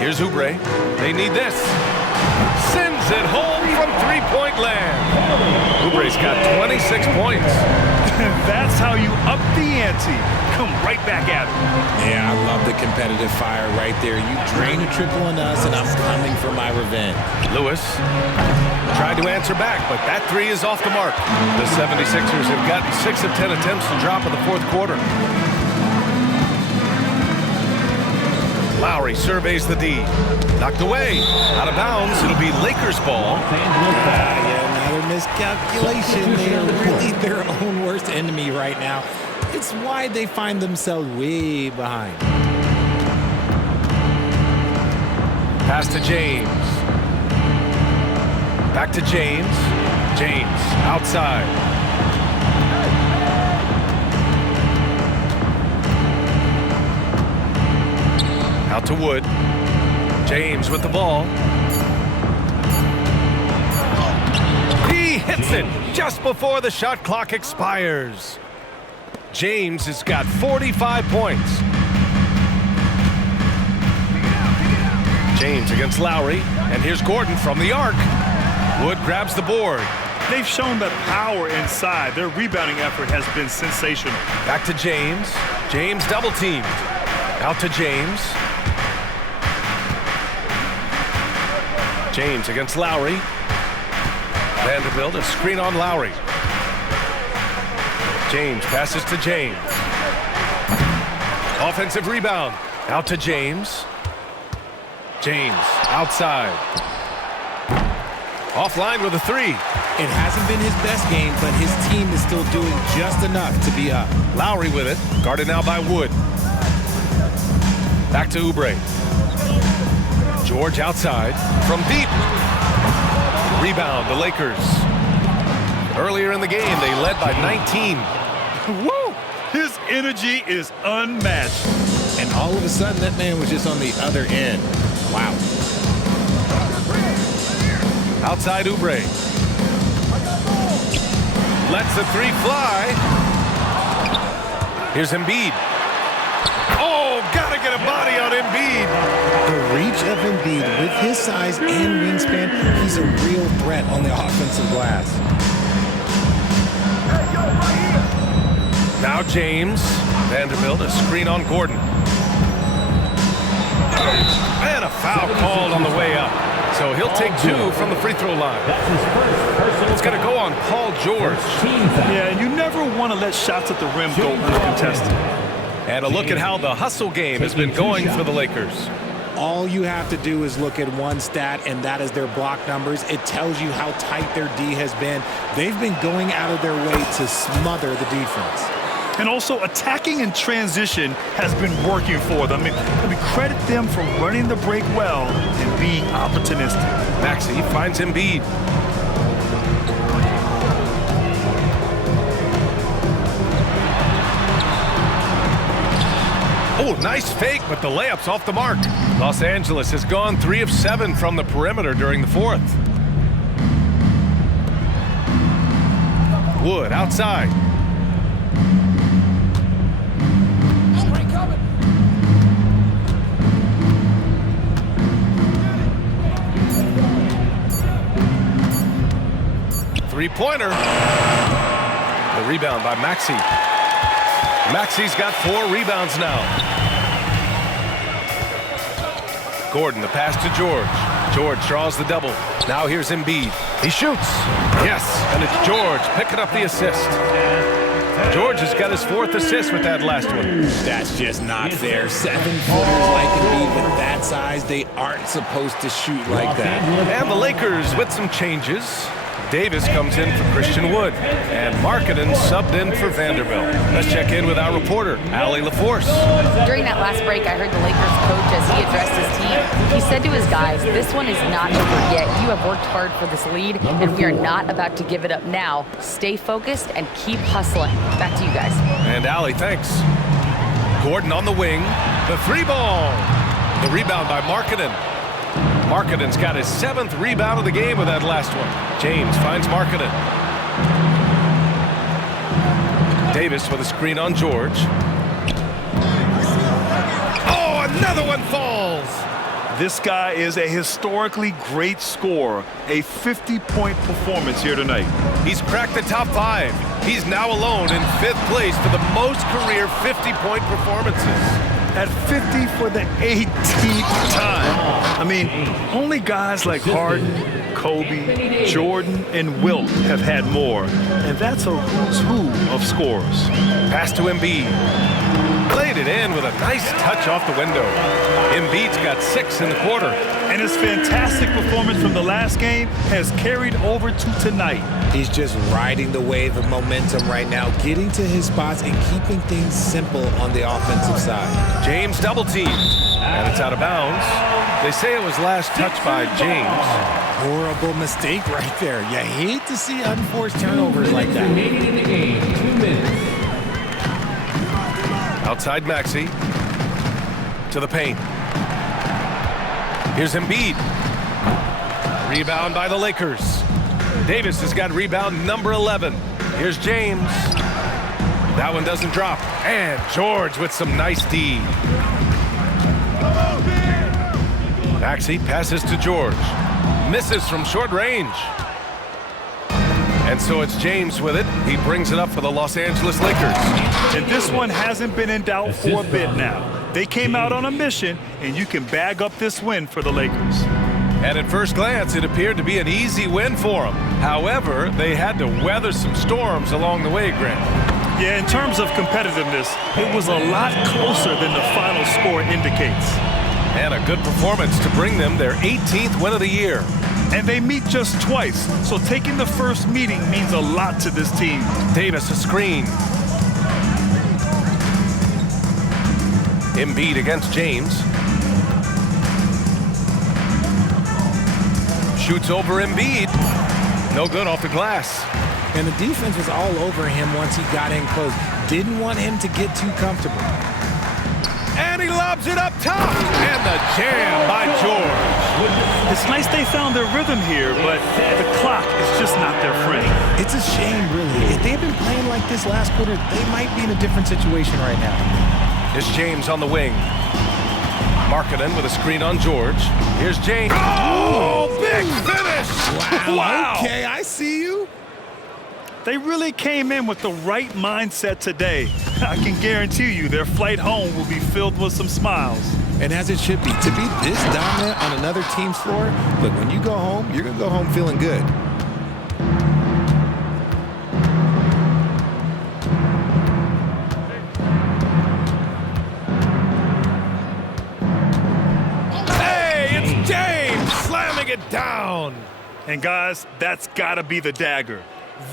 Here's Oubre. They need this. Sends it home from three-point land. Oubre's got 26 points. That's how you up the ante. Come right back at it. Yeah, I love the competitive fire right there. You drain a triple on us, and I'm coming for my revenge. Lewis tried to answer back, but that 3 is off the mark. The 76ers have gotten 6 of 10 attempts to drop in the fourth quarter. Lowry surveys the D. Knocked away. Out of bounds. It'll be Lakers ball. Yeah, another miscalculation. They are really their own worst enemy right now. It's why they find themselves way behind. Pass to James. Back to James. James outside. Out to Wood. James with the ball. He hits it just before the shot clock expires. James has got 45 points. James against Lowry, and here's Gordon from the arc. Wood grabs the board. They've shown that power inside. Their rebounding effort has been sensational. Back to James. James double teamed. Out to James. James against Lowry. Vanderbilt, a screen on Lowry. James passes to James. Offensive rebound. Out to James. James outside. Offline with a three. It hasn't been his best game, but his team is still doing just enough to be up. Lowry with it. Guarded now by Wood. Back to Oubre. George outside. From deep. Rebound, the Lakers. Earlier in the game, they led by 19. Woo! His energy is unmatched. And all of a sudden, that man was just on the other end. Wow. Outside Oubre. Lets the three fly. Here's Embiid. Oh, gotta get a body on Embiid. The reach of Embiid with his size and wingspan, he's a real threat on the offensive glass. Now James. Vanderbilt, a screen on Gordon. And a foul called on the way up. So he'll take two from the free throw line. It's going to go on Paul George. Yeah, and you never want to let shots at the rim go uncontested. And a look at how the hustle game has been going for the Lakers. All you have to do is look at one stat, and that is their block numbers. It tells you how tight their D has been. They've been going out of their way to smother the defense. And also, attacking in transition has been working for them. I mean, credit them for running the break well and being opportunistic. Maxey finds Embiid. Oh, nice fake, but the layup's off the mark. Los Angeles has gone 3 of 7 from the perimeter during the fourth. Wood outside. Three-pointer. The rebound by Maxey. Maxey's got 4 rebounds now. Gordon, the pass to George. George draws the double. Now here's Embiid. He shoots. Yes, and it's George picking up the assist. George has got his 4th assist with that last one. That's just not fair. 7-footers like Embiid with that size, they aren't supposed to shoot like that. And the Lakers with some changes. Davis comes in for Christian Wood, and Markkanen subbed in for Vanderbilt. Let's check in with our reporter, Allie LaForce. During that last break, I heard the Lakers coach as he addressed his team. He said to his guys, this one is not over yet. You have worked hard for this lead, and we are not about to give it up now. Stay focused and keep hustling. Back to you guys. And Allie, thanks. Gordon on the wing. The 3-ball. The rebound by Markkanen. Markkanen's got his 7th rebound of the game with that last one. James finds Markkanen. Davis with a screen on George. Oh, another one falls. This guy is a historically great scorer. A 50-point performance here tonight. He's cracked the top 5. He's now alone in 5th place for the most career 50-point performances. At 50 for the 18th time. I mean, only guys like Harden, Kobe, Jordan, and Wilt have had more. And that's a who's who of scorers. Pass to Embiid. laid it in with a nice touch off the window. Embiid's got 6 in the quarter. And his fantastic performance from the last game has carried over to tonight. He's just riding the wave of momentum right now, getting to his spots and keeping things simple on the offensive side. James double teamed, and it's out of bounds. They say it was last touched by James. Horrible mistake right there. You hate to see unforced turnovers like that. Remaining in the game, 2 minutes. Outside Maxey to the paint. Here's Embiid. Rebound by the Lakers. Davis has got rebound number 11. Here's James. That one doesn't drop. And George with some nice D. Maxey passes to George. Misses from short range. And so it's James with it. He brings it up for the Los Angeles Lakers. And this one hasn't been in doubt for a bit now. They came out on a mission, and you can bag up this win for the Lakers. And at first glance, it appeared to be an easy win for them. However, they had to weather some storms along the way, Grant. Yeah, in terms of competitiveness, it was a lot closer than the final score indicates. And a good performance to bring them their 18th win of the year. And they meet just twice, so taking the first meeting means a lot to this team. Davis a screen. Embiid against James. Shoots over Embiid. No good off the glass. And the defense was all over him once he got in close. Didn't want him to get too comfortable. And he lobs it up top. And the jam by George. It's nice they found their rhythm here, but the clock is just not their friend. It's a shame, really. If they had been playing like this last quarter, they might be in a different situation right now. Here's James on the wing. Markkanen with a screen on George. Here's James. Oh, big finish! Wow. Okay, I see you. They really came in with the right mindset today. I can guarantee you their flight home will be filled with some smiles. And as it should be. To be this dominant on another team's floor, look, when you go home, you're going to go home feeling good. James slamming it down. And guys, that's got to be the dagger.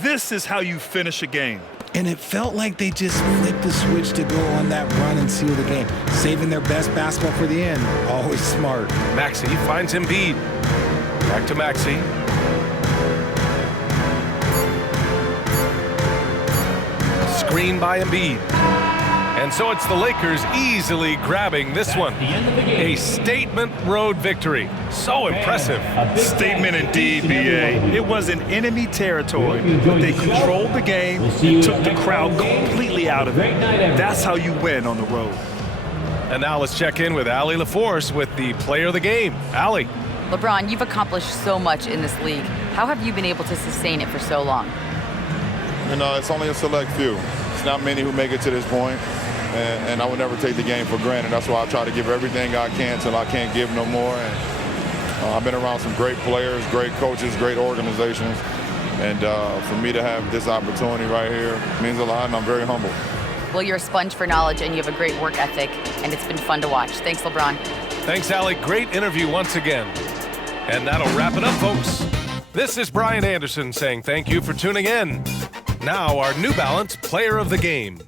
This is how you finish a game. And it felt like they just flipped the switch to go on that run and seal the game. Saving their best basketball for the end. Always smart. Maxey finds Embiid. Back to Maxey. Screen by Embiid. And so it's the Lakers easily grabbing this one. A statement road victory. So impressive. Statement indeed, B.A. It was in enemy territory, but they controlled the game and took the crowd completely out of it. That's how you win on the road. And now let's check in with Allie LaForce with the player of the game. Allie. LeBron, you've accomplished so much in this league. How have you been able to sustain it for so long? You know, it's only a select few. It's not many who make it to this point. And I would never take the game for granted. That's why I try to give everything I can till I can't give no more. And I've been around some great players, great coaches, great organizations. And for me to have this opportunity right here means a lot, and I'm very humble. Well, you're a sponge for knowledge, and you have a great work ethic, and it's been fun to watch. Thanks, LeBron. Thanks, Allie. Great interview once again. And that'll wrap it up, folks. This is Brian Anderson saying thank you for tuning in. Now, our New Balance Player of the Game.